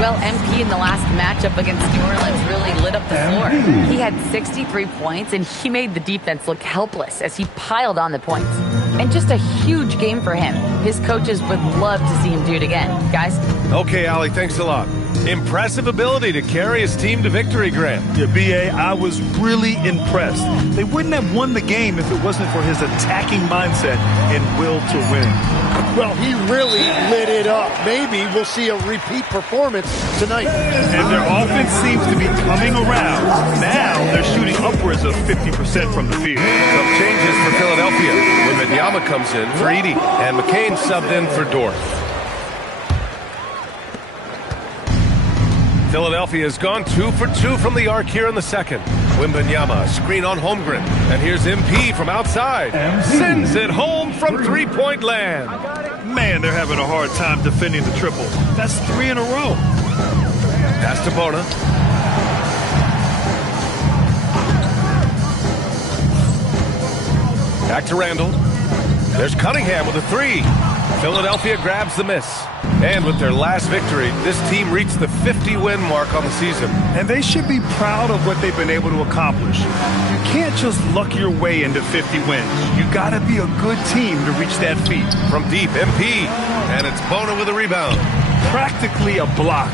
Well, MP in the last matchup against New Orleans really lit up the floor. He had 63 points, and he made the defense look helpless as he piled on the points. And just a huge game for him. His coaches would love to see him do it again. Guys? Okay, Allie, thanks a lot. Impressive ability to carry his team to victory, Grant. Yeah, B.A., I was really impressed. They wouldn't have won the game if it wasn't for his attacking mindset and will to win. Well, he really lit it up. Maybe we'll see a repeat performance tonight. And their offense seems to be coming around. Now they're shooting upwards of 50% from the field. Some changes for Philadelphia. Wembanyama comes in for Edey, and McCain subbed in for Dort. Philadelphia has gone 2 for 2 from the arc here in the second. Wembanyama, screen on Holmgren. And here's MP from outside. Sends it home from three-point land. Man, they're having a hard time defending the triple. That's 3 in a row. Pass to Bona. Back to Randall. There's Cunningham with a 3. Philadelphia grabs the miss. And with their last victory, this team reached the 50-win mark on the season. And they should be proud of what they've been able to accomplish. You can't just luck your way into 50 wins. You got to be a good team to reach that feat. From deep, MP. And it's Bona with a rebound. Practically a block.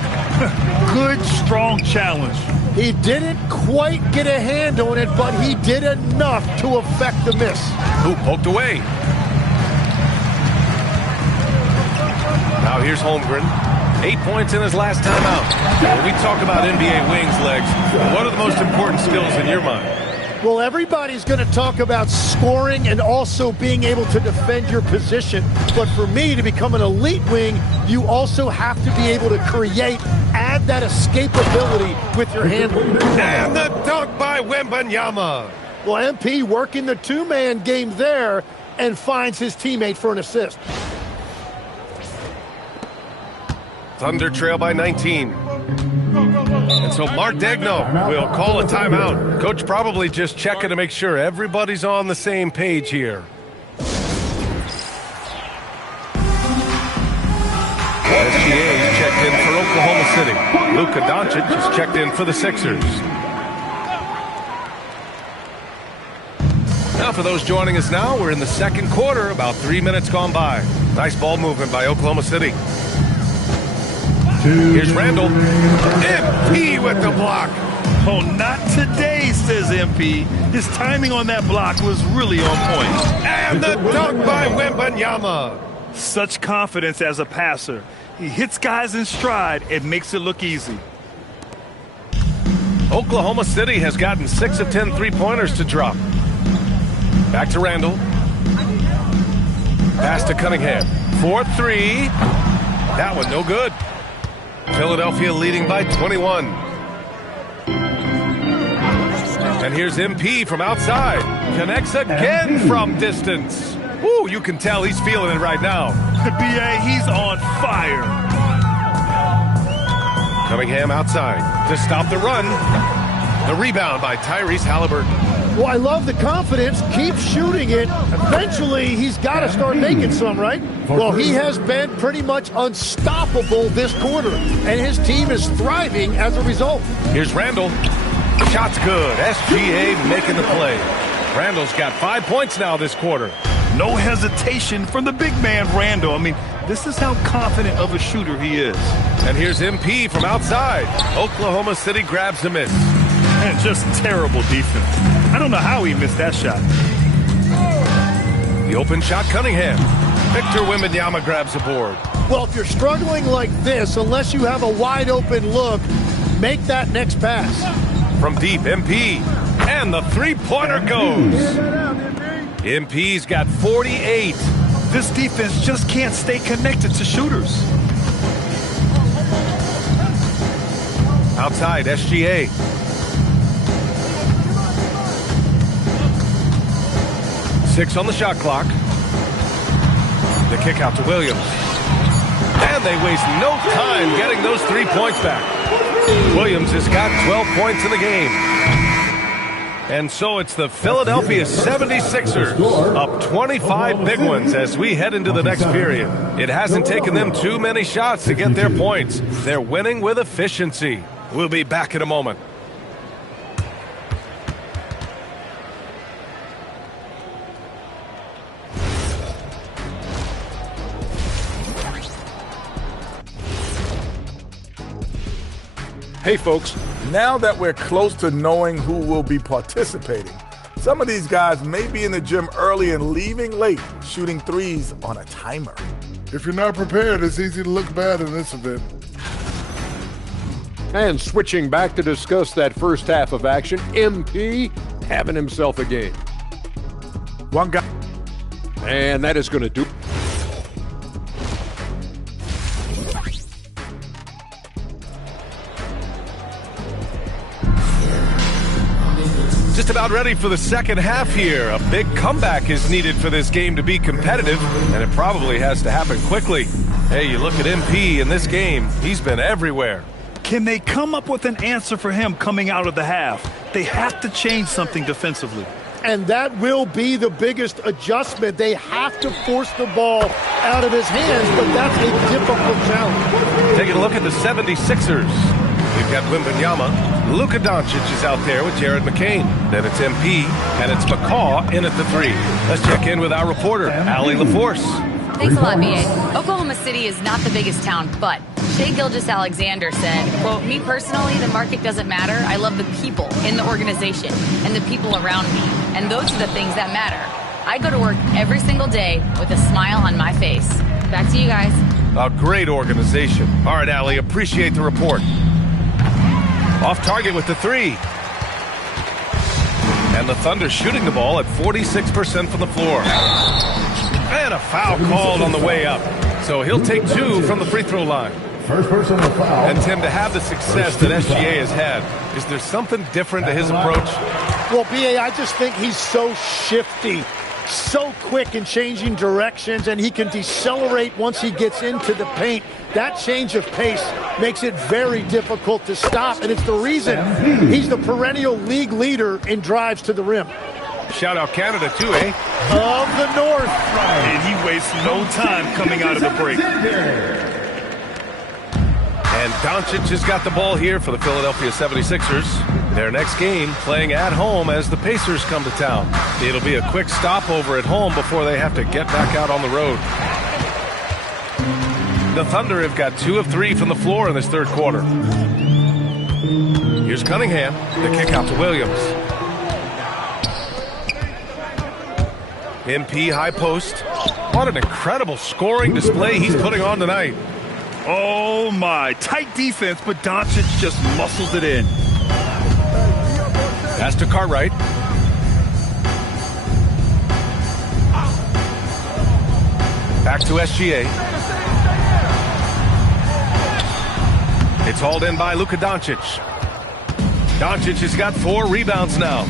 Good, strong challenge. He didn't quite get a hand on it, but he did enough to affect the miss. Who poked away. Now here's Holmgren. 8 points in his last time out. When we talk about NBA wings, Legs, what are the most important skills in your mind? Well, everybody's going to talk about scoring and also being able to defend your position. But for me, to become an elite wing, you also have to be able to create, add that escapability with your handling. And the dunk by Wembanyama. Well, MP working the two-man game there and finds his teammate for an assist. Thunder trail by 19. And so Mark Degno will call a timeout. Coach probably just checking to make sure everybody's on the same page here. SGA is checked in for Oklahoma City. Luka Doncic is checked in for the Sixers. Now for those joining us now, we're in the second quarter, about 3 minutes gone by. Nice ball movement by Oklahoma City. Here's Randall. MP with the block. Oh, not today, says MP. His timing on that block was really on point. And the dunk by Wembanyama. Such confidence as a passer. He hits guys in stride and makes it look easy. Oklahoma City has gotten 6 of 10 three-pointers to drop. Back to Randall. Pass to Cunningham. 4-3. That one no good. Philadelphia leading by 21. And here's MP from outside. Connects again from distance. Woo, you can tell he's feeling it right now. The BA, he's on fire. Cunningham outside to stop the run. The rebound by Tyrese Halliburton. Well, I love the confidence. Keep shooting it. Eventually, he's got to start making some, right? Well, he has been pretty much unstoppable this quarter, and his team is thriving as a result. Here's Randall. Shot's good. SGA making the play. Randall's got 5 points now this quarter. No hesitation from the big man, Randall. I mean, this is how confident of a shooter he is. And here's MP from outside. Oklahoma City grabs the miss. And just terrible defense. I don't know how he missed that shot. The open shot, Cunningham. Victor Wembanyama grabs the board. Well, if you're struggling like this, unless you have a wide open look, make that next pass. From deep, MP. And the three-pointer goes. MP's got 48. This defense just can't stay connected to shooters. Outside, SGA. Six on the shot clock. The kick out to Williams. And they waste no time getting those 3 points back. Williams has got 12 points in the game. And so it's the Philadelphia 76ers up 25 big ones as we head into the next period. It hasn't taken them too many shots to get their points. They're winning with efficiency. We'll be back in a moment. Hey folks, now that we're close to knowing who will be participating, some of these guys may be in the gym early and leaving late, shooting threes on a timer. If you're not prepared, it's easy to look bad in this event. And switching back to discuss that first half of action, MP having himself a game. One guy. And that is going to do. Just about ready for the second half here. A big comeback is needed for this game to be competitive, and it probably has to happen quickly. Hey, you look at MP in this game, he's been everywhere. Can they come up with an answer for him coming out of the half? They have to change something defensively. And that will be the biggest adjustment. They have to force the ball out of his hands, but that's a difficult challenge. Taking a look at the 76ers. We've got Wembanyama. Luka Doncic is out there with Jared McCain. Then it's MP, and it's McCaw in at the three. Let's check in with our reporter, Allie LaForce. Thanks a lot, B.A. Oklahoma City is not the biggest town, but Shai Gilgeous-Alexander said, quote, "Me personally, the market doesn't matter. I love the people in the organization and the people around me. And those are the things that matter. I go to work every single day with a smile on my face." Back to you guys. A great organization. All right, Allie, appreciate the report. Off target with the three. And the Thunder shooting the ball at 46% from the floor. And a foul called on the way up. So he'll take two from the free throw line. First person to foul. And Tim, to have the success that SGA has had, is there something different to his approach? Well, B.A., I just think he's so shifty, so quick in changing directions, and he can decelerate once he gets into the paint. That change of pace makes it very difficult to stop, and it's the reason he's the perennial league leader in drives to the rim. Shout out Canada too, eh? Of the North. And he wastes no time coming out of the break. And Doncic has got the ball here for the Philadelphia 76ers. Their next game playing at home as the Pacers come to town. It'll be a quick stopover at home before they have to get back out on the road. The Thunder have got 2 of 3 from the floor in this third quarter. Here's Cunningham. The kick out to Williams. MP high post. What an incredible scoring display he's putting on tonight. Oh my, tight defense, but Doncic just muscles it in. Pass to Cartwright. Back to SGA. It's hauled in by Luka Doncic. Doncic has got 4 rebounds now.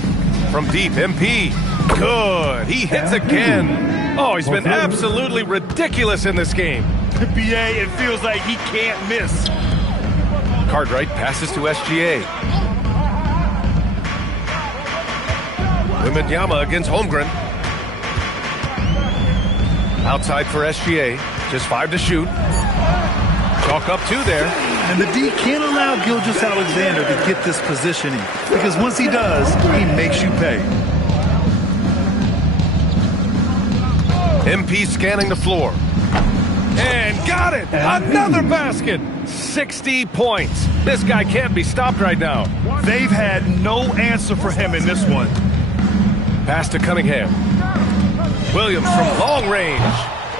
From deep, MP. Good. He hits again. Oh, he's been absolutely ridiculous in this game. BA, it feels like he can't miss. Cartwright passes to SGA. Wembanyama against Holmgren. Outside for SGA. Just 5 to shoot. Chalk up 2 there. And the D can't allow Gilgeous-Alexander to get this positioning, because once he does, he makes you pay. MP scanning the floor. And got it! Another basket! 60 points. This guy can't be stopped right now. They've had no answer for him in this one. Pass to Cunningham. Williams from long range.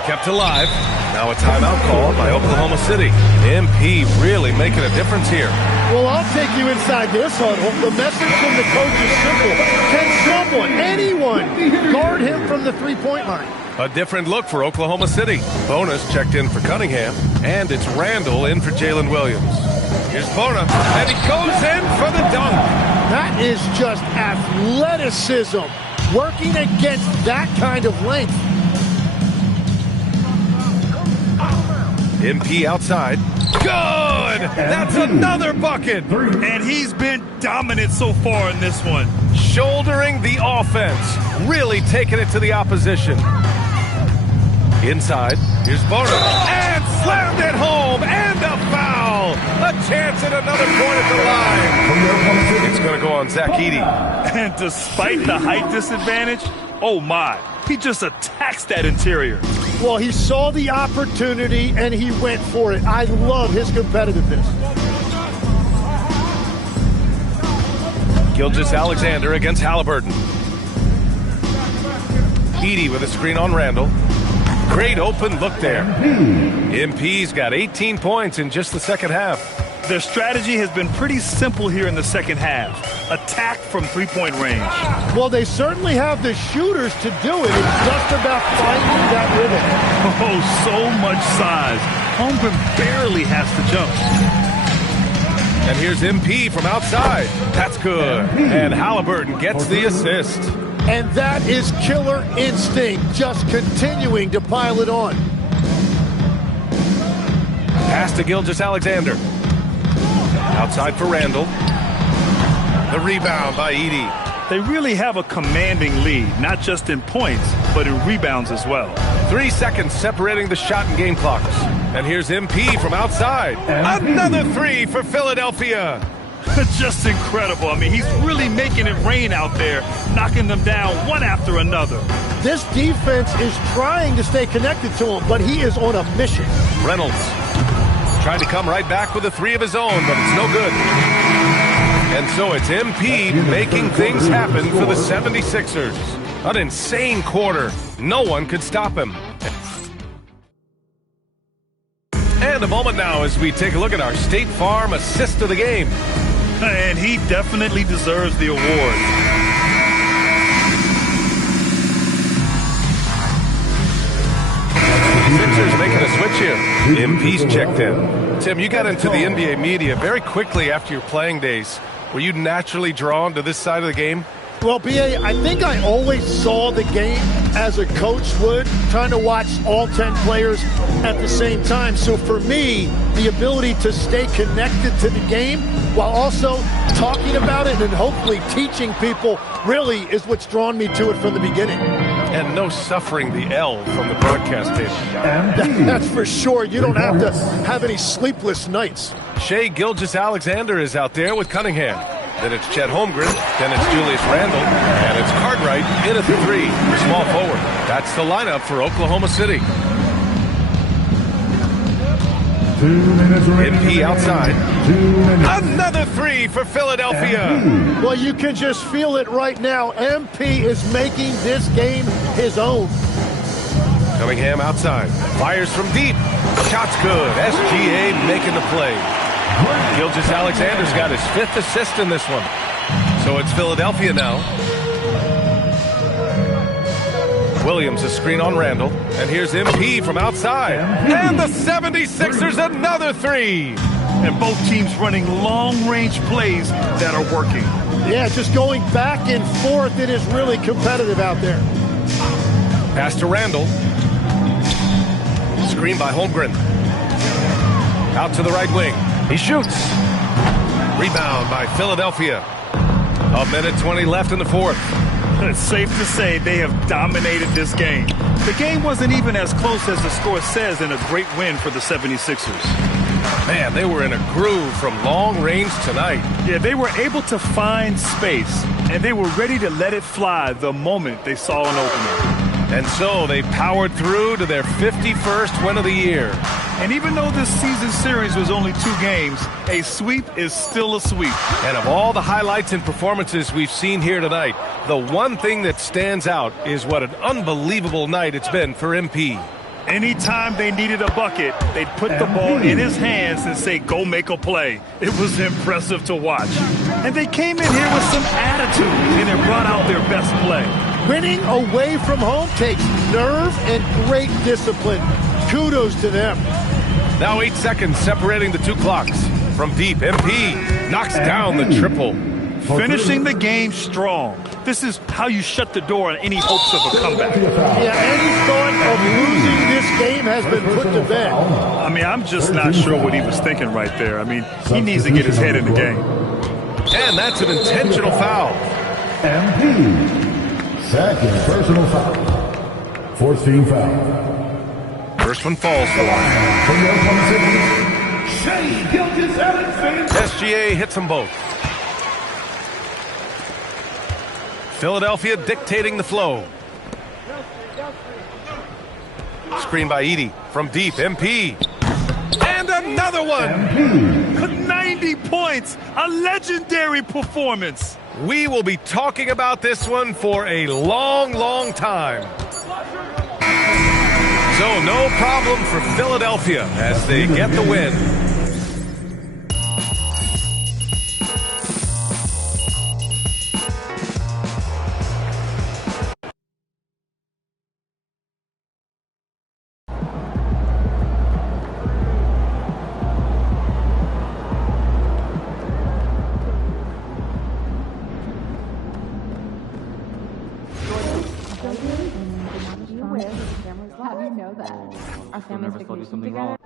Kept alive. Now a timeout called by Oklahoma City. MP really making a difference here. Well, I'll take you inside this huddle. The message from the coach is simple. Can someone, anyone, guard him from the three-point line? A different look for Oklahoma City. Bonus checked in for Cunningham. And it's Randall in for Jalen Williams. Here's Bona. And he goes in for the dunk. That is just athleticism. Working against that kind of length. MP outside. Good! That's another bucket! And he's been dominant so far in this one. Shouldering the offense. Really taking it to the opposition. Inside. Here's Bona. And slammed it home! And a foul! A chance at another point at the line. It's going to go on Zach Edey. And despite the height disadvantage, oh my, he just attacks that interior. Well, he saw the opportunity and he went for it. I love his competitiveness. Gilgeous-Alexander against Halliburton. Edey with a screen on Randall. Great open look there. MP's got 18 points in just the second half. Their strategy has been pretty simple here in the second half. Attack from three-point range. Well, they certainly have the shooters to do it. It's just about finding that rhythm. Oh, so much size. Holmgren barely has to jump. And here's MP from outside. That's good. And Halliburton gets the assist. And that is killer instinct, just continuing to pile it on. Pass to Gilgeous-Alexander. Outside for Randall. The rebound by Edey. They really have a commanding lead, not just in points, but in rebounds as well. 3 seconds separating the shot and game clocks. And here's MP from outside. Another 3 for Philadelphia. Just incredible. I mean, he's really making it rain out there, knocking them down one after another. This defense is trying to stay connected to him, but he is on a mission. Reynolds trying to come right back with a 3 of his own, but it's no good. And so it's MP making things happen for the 76ers. An insane quarter. No one could stop him. And a moment now as we take a look at our State Farm assist of the game. And he definitely deserves the award. Sixers making a switch here. MP's checked in. Tim, you got into the NBA media very quickly after your playing days. Were you naturally drawn to this side of the game? Well, B.A., I think I always saw the game as a coach would, trying to watch all 10 players at the same time. So for me, the ability to stay connected to the game while also talking about it and hopefully teaching people really is what's drawn me to it from the beginning. And no suffering the L from the broadcast table. That's for sure. You don't have to have any sleepless nights. Shai Gilgeous-Alexander is out there with Cunningham. Then it's Chet Holmgren. Then it's Julius Randle. And it's Cartwright in at the 3. Small forward. That's the lineup for Oklahoma City. MP outside. Another 3 for Philadelphia. Well, you can just feel it right now. MP is making this game his own. Cunningham outside. Fires from deep. Shot's good. SGA making the play. Gilgeous-Alexander's got his 5th assist in this one. So it's Philadelphia now. Williams a screen on Randall. And here's MP from outside. And the 76ers another 3. and both teams running long-range plays that are working. Yeah, just going back and forth. It is really competitive out there. Pass to Randall. Screen by Holmgren. Out to the right wing. He shoots. Rebound by Philadelphia. 1:20 left in the fourth. It's safe to say they have dominated this game. The game wasn't even as close as the score says, and a great win for the 76ers. Man, they were in a groove from long range tonight. Yeah, they were able to find space, and they were ready to let it fly the moment they saw an opening. And so they powered through to their 51st win of the year. And even though this season series was only 2 games, a sweep is still a sweep. And of all the highlights and performances we've seen here tonight, the one thing that stands out is what an unbelievable night it's been for MP. Anytime they needed a bucket, they'd put the ball in his hands and say, go make a play. It was impressive to watch. And they came in here with some attitude, and it brought out their best play. Winning away from home takes nerve and great discipline. Kudos to them. Now 8 seconds separating the 2 clocks. From deep, MP knocks down the triple. Finishing the game strong. This is how you shut the door on any hopes of a comeback. Yeah, any thought of losing this game has been put to bed. I mean, I'm just not sure what he was thinking right there. I mean, he needs to get his head in the game. And that's an intentional foul. MP. Second personal foul. 4th team foul. First one falls for him. SGA hits them both. Philadelphia dictating the flow. Screen by Edey. From deep, MP. And another one! 90 points! A legendary performance! We will be talking about this one for a long, long time. So no problem for Philadelphia as they get the win. Our family's vacation together.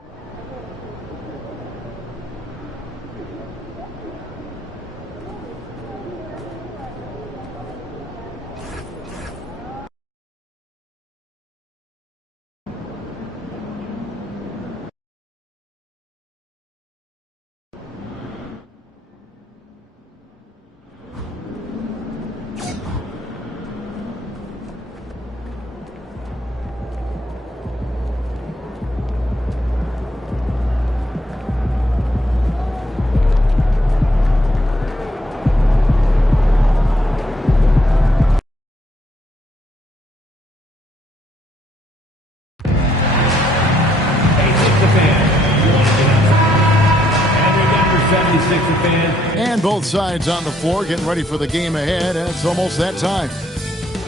And both sides on the floor getting ready for the game ahead. And it's almost that time.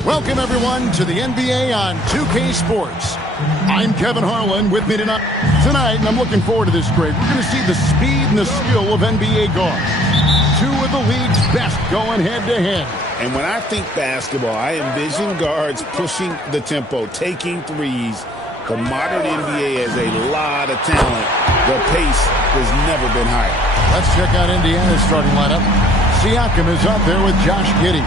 Welcome, everyone, to the NBA on 2K Sports. I'm Kevin Harlan. With me tonight, and I'm looking forward to this grade. We're going to see the speed and the skill of NBA guards. 2 of the league's best going head-to-head. And when I think basketball, I envision guards pushing the tempo, taking threes. The modern NBA has a lot of talent. The pace has never been higher. Let's check out Indiana's starting lineup. Siakam is out there with Josh Giddey.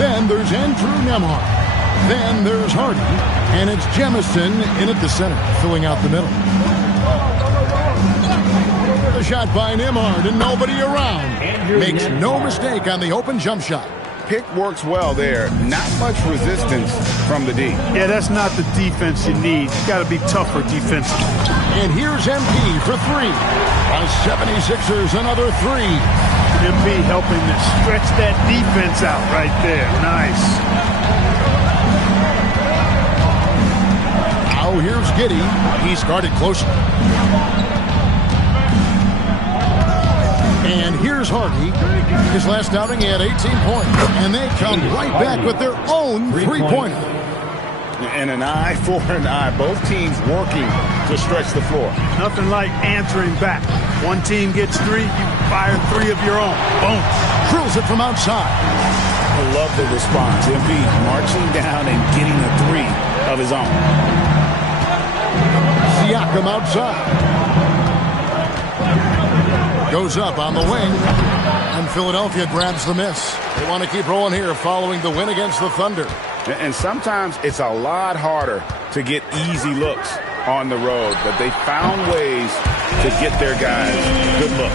Then there's Andrew Nembhard. Then there's Harden. And it's Jemison in at the center, filling out the middle. The shot by Nembhard and nobody around. Makes no mistake on the open jump shot. Pick works well there. Not much resistance from the D. Yeah, that's not the defense you need. You got to be tougher defensively. And here's MP for 3. On 76ers, another 3. MP helping to stretch that defense out right there. Nice. Now here's Giddey. He's guarded closely. And here's Hardy. His last outing, he had 18 points. And they come right back with their own three-pointer. And an eye for an eye. Both teams working to stretch the floor. Nothing like answering back. One team gets 3, you fire 3 of your own. Boom. Drills it from outside. I love the response. MP marching down and getting a 3 of his own. Siakam outside. Goes up on the wing. And Philadelphia grabs the miss. They want to keep rolling here following the win against the Thunder. And sometimes it's a lot harder to get easy looks on the road, but they found ways to get their guys good looks.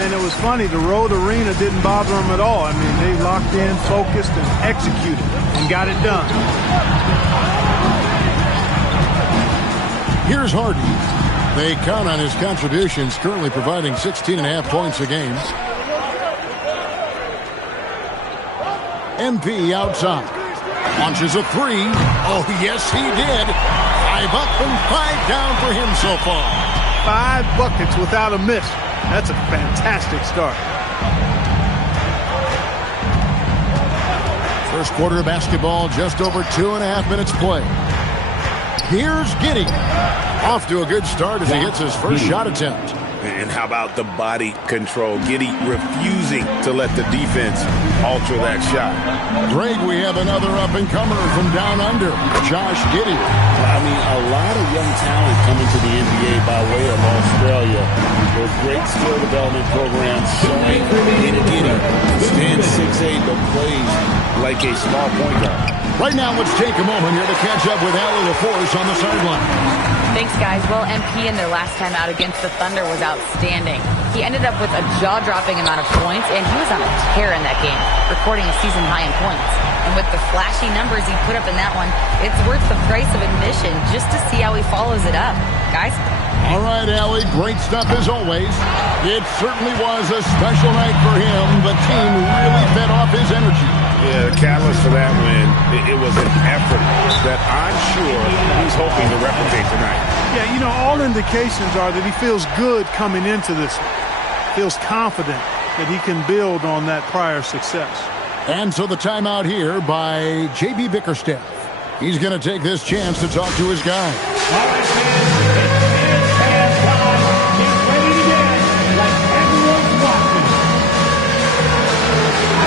And it was funny, the road arena didn't bother them at all. I mean, they locked in, focused, and executed, and got it done. Here's Harden. They count on his contributions, currently providing 16.5 points a game. MP outside. Launches a 3. Oh, yes, he did. 5 up and 5 down for him so far. 5 buckets without a miss. That's a fantastic start. First quarter of basketball, just over 2.5 minutes play. Here's Giddey. Off to a good start as he hits his first shot attempt. And how about the body control? Giddey refusing to let the defense alter that shot. Greg, we have another up-and-comer from down under, Josh Giddey. I mean, a lot of young talent coming to the NBA by way of Australia. Those great skill development programs showing in Giddey. Stands 6'8", but plays like a small point guard. Right now, let's take a moment here to catch up with Allie LaForce on the sideline. Thanks, guys. Well, MP in their last time out against the Thunder was outstanding. He ended up with a jaw-dropping amount of points, and he was on a tear in that game, recording a season high in points. And with the flashy numbers he put up in that one, it's worth the price of admission just to see how he follows it up. Guys? All right, Allie, great stuff as always. It certainly was a special night for him. The team really fed off his energy. Yeah, the catalyst for that win, it was an effort that I'm sure he's hoping to replicate tonight. Yeah, you know, all indications are that he feels good coming into this. Feels confident that he can build on that prior success. And so the timeout here by J.B. Bickerstaff. He's going to take this chance to talk to his guys. All right, fans, it's halftime. Get ready to dance like everyone's watching.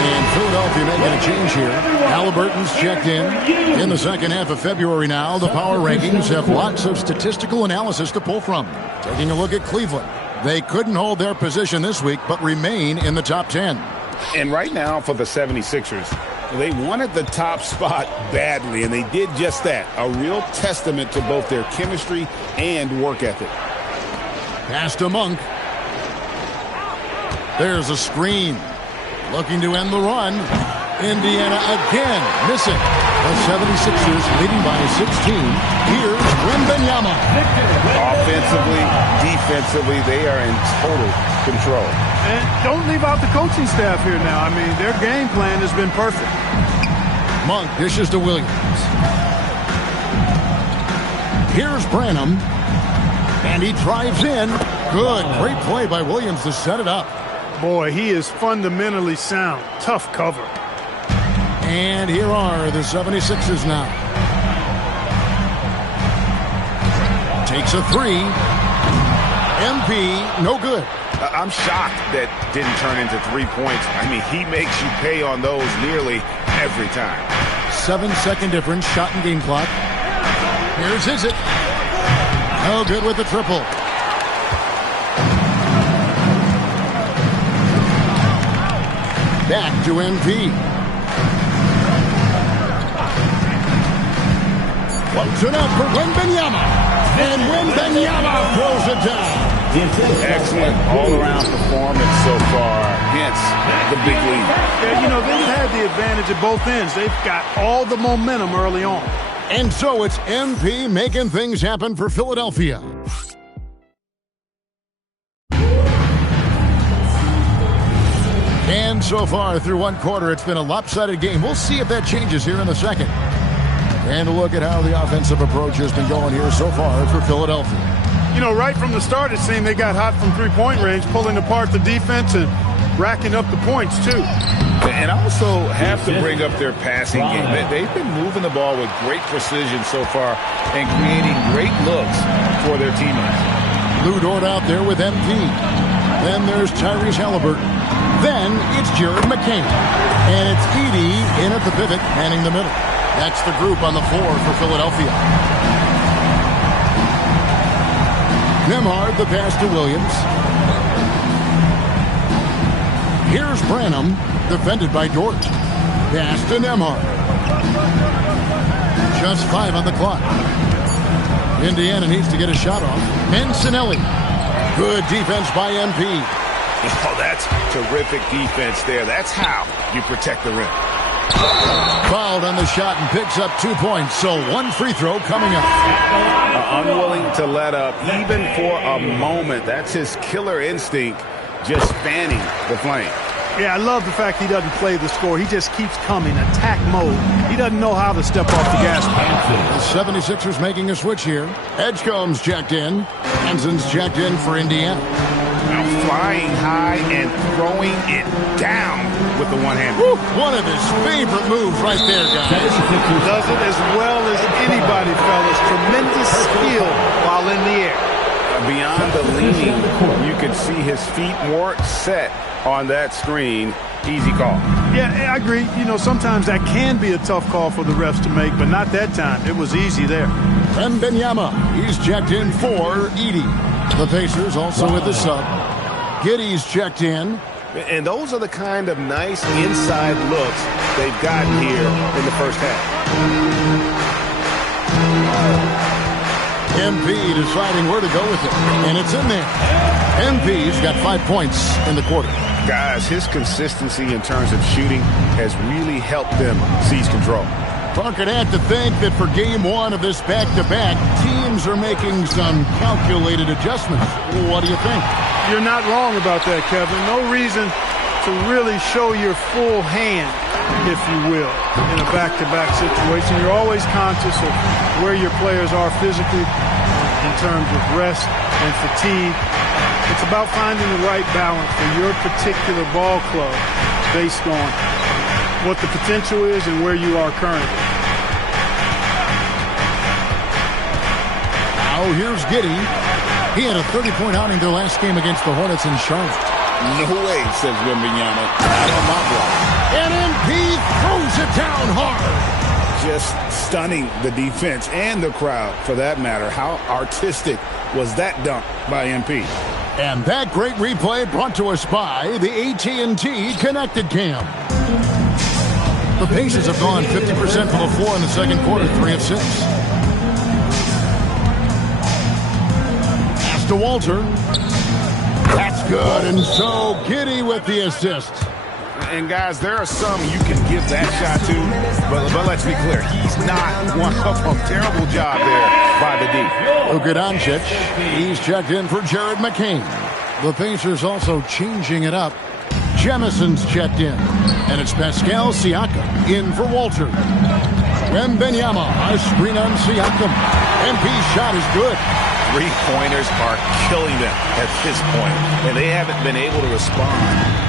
And Philadelphia making a change here. Halliburton's checked in the second half of February now. The power rankings have lots of statistical analysis to pull from. Taking a look at Cleveland. They couldn't hold their position this week, but remain in the top 10. And right now for the 76ers, they wanted the top spot badly, and they did just that. A real testament to both their chemistry and work ethic. Pass to Monk. There's a screen. Looking to end the run. Indiana again missing. The 76ers leading by 16. Here's Wembanyama. Offensively, defensively, they are in total control. And don't leave out the coaching staff here now. I mean, their game plan has been perfect. Monk dishes to Williams. Here's Branham. And he drives in. Good. Great play by Williams to set it up. Boy, he is fundamentally sound. Tough cover. And here are the 76ers now. Takes a 3. MP, no good. I'm shocked that didn't turn into 3 points. I mean, he makes you pay on those nearly every time. 7-second difference, shot and game clock. Here's Izzet. No good with the triple. Back to MP. Floats it up for Wembanyama. And Wembanyama throws it down. Excellent all-around performance so far. Hence, the big lead. Yeah, you know, they've had the advantage at both ends. They've got all the momentum early on. And so it's MP making things happen for Philadelphia. And so far through one quarter, it's been a lopsided game. We'll see if that changes here in the second. And look at how the offensive approach has been going here so far for Philadelphia. You know, right from the start, it seemed they got hot from three-point range, pulling apart the defense and racking up the points, too. And also have to bring up their passing game. They've been moving the ball with great precision so far and creating great looks for their teammates. Lou Dort out there with MP. Then there's Tyrese Halliburton. Then it's Jared McCain. And it's Edey in at the pivot, manning the middle. That's the group on the floor for Philadelphia. Nembhard, the pass to Williams. Here's Branham, defended by Dort. Pass to Nembhard. Just 5 on the clock. Indiana needs to get a shot off. Mancinelli. Good defense by MP. Oh, that's terrific defense there. That's how you protect the rim. Fouled on the shot and picks up 2 points. So 1 free throw coming up. Unwilling to let up even for a moment. That's his killer instinct, just fanning the flame. Yeah, I love the fact he doesn't play the score. He just keeps coming, attack mode. He doesn't know how to step off the gas. The 76ers making a switch here. Edgecombe's checked in. Hanson's checked in for Indiana. Now flying high and throwing it down with the one hand. One of his favorite moves right there, guys. Does it as well as anybody, fellas. Tremendous skill while in the air. Beyond the leaning, you can see his feet more set on that screen. Easy call. Yeah, I agree. You know, sometimes that can be a tough call for the refs to make, but not that time. It was easy there. Wembanyama, he's checked in for Edey. The Pacers also with the sub. Giddey's checked in. And those are the kind of nice inside looks they've gotten here in the first half. MP deciding where to go with it, and it's in there. MP's got 5 points in the quarter. Guys, his consistency in terms of shooting has really helped them seize control. Parker had to think that for game 1 of this back-to-back, teams are making some calculated adjustments. What do you think? You're not wrong about that, Kevin. No reason to really show your full hand, if you will, in a back-to-back situation. You're always conscious of where your players are physically in terms of rest and fatigue. It's about finding the right balance for your particular ball club based on what the potential is and where you are currently. Now here's Giddey. He had a 30-point outing their last game against the Hornets in Charlotte. No way, says Wembanyama. Not on my block. And MP throws it down hard. Just stunning the defense and the crowd, for that matter. How artistic was that dunk by MP? And that great replay brought to us by the AT&T Connected Cam. The Pacers have gone 50% from the floor in the second quarter, 3 of 6. Pass to Walter. That's good, and so Giddey with the assist. And guys, there are some you can give that shot to, but let's be clear, he's not one of them. Terrible job there by the D. Luka Doncic, he's checked in for Jared McCain. The Pacers also changing it up. Jemison's checked in, and it's Pascal Siakam in for Walter. Wembanyama, a screen on Siakam. MP's shot is good. 3-pointers are killing them at this point, and they haven't been able to respond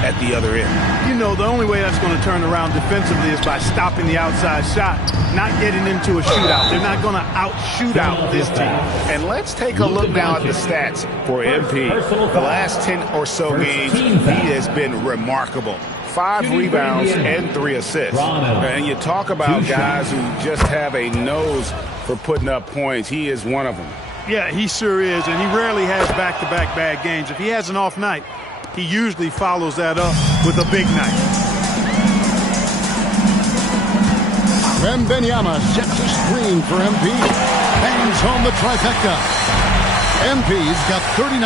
at the other end. You know, the only way that's going to turn around defensively is by stopping the outside shot, not getting into a shootout. They're not going to out-shoot out this team. And let's take a look now at the stats for MP. The last 10 or so games, he has been remarkable. 5 rebounds and 3 assists. And you talk about guys who just have a nose for putting up points. He is one of them. Yeah, he sure is, and he rarely has back-to-back bad games. If he has an off night, he usually follows that up with a big night. Wembanyama sets a screen for MP. Bangs home the trifecta. MP's got 39.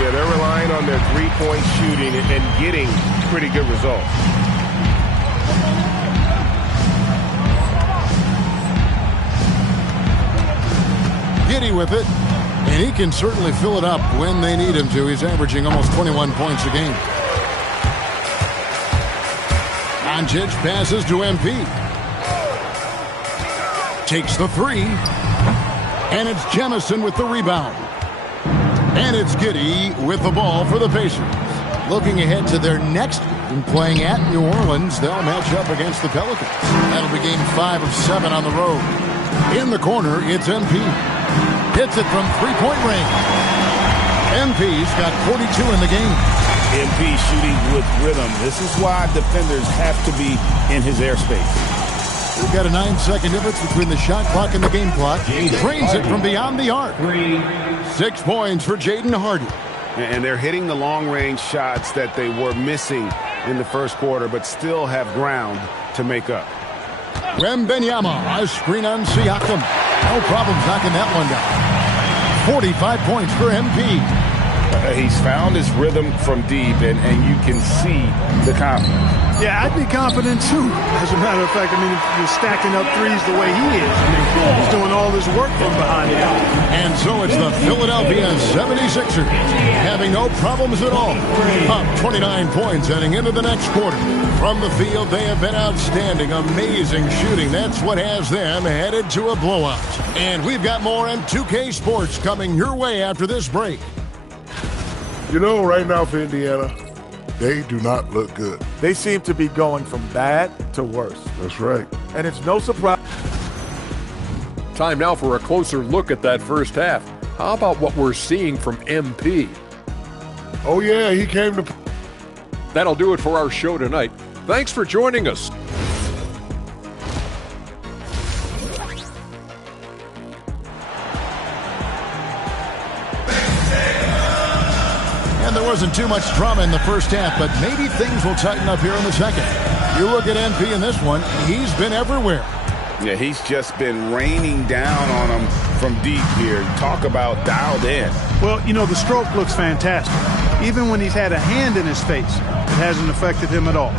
Yeah, they're relying on their three-point shooting and getting pretty good results. Giddey with it, and he can certainly fill it up when they need him to. He's averaging almost 21 points a game. Doncic passes to MP. Takes the 3, and it's Jemison with the rebound. And it's Giddey with the ball for the Pacers. Looking ahead to their next game, playing at New Orleans, they'll match up against the Pelicans. That'll be game 5 of 7 on the road. In the corner, it's MP. Hits it from three-point range. MP's got 42 in the game. MP shooting with rhythm. This is why defenders have to be in his airspace. We've got a 9-second difference between the shot clock and the game clock. He drains it from beyond the arc. 6 points for Jaden Hardy. And they're hitting the long-range shots that they were missing in the first quarter, but still have ground to make up. Wembanyama, a screen on Siakam. No problems knocking that one down. 45 points for MP. He's found his rhythm from deep, and you can see the confidence. Yeah, I'd be confident too. As a matter of fact, I mean, if you're stacking up threes the way he is, I mean, he's doing all this work from behind the arc. And so it's the Philadelphia 76ers having no problems at all. Up 29 points heading into the next quarter. From the field, they have been outstanding, amazing shooting. That's what has them headed to a blowout. And we've got more on 2K Sports coming your way after this break. You know, right now for Indiana, they do not look good. They seem to be going from bad to worse. That's right. And it's no surprise. Time now for a closer look at that first half. How about what we're seeing from MP? Oh, yeah, he came to... That'll do it for our show tonight. Thanks for joining us. And there wasn't too much drama in the first half, but maybe things will tighten up here in the second. You look at MP in this one, he's been everywhere. Yeah, he's just been raining down on him from deep here. Talk about dialed in. Well, you know, the stroke looks fantastic. Even when he's had a hand in his face, it hasn't affected him at all.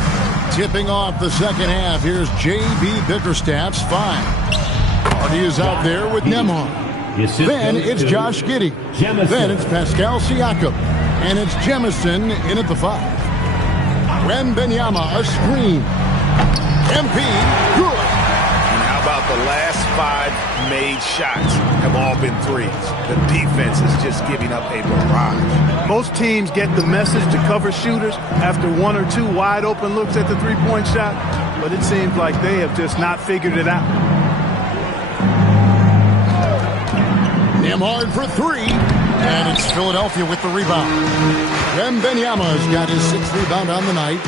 Tipping off the second half, here's J.B. Bickerstaff's 5. Hardy is out there with Nembhard. Then it's Josh Giddey. Then it's Pascal Siakam. And it's Jemison in at the 5. Wembanyama, a screen. MP, good. And how about the last 5 made shots have all been threes? The defense is just giving up a barrage. Most teams get the message to cover shooters after 1 or 2 wide open looks at the three-point shot, but it seems like they have just not figured it out. Nembhard for 3. And it's Philadelphia with the rebound. Wembanyama's got his 6th rebound on the night.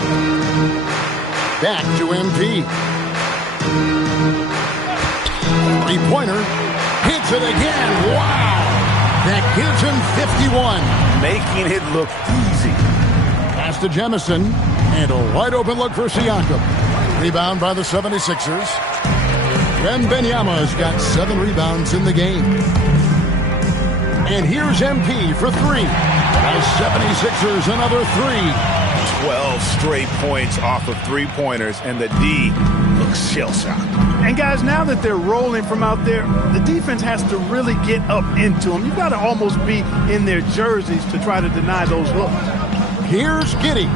Back to MP. 3-pointer. Hits it again. Wow. That gives him 51. Making it look easy. Pass to Jemison. And a wide open look for Siakam. Rebound by the 76ers. Wembanyama's got 7 rebounds in the game. And here's MP for 3. The 76ers another 3. 12 straight points off of 3-pointers, and the D looks shell-shocked. And guys, now that they're rolling from out there, the defense has to really get up into them. You've got to almost be in their jerseys to try to deny those looks. Here's Giddey.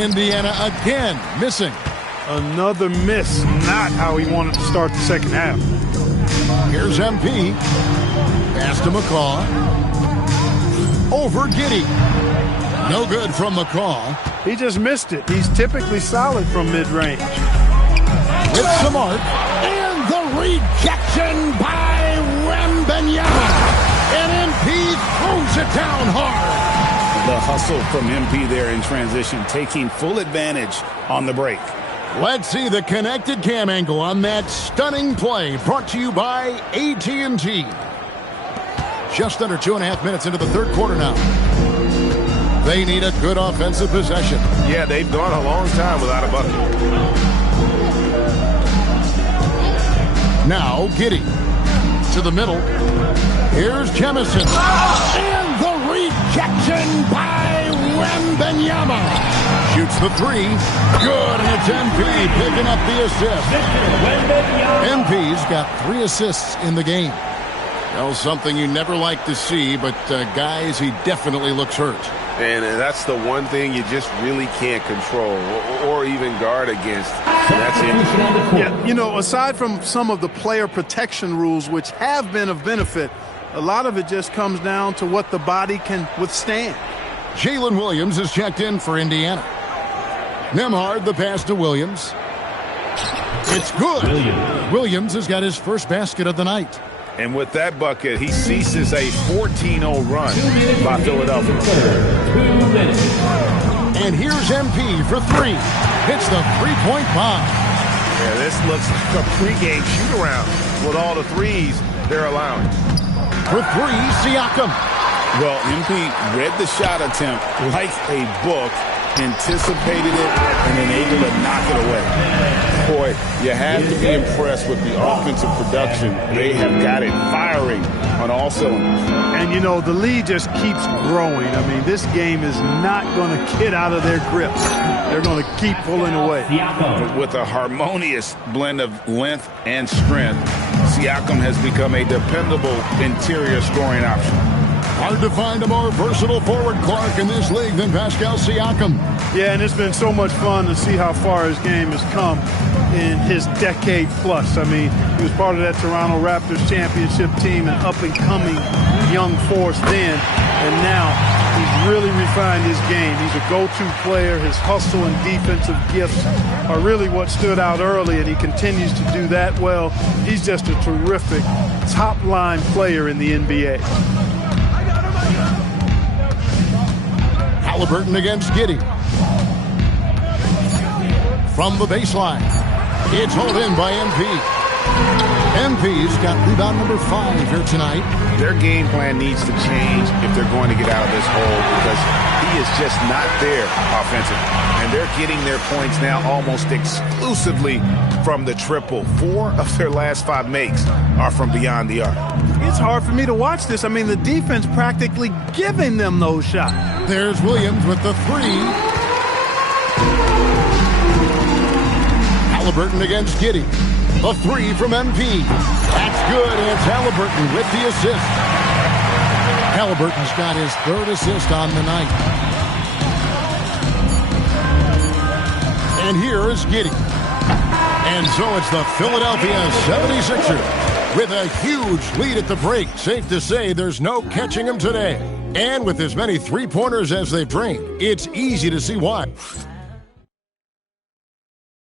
Indiana again missing. Another miss. Not how he wanted to start the second half. Here's MP. Pass to McCaw. Over Giddey. No good from McCaw. He just missed it. He's typically solid from mid-range. With some arc. And the rejection by Wembanyama. And MP throws it down hard. The hustle from MP there in transition, taking full advantage on the break. Let's see the connected cam angle on that stunning play, brought to you by AT&T. Just under 2.5 minutes into the third quarter now. They need a good offensive possession. Yeah, they've gone a long time without a bucket. Now Giddey to the middle. Here's Jemison. And the rejection by Wembanyama. Shoots the 3. Good, and it's MP picking up the assist. MP's got 3 assists in the game. Well, something you never like to see, but guys, he definitely looks hurt. And that's the one thing you just really can't control or even guard against. That's it. Yeah, you know, aside from some of the player protection rules, which have been of benefit, a lot of it just comes down to what the body can withstand. Jalen Williams is checked in for Indiana. Nembhard, the pass to Williams. It's good. Williams has got his first basket of the night. And with that bucket, he ceases a 14-0 run by Philadelphia. And here's MP for three. Hits the three-point bomb. Yeah, this looks like a pregame shoot-around with all the threes they're allowing. For three, Siakam. Well, MP read the shot attempt like a book, anticipated it, and then able to knock it away. Boy, you have to be impressed with the offensive production. They have got it firing on all cylinders. And, you know, the lead just keeps growing. I mean, this game is not going to get out of their grip. They're going to keep pulling away. With a harmonious blend of length and strength, Siakam has become a dependable interior scoring option. Hard to find a more versatile forward, Clark, in this league than Pascal Siakam. Yeah, and it's been so much fun to see how far his game has come in his decade plus. I mean, he was part of that Toronto Raptors championship team, an up-and-coming young force then, and now he's really refined his game. He's a go-to player. His hustle and defensive gifts are really what stood out early, and he continues to do that well. He's just a terrific top-line player in the NBA. Halliburton against Giddey. From the baseline, it's hauled in by MP. MP's got rebound number 5 here tonight. Their game plan needs to change if they're going to get out of this hole, because he is just not there offensively. And they're getting their points now almost exclusively from the triple. 4 of their last 5 makes are from beyond the arc. It's hard for me to watch this. I mean, the defense practically giving them those shots. There's Williams with the 3. Halliburton against Giddey. A 3 from MP. That's good, and it's Halliburton with the assist. Halliburton's got his 3rd assist on the night. And here is Giddey. And so it's the Philadelphia 76ers with a huge lead at the break. Safe to say there's no catching them today. And with as many three-pointers as they've drained, it's easy to see why.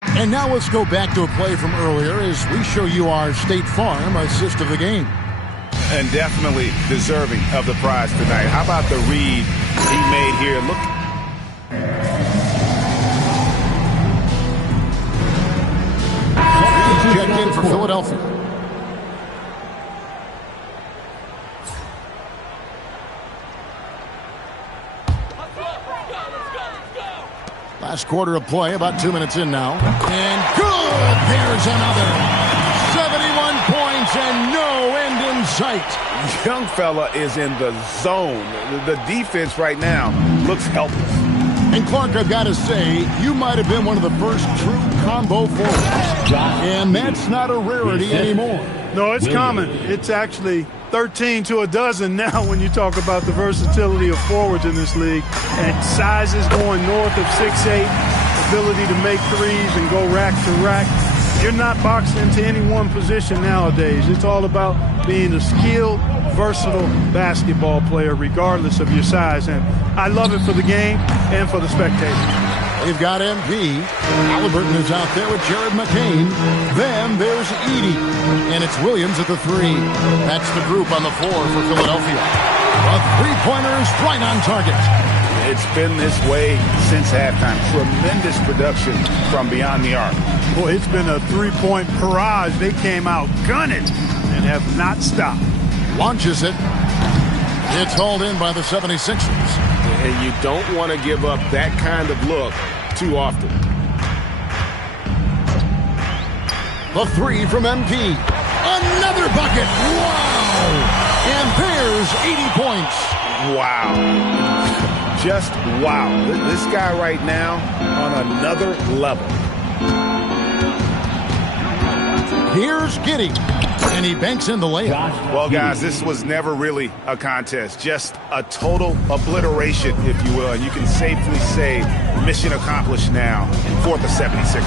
And now let's go back to a play from earlier as we show you our State Farm assist of the game. And definitely deserving of the prize tonight. How about the read he made here? Look. Checked in for Philadelphia. Last quarter of play, about 2 minutes in now. And good! There's another. 71 points and no end in sight. Young fella is in the zone. The defense right now looks helpless. And Clark, I've got to say, you might have been one of the first true combo forwards. And that's not a rarity anymore. No, it's common. It's actually 13 to a dozen now when you talk about the versatility of forwards in this league. And sizes going north of 6'8", ability to make threes and go rack to rack. You're not boxed into any one position nowadays. It's all about being a skilled, versatile basketball player regardless of your size. And I love it for the game and for the spectators. They've got MP. Halliburton is out there with Jared McCain. Then there's Edey. And it's Williams at the 3. That's the group on the floor for Philadelphia. A three-pointer is right on target. It's been this way since halftime. Tremendous production from beyond the arc. Boy, it's been a three-point barrage. They came out gunning and have not stopped. Launches it. It's hauled in by the 76ers. And you don't want to give up that kind of look too often. The 3 from MP. Another bucket. Wow. And there's 80 points. Wow. Just wow. This guy right now on another level. Here's Giddey. And he banks in the layup. Well, guys, this was never really a contest. Just a total obliteration, if you will. And you can safely say mission accomplished now for the 76ers.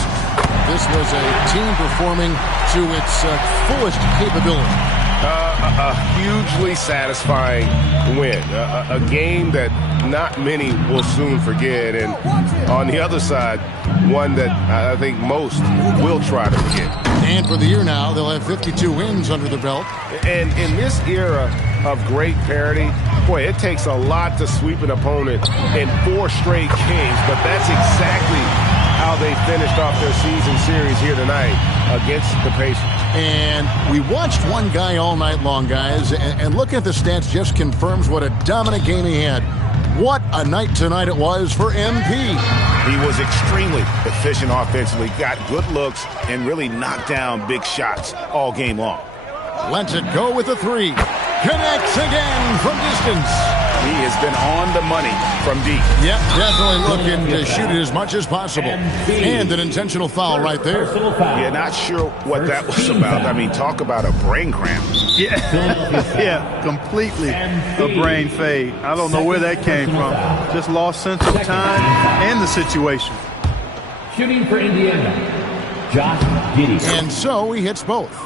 This was a team performing to its fullest capability. A hugely satisfying win. A game that not many will soon forget. And on the other side, one that I think most will try to forget. And for the year now, they'll have 52 wins under their belt. And in this era of great parity, boy, it takes a lot to sweep an opponent in 4 straight games. But that's exactly how they finished off their season series here tonight against the Pacers. And we watched one guy all night long, guys, and looking at the stats just confirms what a dominant game he had. What a night tonight it was for MP. He was extremely efficient offensively, got good looks, and really knocked down big shots all game long. Lets it go with the 3. Connects again from distance. He has been on the money from deep. Yep, definitely looking to shoot it as much as possible. And an intentional foul right there. Yeah, not sure what that was about. I mean, talk about a brain cramp. Yeah, yeah, completely a brain fade. I don't know where that came from. Just lost sense of time and the situation. Shooting for Indiana, Josh Giddey. And so he hits both.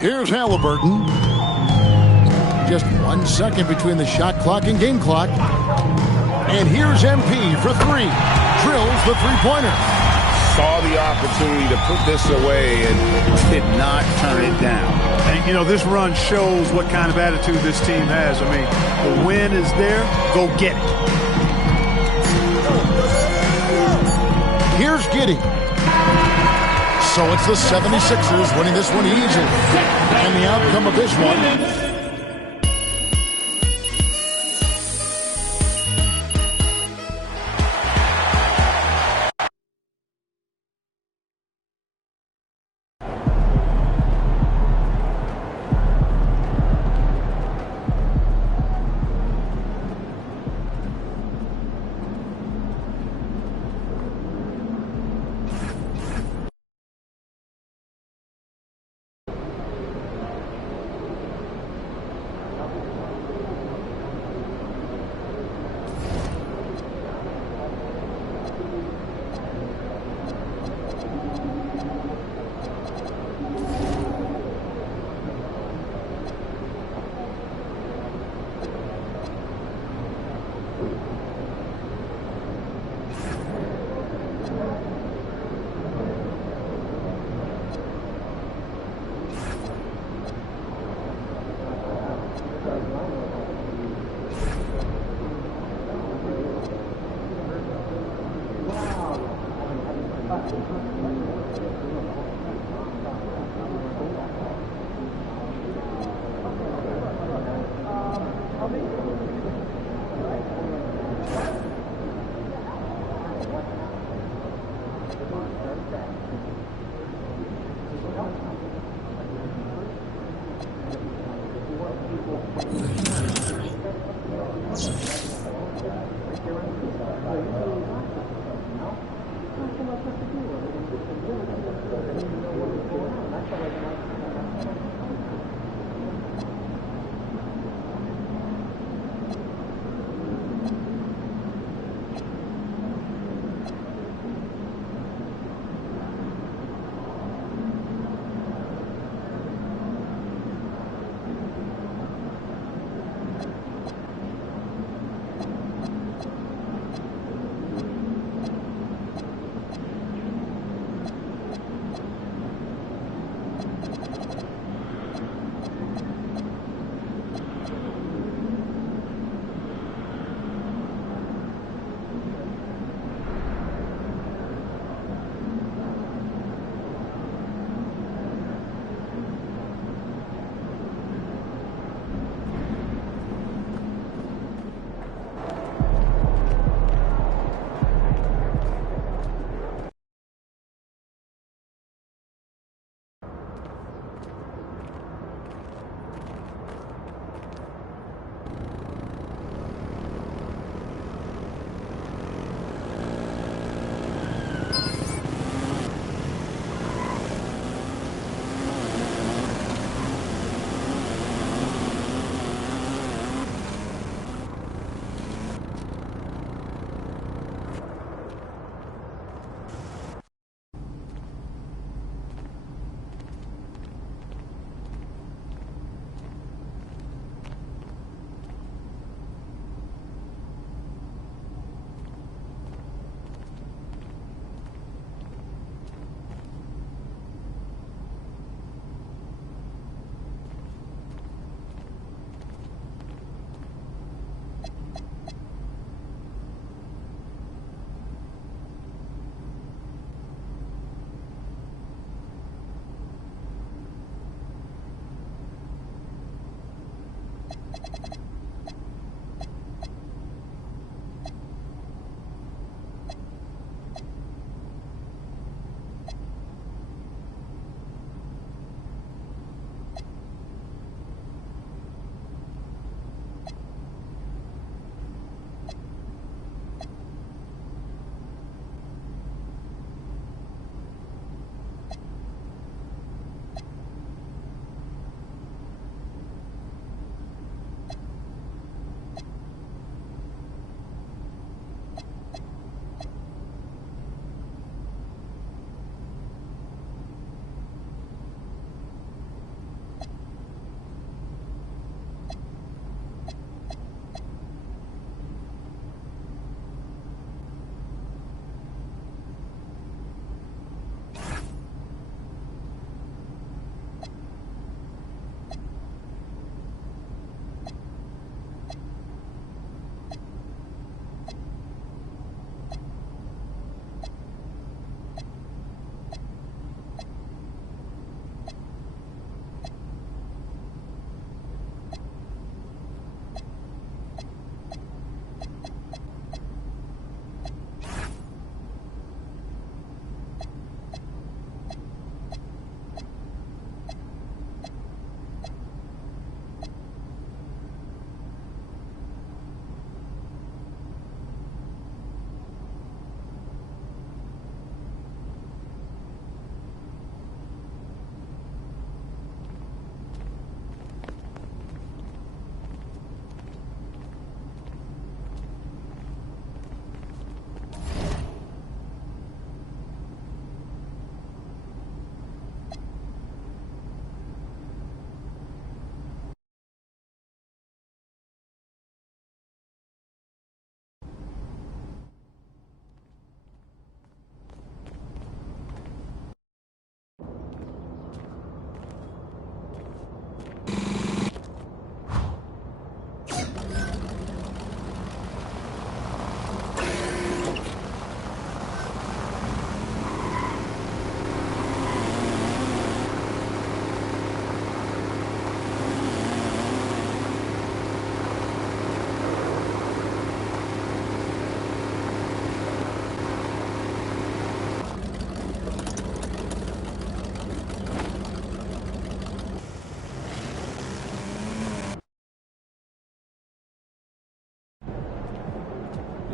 Here's Halliburton. Just 1 second between the shot clock and game clock. And here's MP for 3. Drills the three-pointer. Saw the opportunity to put this away and did not turn it down. And, you know, this run shows what kind of attitude this team has. I mean, the win is there. Go get it. Here's Giddey. So it's the 76ers winning this one easily. And the outcome of this one...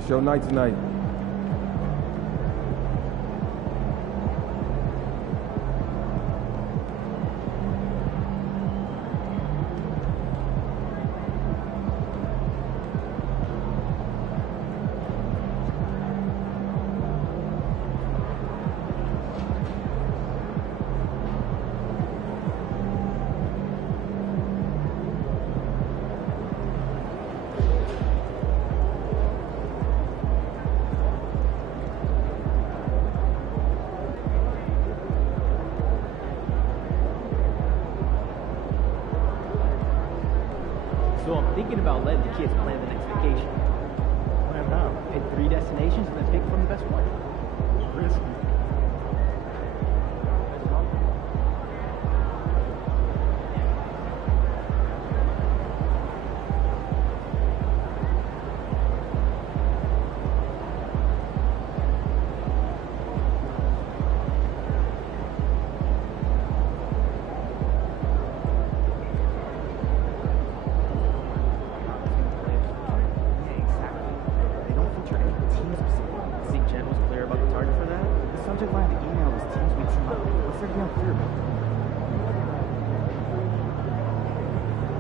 Show night tonight. So I'm thinking about letting the kids plan the next vacation. Plan how? Pick 3 destinations and then pick from the best one. Risky.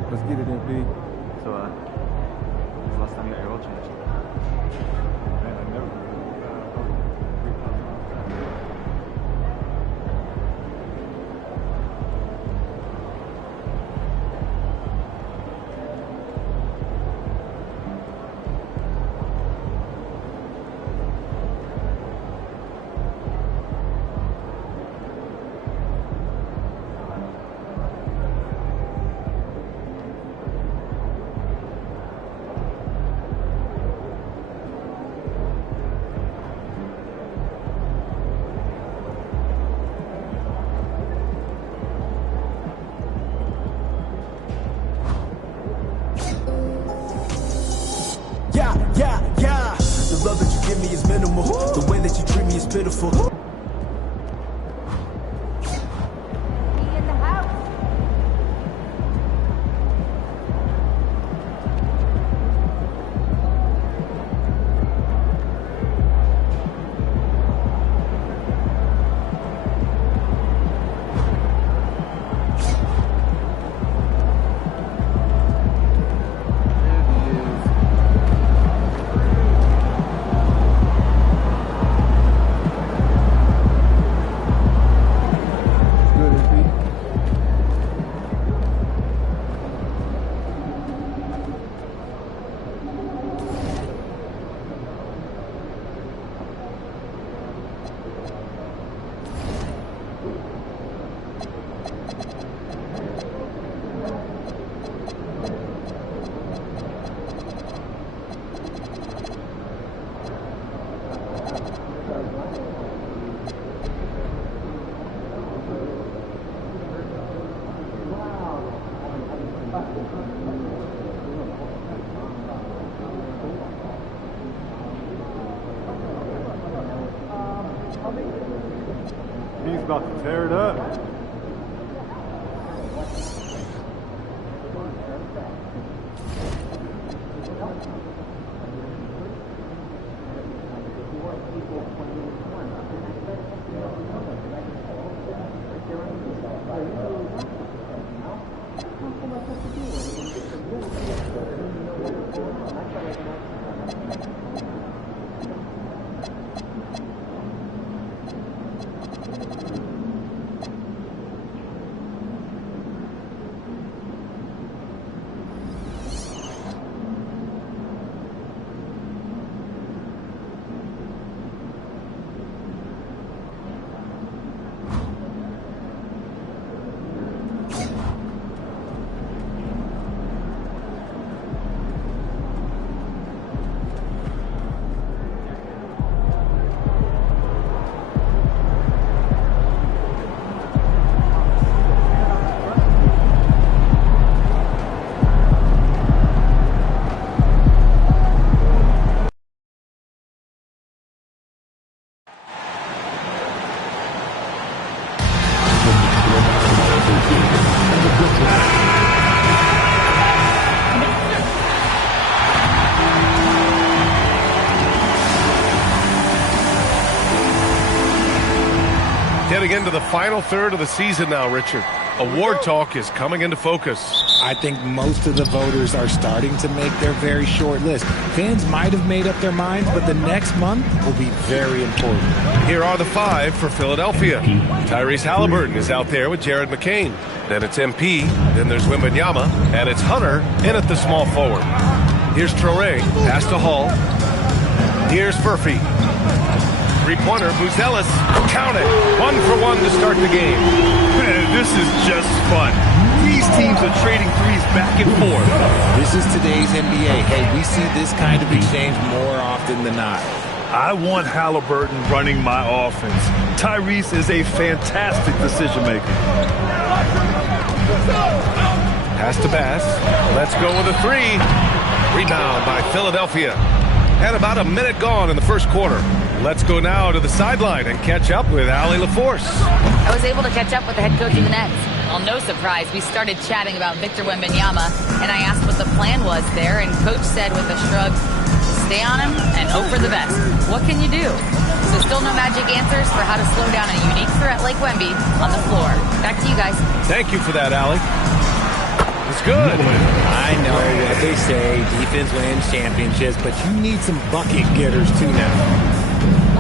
Let's get it in, P. So, when's the last time you got your oil changed? Man, I never. Probably 3 times. Yeah. The love that you give me is minimal. The way that you treat me is pitiful. He's about to tear it up. moving into the final third of the season now, Richard. Award talk is coming into focus. I think most of the voters are starting to make their very short list. Fans might have made up their minds, but the next month will be very important. Here are the 5 for Philadelphia. Tyrese Halliburton is out there with Jared McCain. Then it's MP, then there's Wembanyama, and it's Hunter in at the small forward. Here's Traoré, pass to Hall. Here's Furphy. Three-pointer, Buzelis, count it. 1 for 1 to start the game. Man, this is just fun. These teams are trading threes back and forth. This is today's NBA. Hey, we see this kind of exchange more often than not. I want Halliburton running my offense. Tyrese is a fantastic decision maker. Pass to Bass. Let's go with a 3. Rebound by Philadelphia. And about a minute gone in the first quarter. Let's go now to the sideline and catch up with Allie LaForce. I was able to catch up with the head coach of the Nets. Well, no surprise, we started chatting about Victor Wembanyama, and I asked what the plan was there, and Coach said with a shrug, stay on him and hope for the best. What can you do? So still no magic answers for how to slow down a unique threat like Wemby on the floor. Back to you guys. Thank you for that, Allie. It's good. I know what they say, defense wins championships, but you need some bucket getters too now.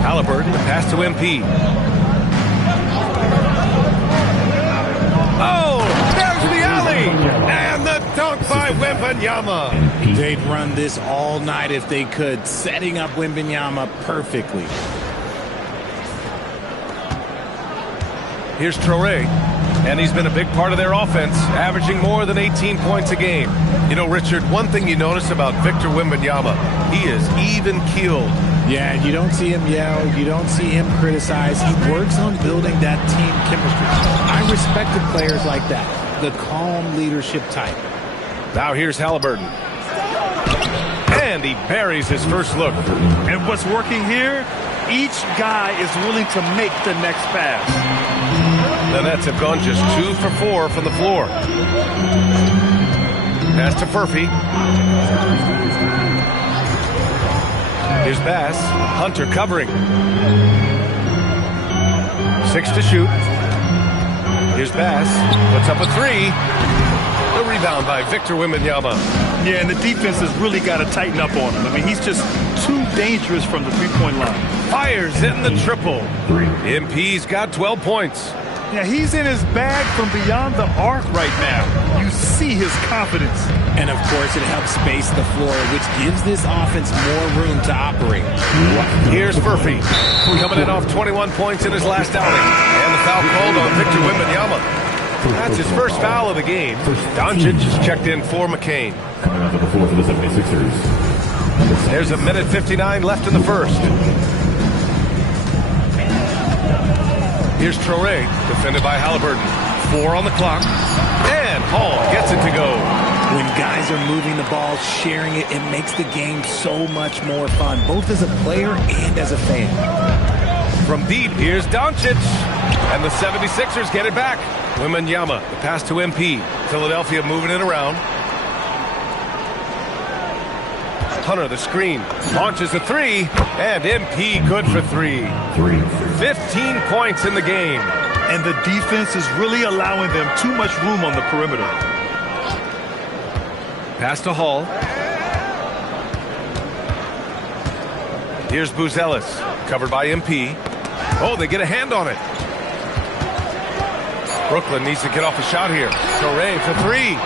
Halliburton, the pass to MP. Oh, there's the alley! And the dunk by Wembanyama. They'd run this all night if they could, setting up Wembanyama perfectly. Here's Traoré, and he's been a big part of their offense, averaging more than 18 points a game. You know, Richard, one thing you notice about Victor Wembanyama, he is even-keeled. Yeah, you don't see him yell. You don't see him criticize. He works on building that team chemistry. I respected players like that, the calm leadership type. Now here's Halliburton. And he buries his first look. And what's working here? Each guy is willing to make the next pass. The Nets have gone just 2 for 4 from the floor. Pass to Furphy. Here's Bass. Hunter covering. 6 to shoot. Here's Bass. Puts up a 3. The rebound by Victor Wembanyama. Yeah, and the defense has really got to tighten up on him. I mean, he's just too dangerous from the three-point line. Fires in the triple. MP's got 12 points. Yeah, he's in his bag from beyond the arc right now. You see his confidence. And, of course, it helps space the floor, which gives this offense more room to operate. Here's Furphy, coming in off 21 points in his last outing. And the foul called on Victor Wembanyama. That's his first foul of the game. Doncic is checked in for McCain. Coming onto the floor for the 76ers. There's a minute 59 left in the first. Here's Traoré, defended by Halliburton. 4 on the clock. And Hall gets it to go. When guys are moving the ball, sharing it, it makes the game so much more fun, both as a player and as a fan. From deep, here's Doncic. And the 76ers get it back. Wembanyama, the pass to MP. Philadelphia moving it around. Hunter, the screen. Launches a 3. And MP good for 3. 15 points in the game. And the defense is really allowing them too much room on the perimeter. Pass to Hall. Here's Buzelis, covered by MP. Oh, they get a hand on it. Brooklyn needs to get off a shot here. Traoré for 3.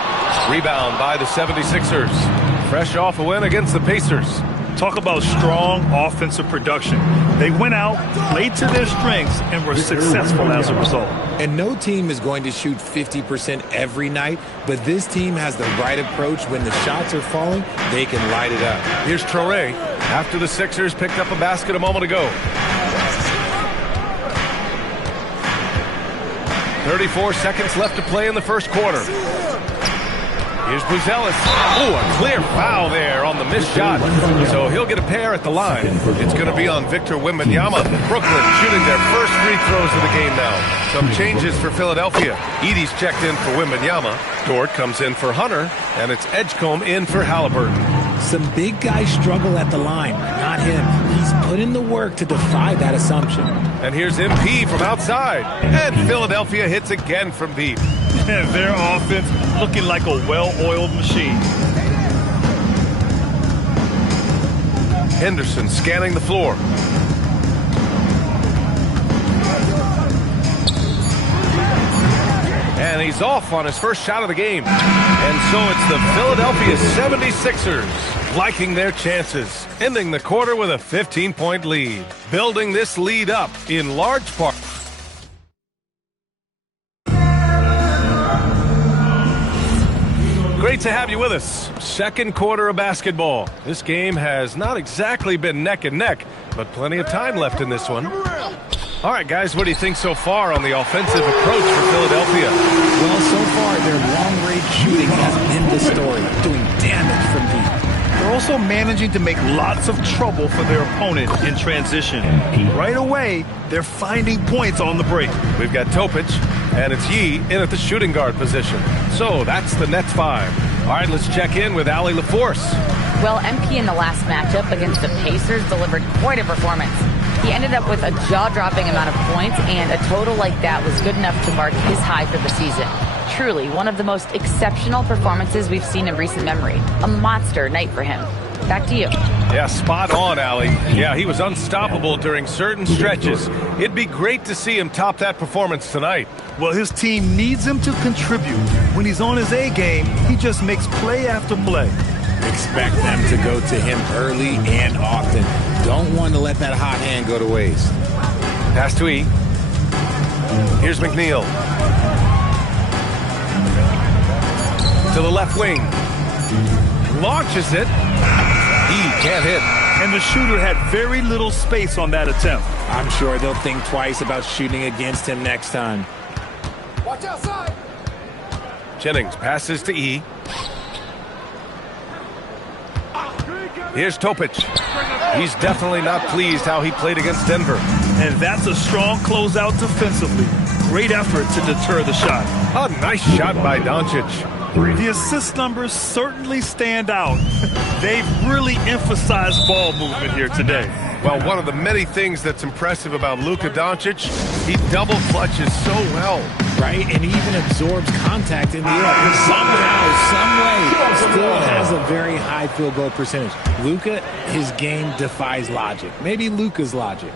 Rebound by the 76ers. Fresh off a win against the Pacers. Talk about strong offensive production. They went out, played to their strengths, and were successful as a result. And no team is going to shoot 50% every night, but this team has the right approach. When the shots are falling, they can light it up. Here's Traoré, after the Sixers picked up a basket a moment ago. 34 seconds left to play in the first quarter. Here's Buzelis. Oh, a clear foul there on the missed shot. So he'll get a pair at the line. It's going to be on Victor Wembanyama. Brooklyn shooting their first free throws of the game now. Some changes for Philadelphia. Edie's checked in for Wembanyama. Dort comes in for Hunter. And it's Edgecombe in for Halliburton. Some big guys struggle at the line, not him. He's Just put in the work to defy that assumption. And here's MP from outside. And Philadelphia hits again from deep. Their offense looking like a well-oiled machine. Henderson scanning the floor. And he's off on his first shot of the game. And so it's the Philadelphia 76ers liking their chances, ending the quarter with a 15-point lead, building this lead up in large part. Great to have you with us. Second quarter of basketball. This game has not exactly been neck and neck, but plenty of time left in this one. All right, guys, what do you think so far on the offensive approach for Philadelphia? Well, so far, their long-range shooting has been the story, doing damage from deep. They're also managing to make lots of trouble for their opponent in transition. Right away, they're finding points on the break. We've got Topic, and it's Yee in at the shooting guard position. So that's the Nets 5. All right, let's check in with Allie LaForce. Well, MP in the last matchup against the Pacers delivered quite a performance. He ended up with a jaw-dropping amount of points, and a total like that was good enough to mark his high for the season. Truly, one of the most exceptional performances we've seen in recent memory. A monster night for him. Back to you. Yeah, spot on, Allie. Yeah, he was unstoppable during certain stretches. It'd be great to see him top that performance tonight. Well, his team needs him to contribute. When he's on his A game, he just makes play after play. Expect them to go to him early and often. Don't want to let that hot hand go to waste. Pass to E. Here's McNeil. To the left wing. Launches it. He can't hit. And the shooter had very little space on that attempt. I'm sure they'll think twice about shooting against him next time. Watch outside. Jennings passes to E. Here's Topic. He's definitely not pleased how he played against Denver. And that's a strong closeout defensively. Great effort to deter the shot. A nice shot by Doncic. The assist numbers certainly stand out. They've really emphasized ball movement here today. Well, one of the many things that's impressive about Luka Doncic, he double clutches so well. Right, and he even absorbs contact in the air. Somehow, some way, still has a very high field goal percentage. Luka, his game defies logic. Maybe Luka's logic.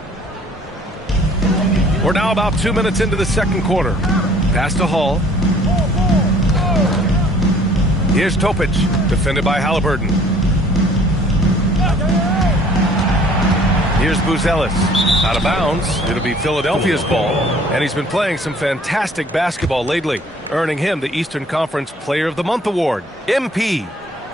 We're now about 2 minutes into the second quarter. Pass to Hall. Here's Topic, defended by Halliburton. Here's Buzelis. Out of bounds. It'll be Philadelphia's ball. And he's been playing some fantastic basketball lately, earning him the Eastern Conference Player of the Month award. MP.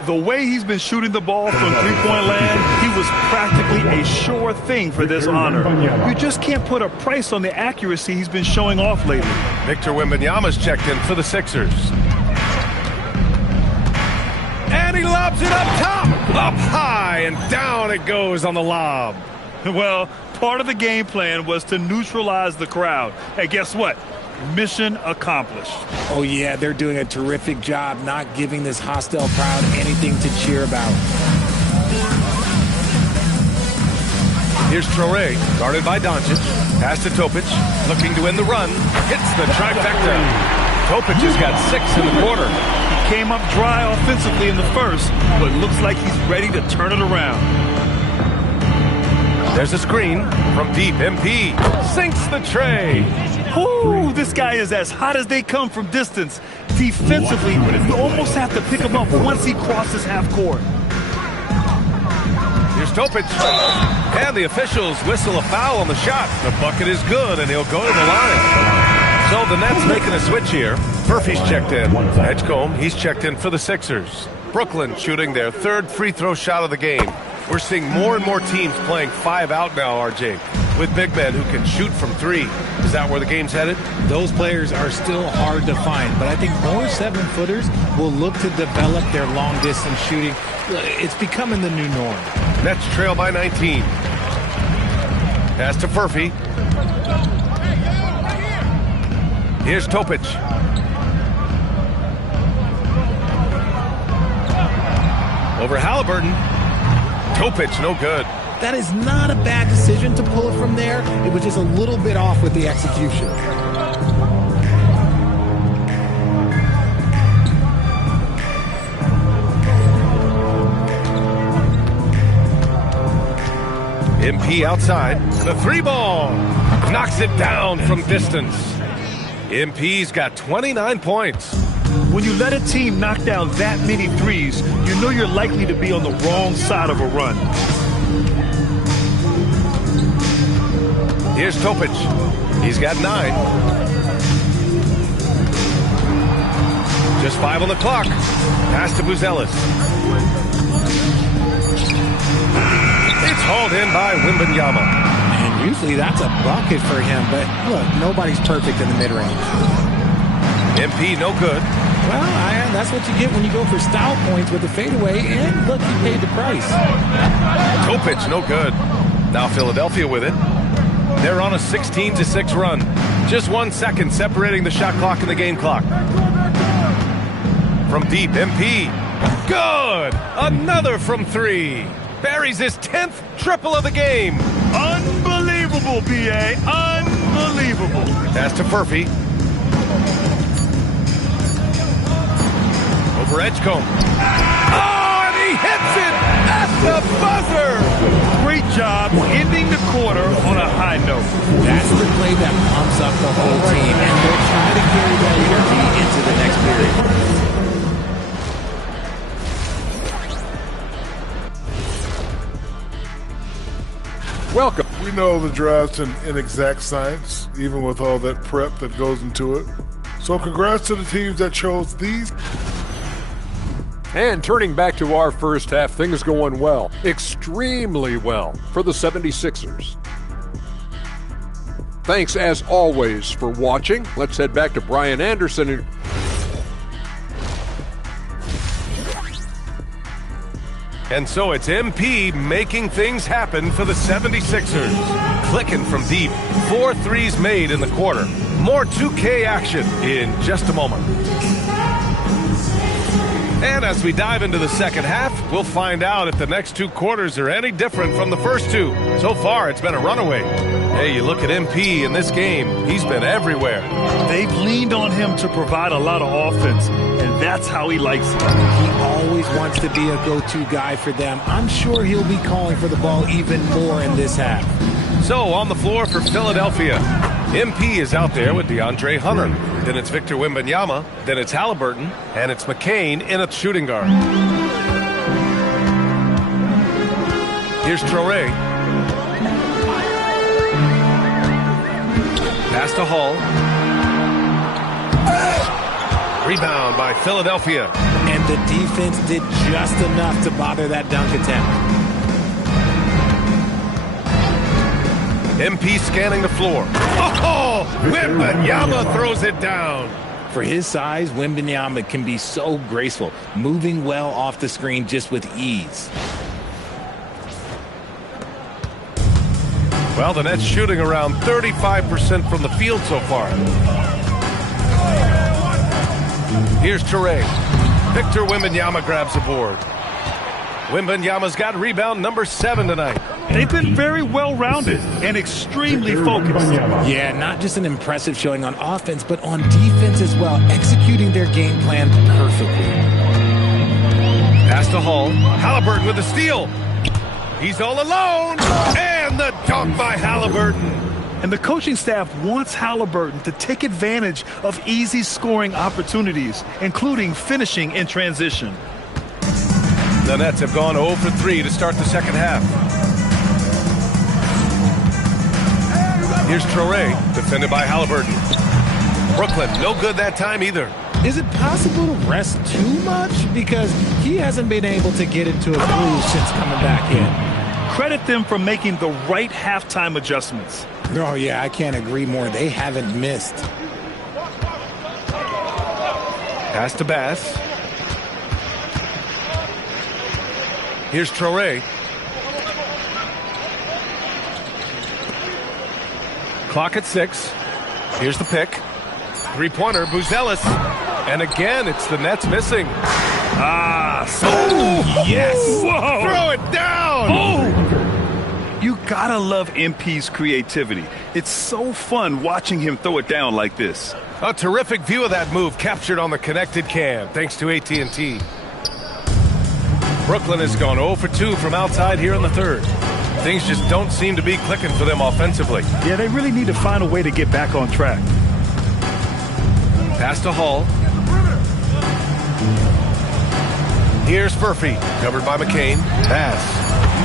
The way he's been shooting the ball from three-point land, he was practically a sure thing for this honor. You just can't put a price on the accuracy he's been showing off lately. Victor Wembanyama's checked in for the Sixers. And he lobs it up top, up high, and down it goes on the lob. Well, part of the game plan was to neutralize the crowd. Hey, guess what? Mission accomplished. Oh, yeah, they're doing a terrific job not giving this hostile crowd anything to cheer about. Here's Traore, guarded by Doncic. Pass to Topic, looking to win the run. Hits the trifecta. Topic has got 6 in the quarter. He came up dry offensively in the first, but looks like he's ready to turn it around. There's a screen from deep. MP sinks the tray. Ooh, this guy is as hot as they come from distance. Defensively, you almost have to pick him up once he crosses half court. Here's Topic. And the officials whistle a foul on the shot. The bucket is good, and he'll go to the line. So the Nets making a switch here. Murphy's checked in. Edgecombe, he's checked in for the Sixers. Brooklyn shooting their third free throw shot of the game. We're seeing more and more teams playing 5 out now, RJ, with big men who can shoot from 3. Is that where the game's headed? Those players are still hard to find, but I think more 7-footers will look to develop their long-distance shooting. It's becoming the new norm. Nets trail by 19. Pass to Murphy. Here's Topic. Over Halliburton. Topic, no good. That is not a bad decision to pull it from there. It was just a little bit off with the execution. MP outside. The 3-ball. Knocks it down from distance. MP's got 29 points. When you let a team knock down that many threes, you know you're likely to be on the wrong side of a run. Here's Topic. He's got 9. Just 5 on the clock. Pass to Buzelis. It's hauled in by Wembanyama. And usually that's a bucket for him, but look, nobody's perfect in the mid-range. MP no good. Well, that's what you get when you go for style points with the fadeaway, and look, he paid the price. Topic no good. Now Philadelphia with it. They're on a 16-6 run. Just 1 second separating the shot clock and the game clock. From deep, MP. Good! Another from 3. Buries his 10th triple of the game. Unbelievable, B.A. Unbelievable. Pass to Furphy. Over Edgecombe. Oh, and he hits it at the buzzer. Great job ending the quarter on a high note. That's the play that pumps up the whole team, and they'll try to carry that energy into the next period. Welcome. We know the draft's an inexact science, even with all that prep that goes into it. So congrats to the teams that chose these. And turning back to our first half, things going well, extremely well for the 76ers. Thanks as always for watching. Let's head back to Brian Anderson. And so it's MP making things happen for the 76ers. Clicking from deep. 4 threes made in the quarter. More 2K action in just a moment. And as we dive into the second half, we'll find out if the next 2 quarters are any different from the first 2. So far, it's been a runaway. Hey, you look at MP in this game, he's been everywhere. They've leaned on him to provide a lot of offense, and that's how he likes it. He always wants to be a go-to guy for them. I'm sure he'll be calling for the ball even more in this half. So on the floor for Philadelphia, MP is out there with DeAndre Hunter. Then it's Victor Wembanyama. Then it's Halliburton. And it's McCain in a shooting guard. Here's Traore. Pass to Hall. Rebound by Philadelphia. And the defense did just enough to bother that dunk attempt. MP scanning the floor. Oh, Wembanyama throws it down. For his size, Wembanyama can be so graceful, moving well off the screen just with ease. Well, the Nets shooting around 35% from the field so far. Here's Traore. Victor Wembanyama grabs the board. Wembanyama's got rebound number 7 tonight. They've been very well-rounded and extremely focused. Yeah, not just an impressive showing on offense, but on defense as well, executing their game plan perfectly. Pass to Hall. Halliburton with the steal. He's all alone. And the dunk by Halliburton. And the coaching staff wants Halliburton to take advantage of easy scoring opportunities, including finishing in transition. The Nets have gone 0 for 3 to start the second half. Here's Traore, defended by Halliburton. Brooklyn, no good that time either. Is it possible to rest too much? Because he hasn't been able to get into a groove since coming back in. Credit them for making the right halftime adjustments. Oh, yeah, I can't agree more. They haven't missed. Pass to Bass. Here's Traore. Clock at 6. Here's the pick. Three-pointer, Buzelis. And again, it's the Nets missing. Ah, so yes! Whoa. Throw it down! Oh! gotta love MP's creativity. It's so fun watching him throw it down like this. A terrific view of that move captured on the connected cam, thanks to AT&T. Brooklyn has gone 0 for 2 from outside here in the third. Things just don't seem to be clicking for them offensively. Yeah, they really need to find a way to get back on track. Pass to Hall. Here's Furphy, covered by McCain. Pass.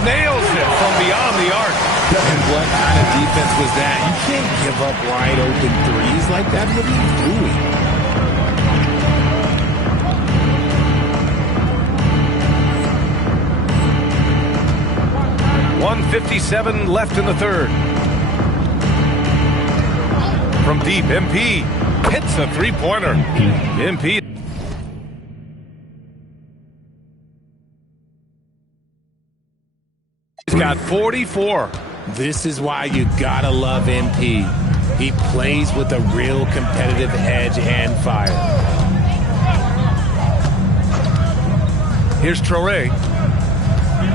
Nails it from beyond the arc. And what kind of defense was that? You can't give up wide open threes like that. What are you doing? 1:57 left in the third. From deep, MP hits a three-pointer. MP. He's got 44. This is why you gotta love MP. He plays with a real competitive edge and fire. Here's Traoré.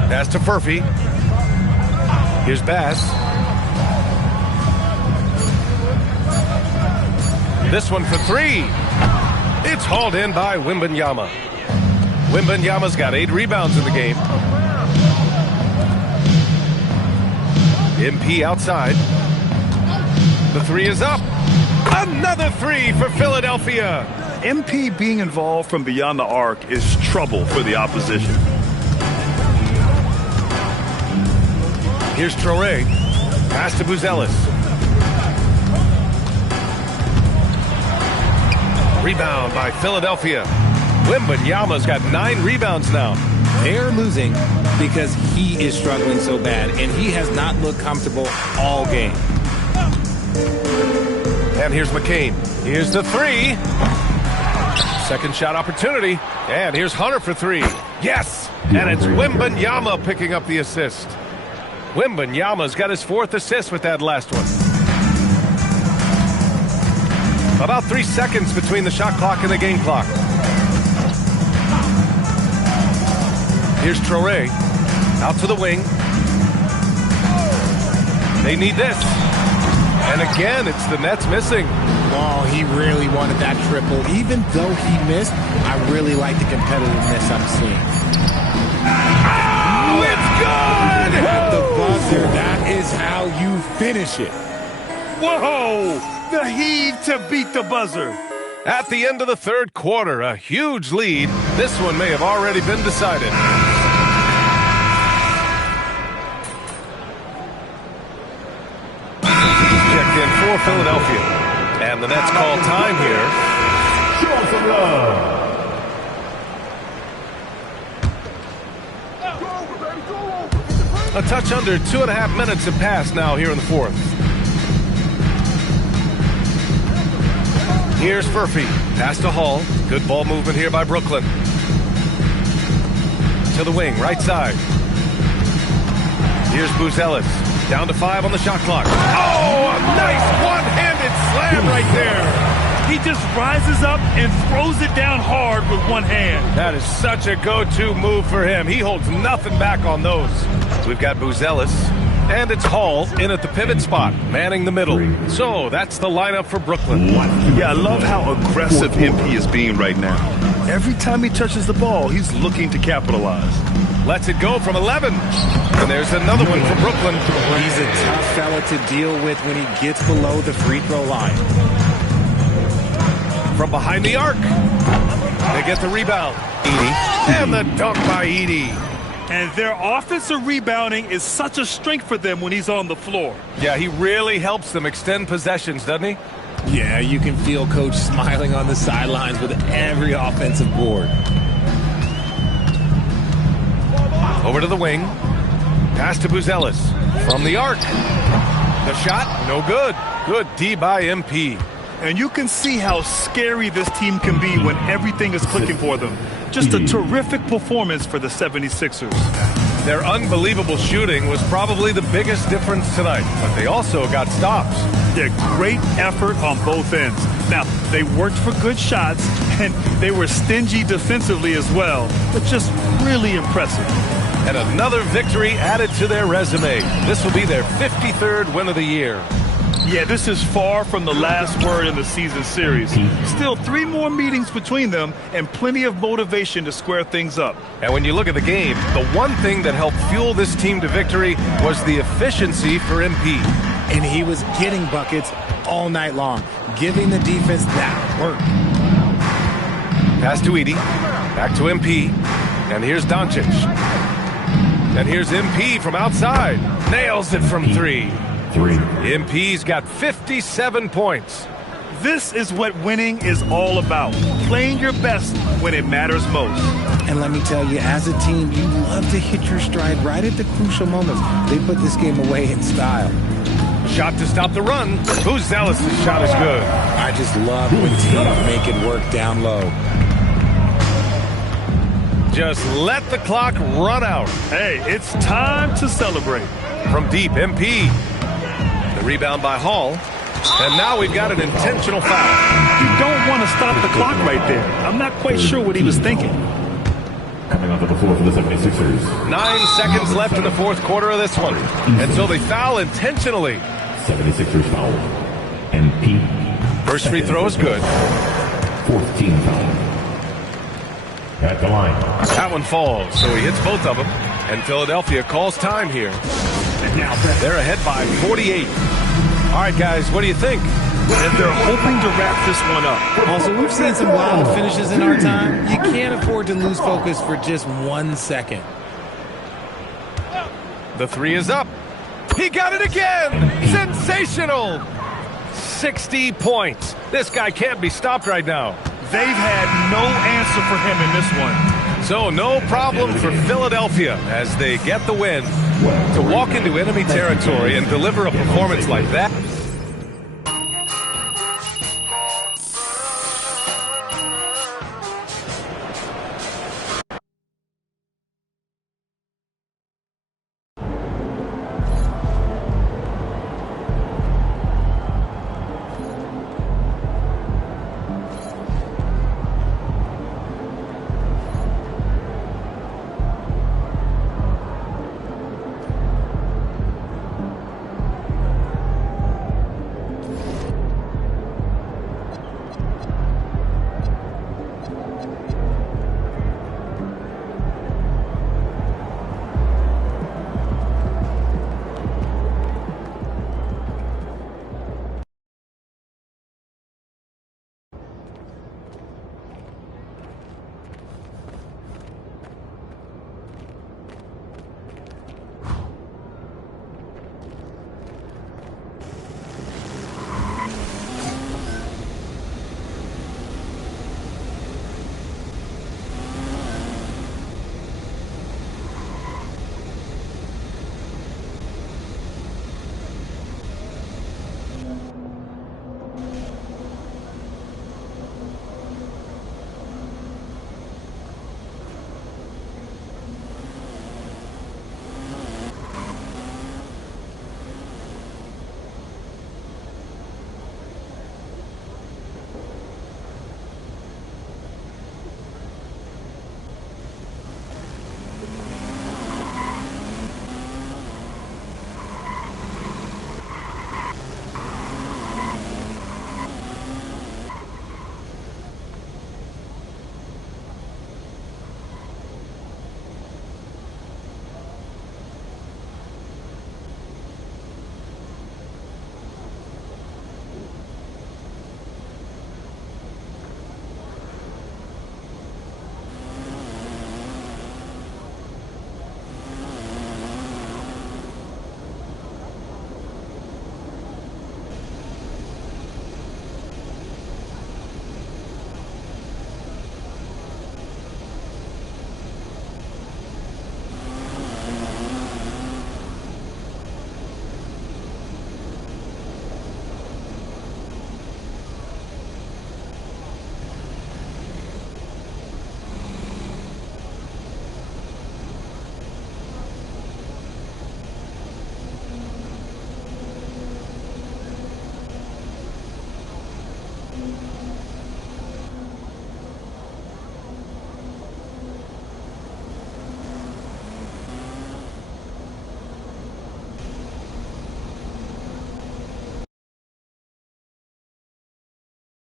Pass to Furphy. Here's Bass. This one for three. It's hauled in by Wembanyama. Wembanyama's got 8 rebounds in the game. MP outside. The three is up. Another three for Philadelphia. MP being involved from beyond the arc is trouble for the opposition. Here's Traoré. Pass to Buzelis. Rebound by Philadelphia. Wembanyama's got 9 rebounds now. They're losing because he is struggling so bad, and he has not looked comfortable all game. And here's McCain. Here's the three. Second shot opportunity. And here's Hunter for three. Yes! And it's Wembanyama picking up the assist. Wembanyama's got his 4th assist with that last one. About 3 seconds between the shot clock and the game clock. Here's Traoré. Out to the wing. They need this. And again, it's the Nets missing. Oh, he really wanted that triple. Even though he missed, I really like the competitiveness I'm seeing. Oh, it's good! At the buzzer, that is how you finish it. Whoa! The heave to beat the buzzer. At the end of the third quarter, a huge lead. This one may have already been decided. Checked in for Philadelphia. And the Nets call time here. Show some love. A touch under 2.5 minutes have passed now here in the fourth. Here's Furphy. Pass to Hall. Good ball movement here by Brooklyn. To the wing, right side. Here's Buzelis. Down to 5 on the shot clock. Oh, a nice one-handed slam right there. He just rises up and throws it down hard with one hand. That is such a go-to move for him. He holds nothing back on those. We've got Buzelis. And it's Hall in at the pivot spot, manning the middle. So that's the lineup for Brooklyn. Yeah, I love how aggressive MP is being right now. Every time he touches the ball, he's looking to capitalize. Lets it go from 11. And there's another one for Brooklyn. He's a tough fella to deal with when he gets below the free throw line. From behind the arc. They get the rebound. Edey. And the dunk by Edey. And their offensive rebounding is such a strength for them when he's on the floor. Yeah, he really helps them extend possessions, doesn't he? Yeah, you can feel Coach smiling on the sidelines with every offensive board. Over to the wing. Pass to Buzelis. From the arc. The shot, no good. Good D by MP. And you can see how scary this team can be when everything is clicking for them. Just a terrific performance for the 76ers. Their unbelievable shooting was probably the biggest difference tonight, but they also got stops. Yeah, great effort on both ends. Now, they worked for good shots, and they were stingy defensively as well, but just really impressive. and another victory added to their resume. This will be their 53rd win of the year. Yeah, this is far from the last word in the season series. Still 3 more meetings between them and plenty of motivation to square things up. And when you look at the game, the one thing that helped fuel this team to victory was the efficiency for MP. And he was getting buckets all night long, giving the defense that work. Pass to Edie, back to MP, and here's Doncic. And here's MP from outside, nails it from 3. MP's got 57 points. This is what winning is all about. Playing your best when it matters most. And let me tell you, as a team, you love to hit your stride right at the crucial moments. They put this game away in style. Shot to stop the run. Who's zealous? His shot is good. I just love when teams make it work down low. Just let the clock run out. Hey, it's time to celebrate. From deep, MP. The rebound by Hall. And now we've got an intentional foul. You don't want to stop the clock right there. I'm not quite sure what he was thinking. Coming onto the floor for the 76ers. 9 seconds left in the fourth quarter of this one. And so they foul intentionally. 76ers foul. MP. First free throw is good. 14 foul. At the line. That one falls, so he hits both of them. And Philadelphia calls time here. They're ahead by 48. All right, guys, what do you think? And they're hoping to wrap this one up. Also, we've seen some wild finishes in our time. You can't afford to lose focus for just 1 second. The 3 is up. He got it again. Sensational. 60 points. This guy can't be stopped right now. They've had no answer for him in this one. So no problem for Philadelphia as they get the win. To walk into enemy territory and deliver a performance like that,